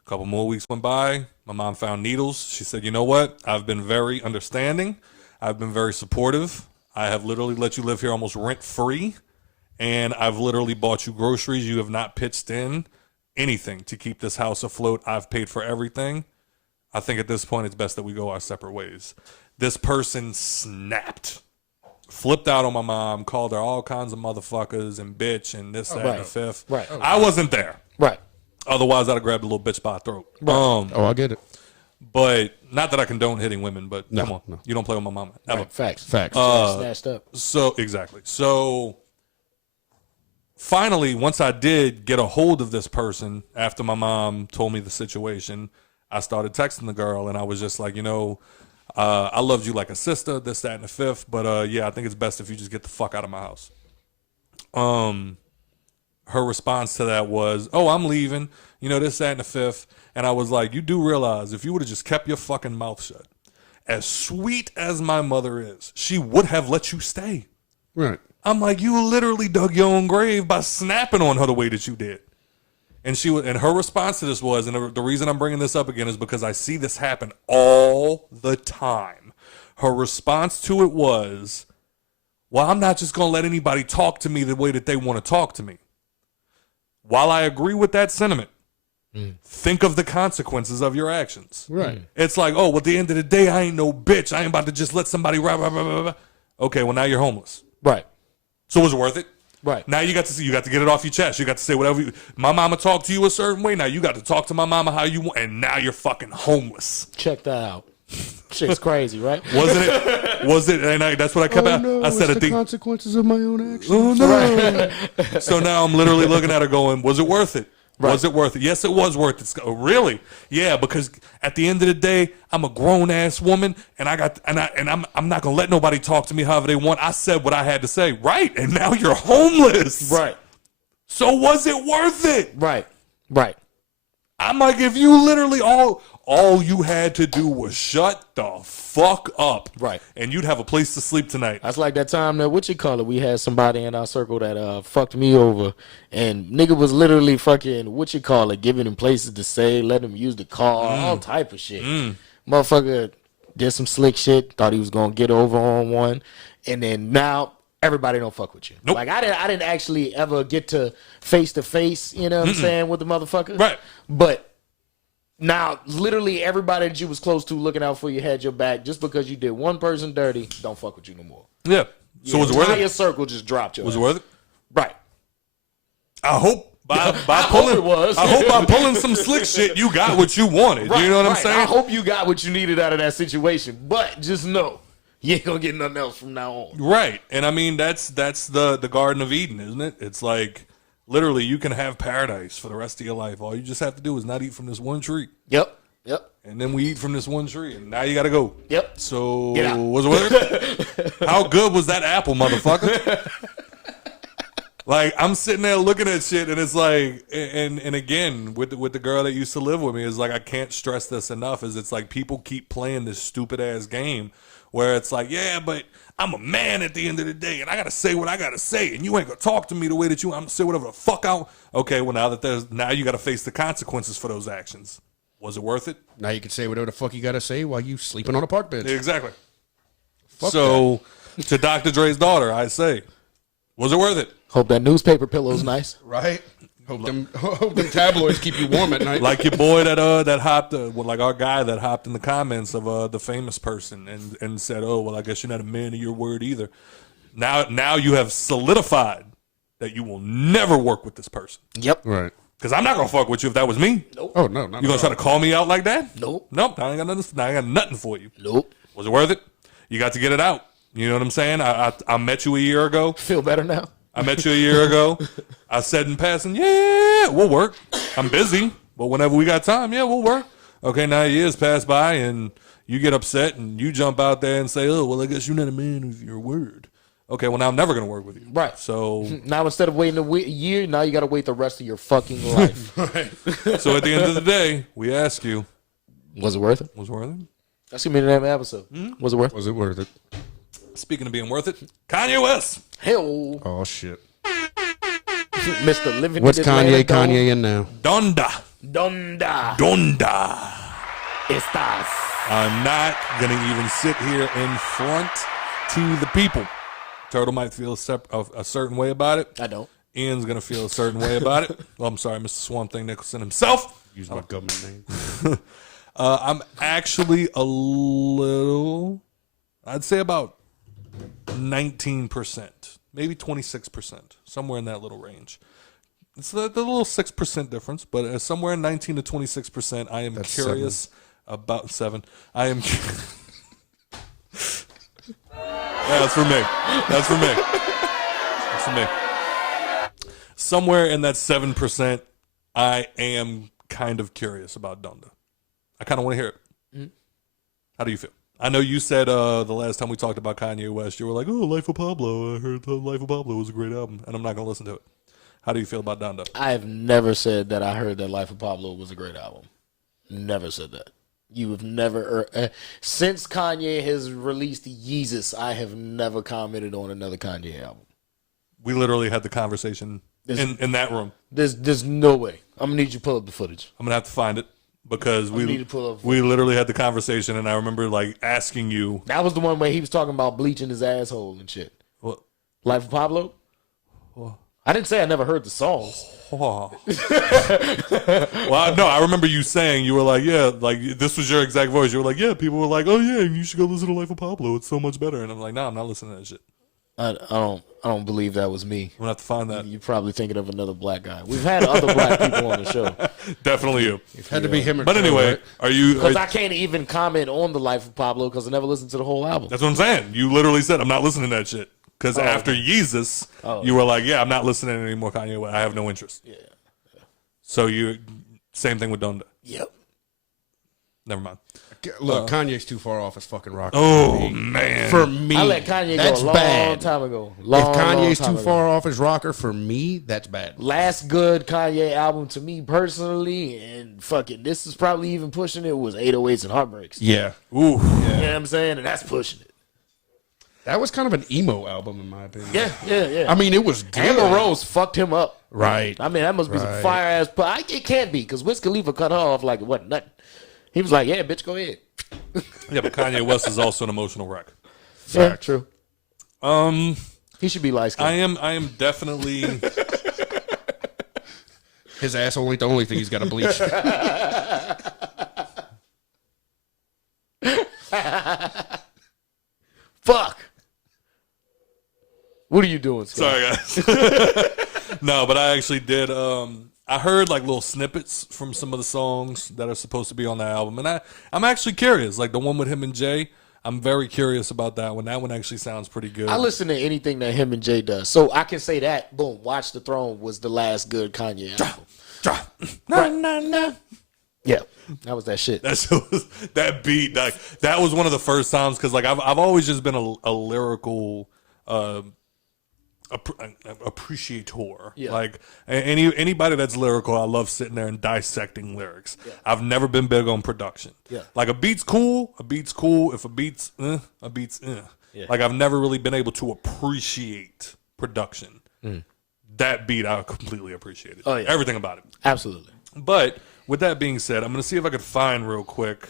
A couple more weeks went by. My mom found needles. She said, you know what? I've been very understanding. I've been very supportive. I have literally let you live here almost rent free. And I've literally bought you groceries. You have not pitched in anything to keep this house afloat. I've paid for everything. I think at this point it's best that we go our separate ways. This person snapped, flipped out on my mom, called her all kinds of motherfuckers and bitch and this, that, and the fifth. Right. I wasn't there. Right. Otherwise, I'd have grabbed a little bitch by the throat. I get it. But not that I condone hitting women, but No, come on. no. You don't play with my mama. Ever. Right. Facts. Facts. Snatched up. So, exactly. So, finally, once I did get a hold of this person after my mom told me the situation, I started texting the girl, and I was just like, I loved you like a sister, this, that, and the fifth, but yeah, I think it's best if you just get the fuck out of my house. Her response to that was, oh, I'm leaving, this, that, and the fifth. And I was like, you do realize if you would have just kept your fucking mouth shut, as sweet as my mother is, she would have let you stay. Right. I'm like, you literally dug your own grave by snapping on her the way that you did. And her response to this was, and the reason I'm bringing this up again is because I see this happen all the time. Her response to it was, well, I'm not just going to let anybody talk to me the way that they want to talk to me. While I agree with that sentiment, think of the consequences of your actions. Right. It's like, oh, well, at the end of the day, I ain't no bitch. I ain't about to just let somebody rah, rah, rah, rah, rah. Okay, well, now you're homeless. Right. So was it worth it? Right. Now you got to get it off your chest. You got to say whatever. My mama talked to you a certain way. Now you got to talk to my mama how you want, and now you're fucking homeless. Check that out. Shit's crazy, right? Wasn't it? Was it? And that's what I kept. I said it's the consequences of my own actions. Oh no! So now I'm literally looking at her, going, "Was it worth it? Right. Was it worth it? Yes, it was worth it. Oh, really? Yeah, because at the end of the day, I'm a grown ass woman, and I'm not gonna let nobody talk to me however they want. I said what I had to say, right? And now you're homeless, Right. So was it worth it? Right. Right. I'm like, if you literally all you had to do was shut the fuck up, Right. and you'd have a place to sleep tonight. That's like that time that, we had somebody in our circle that fucked me over, and nigga was literally fucking, giving him places to stay, letting him use the car, all type of shit. Motherfucker did some slick shit, thought he was gonna get over on one, and then now everybody don't fuck with you. Nope. Like, I didn't actually ever get to face, you know what I'm saying, with the motherfucker. Right. But now, literally everybody that you was close to looking out for you had your back. Just because you did one person dirty, don't fuck with you no more. Yeah. So was it worth Entire it? circle just dropped you. Was it worth it? Right. I hope By hope it was. I hope by pulling some slick shit, you got what you wanted. Right, you know what I'm right. saying? I hope you got what you needed out of that situation, but just know you ain't gonna get nothing else from now on. Right. And I mean, that's the Garden of Eden, isn't it? It's like, literally, you can have paradise for the rest of your life. All you just have to do is not eat from this one tree. Yep. And then we eat from this one tree, and now you got to go. Yep. So, Get out. was it worth it? How good was that apple, motherfucker? Like, I'm sitting there looking at shit, and it's like, and again, with the girl that used to live with me, it's like, I can't stress this enough, is it's like people keep playing this stupid-ass game where it's like, yeah, but I'm a man at the end of the day, and I got to say what I got to say, and you ain't going to talk to me the way that I'm going to say whatever the fuck out. Okay, well, now you got to face the consequences for those actions. Was it worth it? Now you can say whatever the fuck you gotta say while you sleeping on a park bench. Exactly. Fuck So, to Dr. Dre's daughter, I say, was it worth it? Hope that newspaper pillow's nice. Right? Hope them tabloids keep you warm at night. Like your boy that hopped, like our guy that hopped in the comments of the famous person and said, oh, well, I guess you're not a man of your word either. Now you have solidified that you will never work with this person. Yep. Right. Because I'm not going to fuck with you if that was me. Nope. Oh, no. Not You going to try to call me out like that? Nope. Nope. I ain't got nothing for you. Nope. Was it worth it? You got to get it out. You know what I'm saying? I met you a year ago. Feel better now? I met you a year ago. I said in passing, yeah, we'll work. I'm busy, but whenever we got time, yeah, we'll work. Okay, now years pass by, and you get upset, and you jump out there and say, oh, well, I guess you're not a man of your word. Okay, well, now I'm never going to work with you. Right. So Now instead of waiting a year, now you got to wait the rest of your fucking life. so at the end of the day, we ask you, Was it worth it? was it worth it? That's going to be the name of the episode. Was it worth it? Was it worth it? Speaking of being worth it, Kanye West. Hell, Oh, shit. Mr. Living What's in Atlanta, Kanye in now? Donda. Donda. Estás. I'm not going to even sit here in front to the people. Turtle might feel a certain way about it. I don't. Ian's going to feel a certain way about it. Well, I'm sorry, Mr. SwampThing Nicholson himself. Use my government name. I'm actually a little, I'd say about 19%, maybe 26%, somewhere in that little range. It's the little 6% difference, but somewhere in 19 to 26%, I am That's curious about 7. I am. Yeah, that's for me. That's for me. That's for me. Somewhere in that 7%, I am kind of curious about Donda. I kind of want to hear it. Mm-hmm. How do you feel? I know you said the last time we talked about Kanye West, you were like, oh, Life of Pablo. I heard Life of Pablo was a great album, and I'm not going to listen to it. How do you feel about Donda? I have never said that I heard that Life of Pablo was a great album. Never said that. You have never, since Kanye has released Yeezus, I have never commented on another Kanye album. We literally had the conversation in that room. There's no way. I'm gonna need you to pull up the footage. I'm going to have to find it because need to pull up we literally had the conversation, and I remember like asking you. That was the one where he was talking about bleaching his asshole and shit. What? Life of Pablo? What? I didn't say I never heard the songs. Oh. Well, no, I remember you saying, you were like, yeah, like this was your exact voice. You were like, yeah, people were like, oh yeah, you should go listen to Life of Pablo. It's so much better. And I'm like, no, I'm not listening to that shit. I don't believe that was me. I'm gonna have to find that. You're probably thinking of another black guy. We've had other black people on the show. Definitely you. Had to be him or But Joe, anyway, right? are you? Because I can't even comment on the Life of Pablo because I never listened to the whole album. That's what I'm saying. You literally said, I'm not listening to that shit. Because after Yeezus, you were like, yeah, I'm not listening to any more Kanye West. I have no interest. Yeah. So same thing with Donda. Yep. Never mind. Look, Kanye's too far off his fucking rock. Oh, man. For me, I let Kanye that's go a long bad. time ago. If Long Kanye's time too ago. far off his rocker, for me, that's bad. Last good Kanye album to me personally, and fucking, this is probably even pushing it, was 808s and Heartbreaks. Yeah. Ooh. You know what I'm saying? And that's pushing it. That was kind of an emo album, in my opinion. Yeah. I mean, it was good. Amber Rose fucked him up. Right. I mean, that must be some Right. fire ass. But it can't be because Wiz Khalifa cut her off like it wasn't nothing. He was like, "Yeah, bitch, go ahead." Yeah, but Kanye West is also an emotional wreck. Yeah, true. Um, He should be light skinned. I am definitely. His asshole ain't the only thing he's got to bleach. Fuck. What are you doing, Scott? Sorry, guys. No, but I actually did. I heard like little snippets from some of the songs that are supposed to be on the album, and I'm actually curious. Like the one with him and Jay, I'm very curious about that one. That one actually sounds pretty good. I listen to anything that him and Jay does, so I can say that. Boom, Watch the Throne was the last good Kanye album. Drop. Nah. Yeah, that was that shit. That beat, like that was one of the first times because like I've always just been a lyrical appreciator. Yeah. Like anybody that's lyrical, I love sitting there and dissecting lyrics. Yeah. I've never been big on production. Yeah. Like a beat's cool. If a beat's a beat's. Yeah. Like I've never really been able to appreciate production. That beat I completely appreciated. Oh, yeah. Everything about it. Absolutely. But with that being said, I'm going to see if I could find real quick.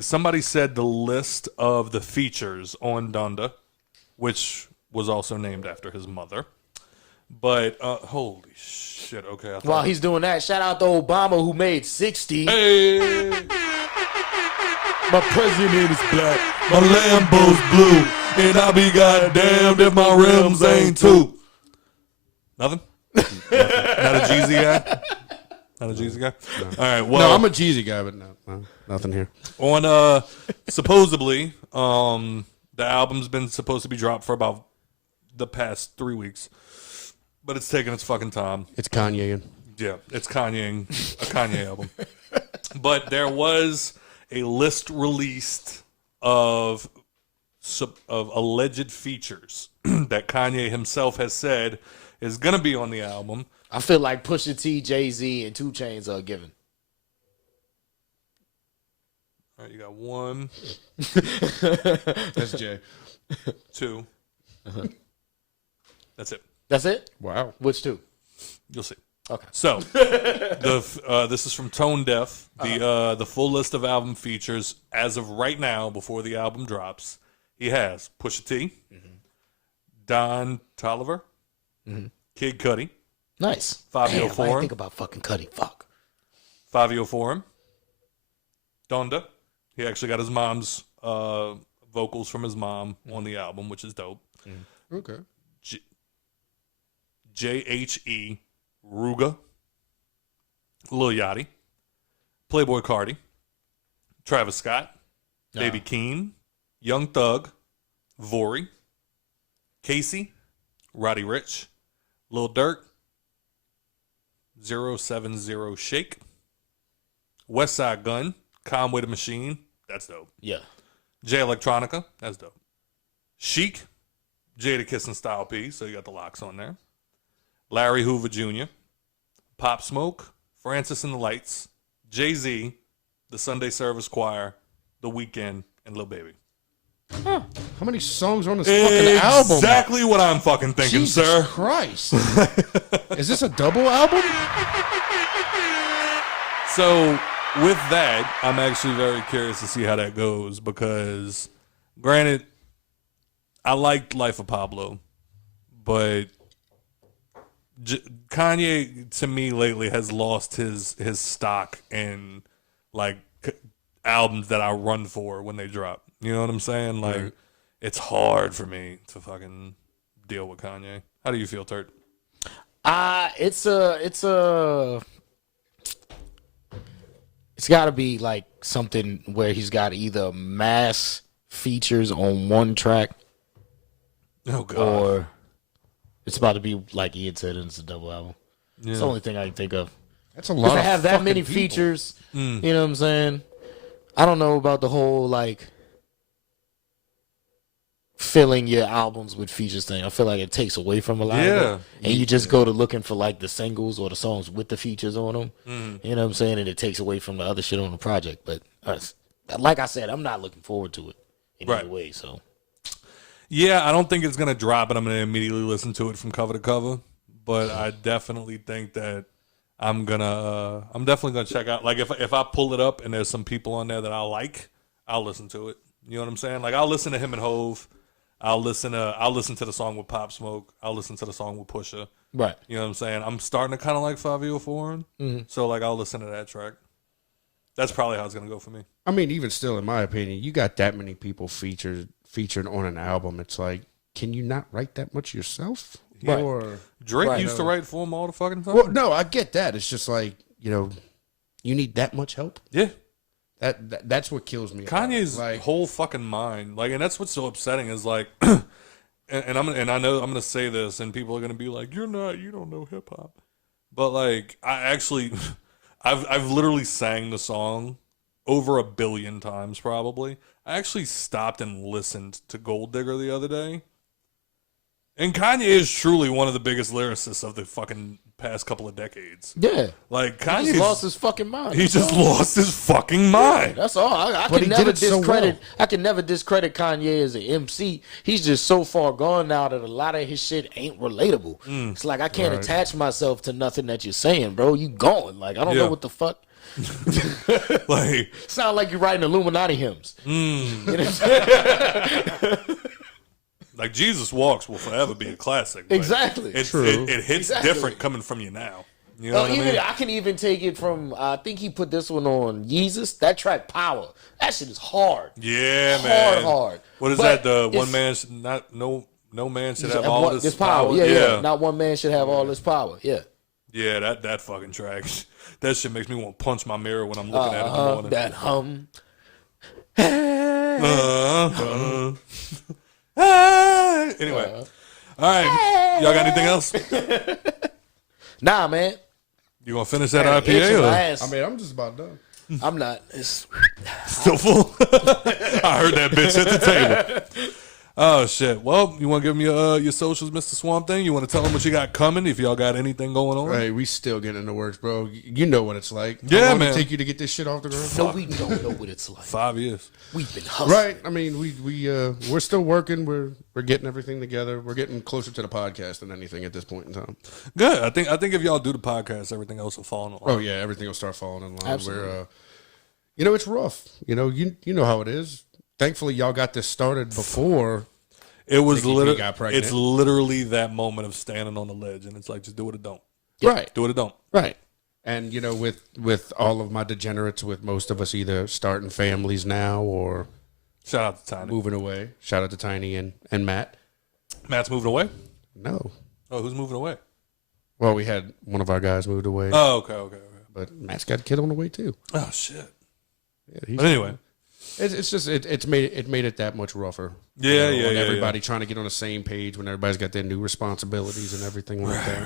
Somebody said the list of the features on Donda, which was also named after his mother. But holy shit! Okay. While he's doing that, shout out to Obama who made 60. Hey, My president is black. my Lambo's blue, and I'll be goddamned if my rims ain't too. Nothing. Not a Jeezy guy. Not a Jeezy guy. No. All right. Well, No, I'm a Jeezy guy, but no, nothing here. On supposedly, the album's been supposed to be dropped for about the past 3 weeks, but it's taking its fucking time. It's Kanye. Yeah, it's Kanye, a Kanye album. But there was a list released of alleged features that Kanye himself has said is gonna be on the album. I feel like Pusha T, Jay-Z, and 2 Chainz are given. All right, you got 1, That's Jay. 2. That's it. That's it? Wow. Which 2? You'll see. Okay. So, this is from Tone Deaf. The full list of album features as of right now, before the album drops, he has Pusha T, Don Toliver, Kid Cudi, Nice. Fabio Damn, I Foreign. didn't think about fucking Cudi. Fuck. Fabio Foreign, Donda. He actually got his mom's vocals from his mom on the album, which is dope. Okay. J.H.E. Ruga, Lil Yachty, Playboy Cardi, Travis Scott, Baby Keem, Young Thug, Vori, Casey, Roddy Ricch, Lil Durk, 070 Shake, Westside Gun, Conway the Machine, that's dope. Yeah. Jay Electronica, that's dope. Chic, Jada Kiss and Style P, so you got the locks on there. Larry Hoover Jr., Pop Smoke, Francis and the Lights, Jay-Z, the Sunday Service Choir, The Weeknd, and Lil Baby. How many songs are on this fucking album? Exactly what I'm fucking thinking, Jesus sir. Christ. Is this a double album? So, with that, I'm actually very curious to see how that goes because, granted, I liked Life of Pablo, but Kanye, to me, lately has lost his stock in, like, albums that I run for when they drop. You know what I'm saying? Like, It's hard for me to fucking deal with Kanye. How do you feel, Turt? It's got to be like something where he's got either mass features on one track, Oh, God. or it's about to be like Ian said, and it's a double album. Yeah. It's the only thing I can think of. That's a lot To of have that fucking many people. features, you know what I'm saying? I don't know about the whole like filling your albums with features thing. I feel like it takes away from a lot of Yeah. it. And you just go to looking for like the singles or the songs with the features on them. Mm-hmm. You know what I'm saying? And it takes away from the other shit on the project. But like I said, I'm not looking forward to it in Right. any way. So Yeah, I don't think it's gonna drop, and I'm gonna immediately listen to it from cover to cover. But I definitely think that I'm definitely gonna check out. Like if I pull it up and there's some people on there that I like, I'll listen to it. You know what I'm saying? Like I'll listen to him and Hove. I'll listen to the song with Pop Smoke. I'll listen to the song with Pusha. right. You know what I'm saying? I'm starting to kind of like Fabio Foreign, so like I'll listen to that track. That's probably how it's gonna go for me. I mean, even still, in my opinion, you got that many people featured on an album. It's like can you not write that much yourself? Right. Or Drake used to write for him all the fucking time. well, no, I get that. It's just like, you need that much help. Yeah. That's what kills me. Kanye's like, whole fucking mind, like, and that's what's so upsetting is like, and I know I'm gonna say this, and people are gonna be like, you don't know hip hop, but like, I actually, I've literally sang the song over 1 billion times probably. I actually stopped and listened to Gold Digger the other day, and Kanye is truly one of the biggest lyricists of the fucking past couple of decades. Yeah. Like, He Kanye just lost his fucking mind. He just lost his fucking mind. That's all. I But can he never did it so discredit. well. I can never discredit Kanye as an MC. He's just so far gone now that a lot of his shit ain't relatable. It's like I can't attach myself to nothing that you're saying, bro. You gone. Like I don't know what the fuck. Like, Sound like you're writing Illuminati hymns. You know what I'm saying? like Jesus Walks will forever be a classic. But Exactly. It hits Exactly. different coming from you now. You know what I mean? I can even take it from. I think he put this one on Yeezus. That track, Power. That shit is hard. Yeah, man. Hard. What is But that? The it's- one man should not no man should have all this power. power. Yeah. Not one man should have all this power. Yeah. Yeah, that fucking track. That shit makes me want to punch my mirror when I'm looking at it in the morning. That hum. Anyway. All right. Y'all got anything else? Nah, man. You gonna finish that Itching IPA my or ass. I mean, I'm just about done. I'm not. It's, still full? I heard that bitch at the table. Oh shit! Well, you want to give me your socials, Mr. SwampThing? You want to tell them what you got coming? If y'all got anything going on? Hey, we still getting in the works, bro. You know what it's like. Yeah, How long man. It take you to get this shit off the ground? no, we don't know what it's like. 5 years. We've been hustling. Right. I mean, we're still working. We're getting everything together. We're getting closer to the podcast than anything at this point in time. Good. I think if y'all do the podcast, everything else will fall in line. Oh yeah, everything will start falling in line. Absolutely. We're, it's rough. You know how it is. Thankfully, y'all got this started before. It was Nikki P literally. got pregnant. It's literally that moment of standing on the ledge, and it's like, just do it or don't. Right. Do it or don't. Right. And with all of my degenerates, with most of us either starting families now or Shout out to Tiny. moving away. Shout out to Tiny and Matt. Matt's moving away. No. Oh, who's moving away? Well, we had one of our guys moved away, Oh, okay. but Matt's got a kid on the way too. Oh shit. Yeah, But anyway, it's just it's made it that much rougher. Yeah, when yeah. everybody trying to get on the same page when everybody's got their new responsibilities and everything like that.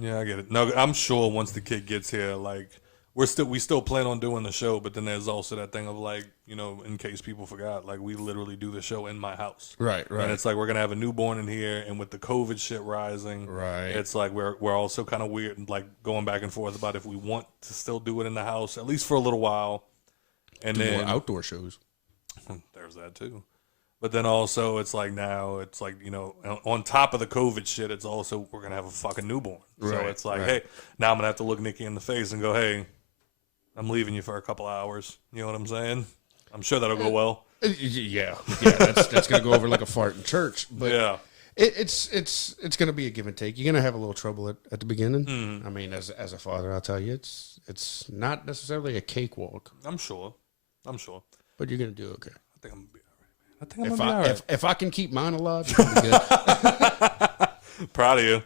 yeah, I get it. No, I'm sure once the kid gets here, like we still plan on doing the show, but then there's also that thing of like, in case people forgot, like we literally do the show in my house. Right. And it's like we're gonna have a newborn in here, and with the COVID shit rising, Right. it's like we're also kind of weird, like going back and forth about if we want to still do it in the house at least for a little while, and Do then more outdoor shows. there's that too. But then also it's like now it's like, on top of the COVID shit, it's also we're gonna have a fucking newborn. So Right, it's like, right. hey, now I'm gonna have to look Nikki in the face and go, hey, I'm leaving you for a couple hours. You know what I'm saying? I'm sure that'll go well. Yeah. That's gonna go over like a fart in church. But Yeah. it's gonna be a give and take. You're gonna have a little trouble at the beginning. Mm. I mean, as a father, I'll tell you, it's not necessarily a cakewalk, I'm sure. but you're gonna do okay. I think I'm gonna be all right. I think I'm gonna be all right. If I can keep mine alive, you're gonna be good. Proud of you.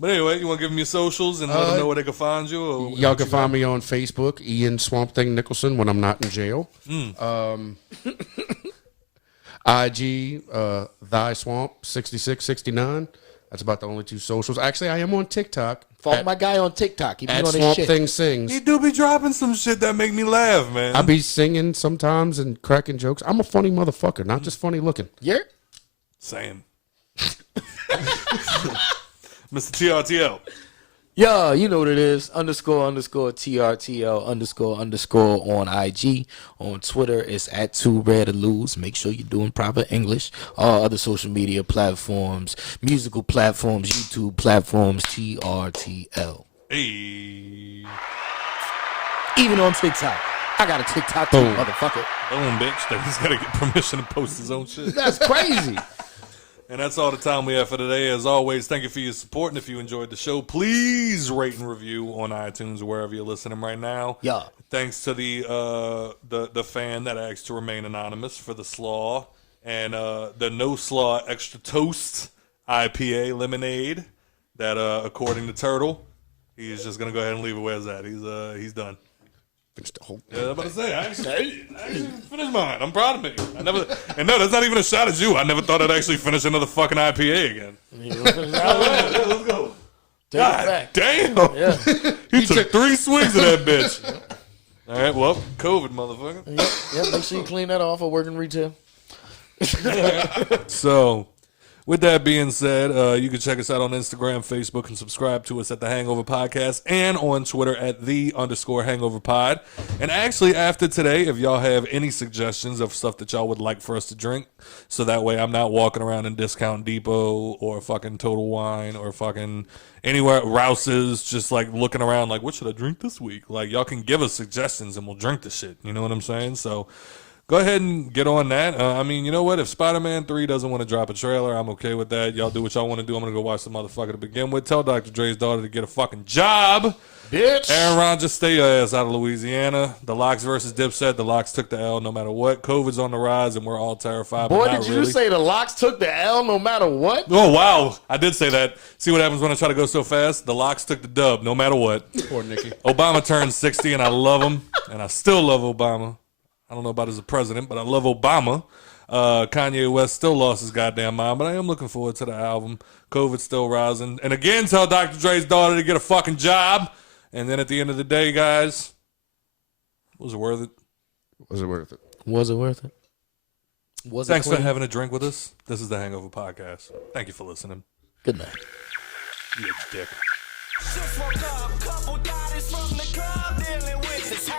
But anyway, you want to give them your socials and let them know where they can find you? Or Y'all can find me on Facebook, Ian SwampThing Nicholson, when I'm not in jail. IG, Thy Swamp 6669. That's about the only two socials. Actually, I am on TikTok. Follow my guy on TikTok. He be At on his Swamp shit. Thing Sings. He do be dropping some shit that make me laugh, man. I be singing sometimes and cracking jokes. I'm a funny motherfucker, not just funny looking. Yeah. Same. Mr. TRTL. Yeah, you know what it is. __TRTL __ on IG. On Twitter, it's at 2RareToLose. Make sure you're doing proper English. All other social media platforms, musical platforms, YouTube platforms, TRTL. Hey. Even on TikTok. I got a TikTok too, Boom. motherfucker. Boom, bitch. He's got to get permission to post his own shit. That's crazy. And that's all the time we have for today. As always, thank you for your support. And if you enjoyed the show, please rate and review on iTunes or wherever you're listening right now. Yeah. Thanks to the fan that asked to remain anonymous for the slaw and the No Slaw Extra Toast IPA lemonade that, according to Turtle, he's just gonna go ahead and leave it where it's at. He's done. Finished the whole Yeah, I was about to say, I actually finished mine. I'm proud of me. No, that's not even a shot at you. I never thought I'd actually finish another fucking IPA again. Let's go. Take it back. Damn. Yeah. He took 3 swings of that bitch. All right, well, COVID, motherfucker. Yeah, make sure you clean that off or work in retail. So, with that being said, you can check us out on Instagram, Facebook, and subscribe to us at The Hangover Podcast and on Twitter at _HangoverPod. And actually, after today, if y'all have any suggestions of stuff that y'all would like for us to drink, so that way I'm not walking around in Discount Depot or fucking Total Wine or fucking anywhere, Rouse's, just like looking around like, what should I drink this week? Like, y'all can give us suggestions and we'll drink the shit. You know what I'm saying? So, go ahead and get on that. I mean, you know what? If Spider-Man 3 doesn't want to drop a trailer, I'm okay with that. Y'all do what y'all want to do. I'm going to go watch the motherfucker to begin with. Tell Dr. Dre's daughter to get a fucking job. Bitch. Aaron Rodgers, stay your ass out of Louisiana. The Locks versus Dipset. The Locks took the L no matter what. COVID's on the rise, and we're all terrified. Boy, but not did you really. just say the Locks took the L no matter what? Oh, wow. I did say that. See what happens when I try to go so fast? The Locks took the dub no matter what. Poor Nikki. Obama turned 60, and I love him, and I still love Obama. I don't know about as a president, but I love Obama. Kanye West still lost his goddamn mind, but I am looking forward to the album. COVID's still rising. And again, tell Dr. Dre's daughter to get a fucking job. And then at the end of the day, guys, was it worth it? Was it worth it? Was it worth it? Was it Thanks for clean? having a drink with us. This is the Hangover Podcast. Thank you for listening. Good night. You dick. Just woke up, couple bodies from the club dealing with this.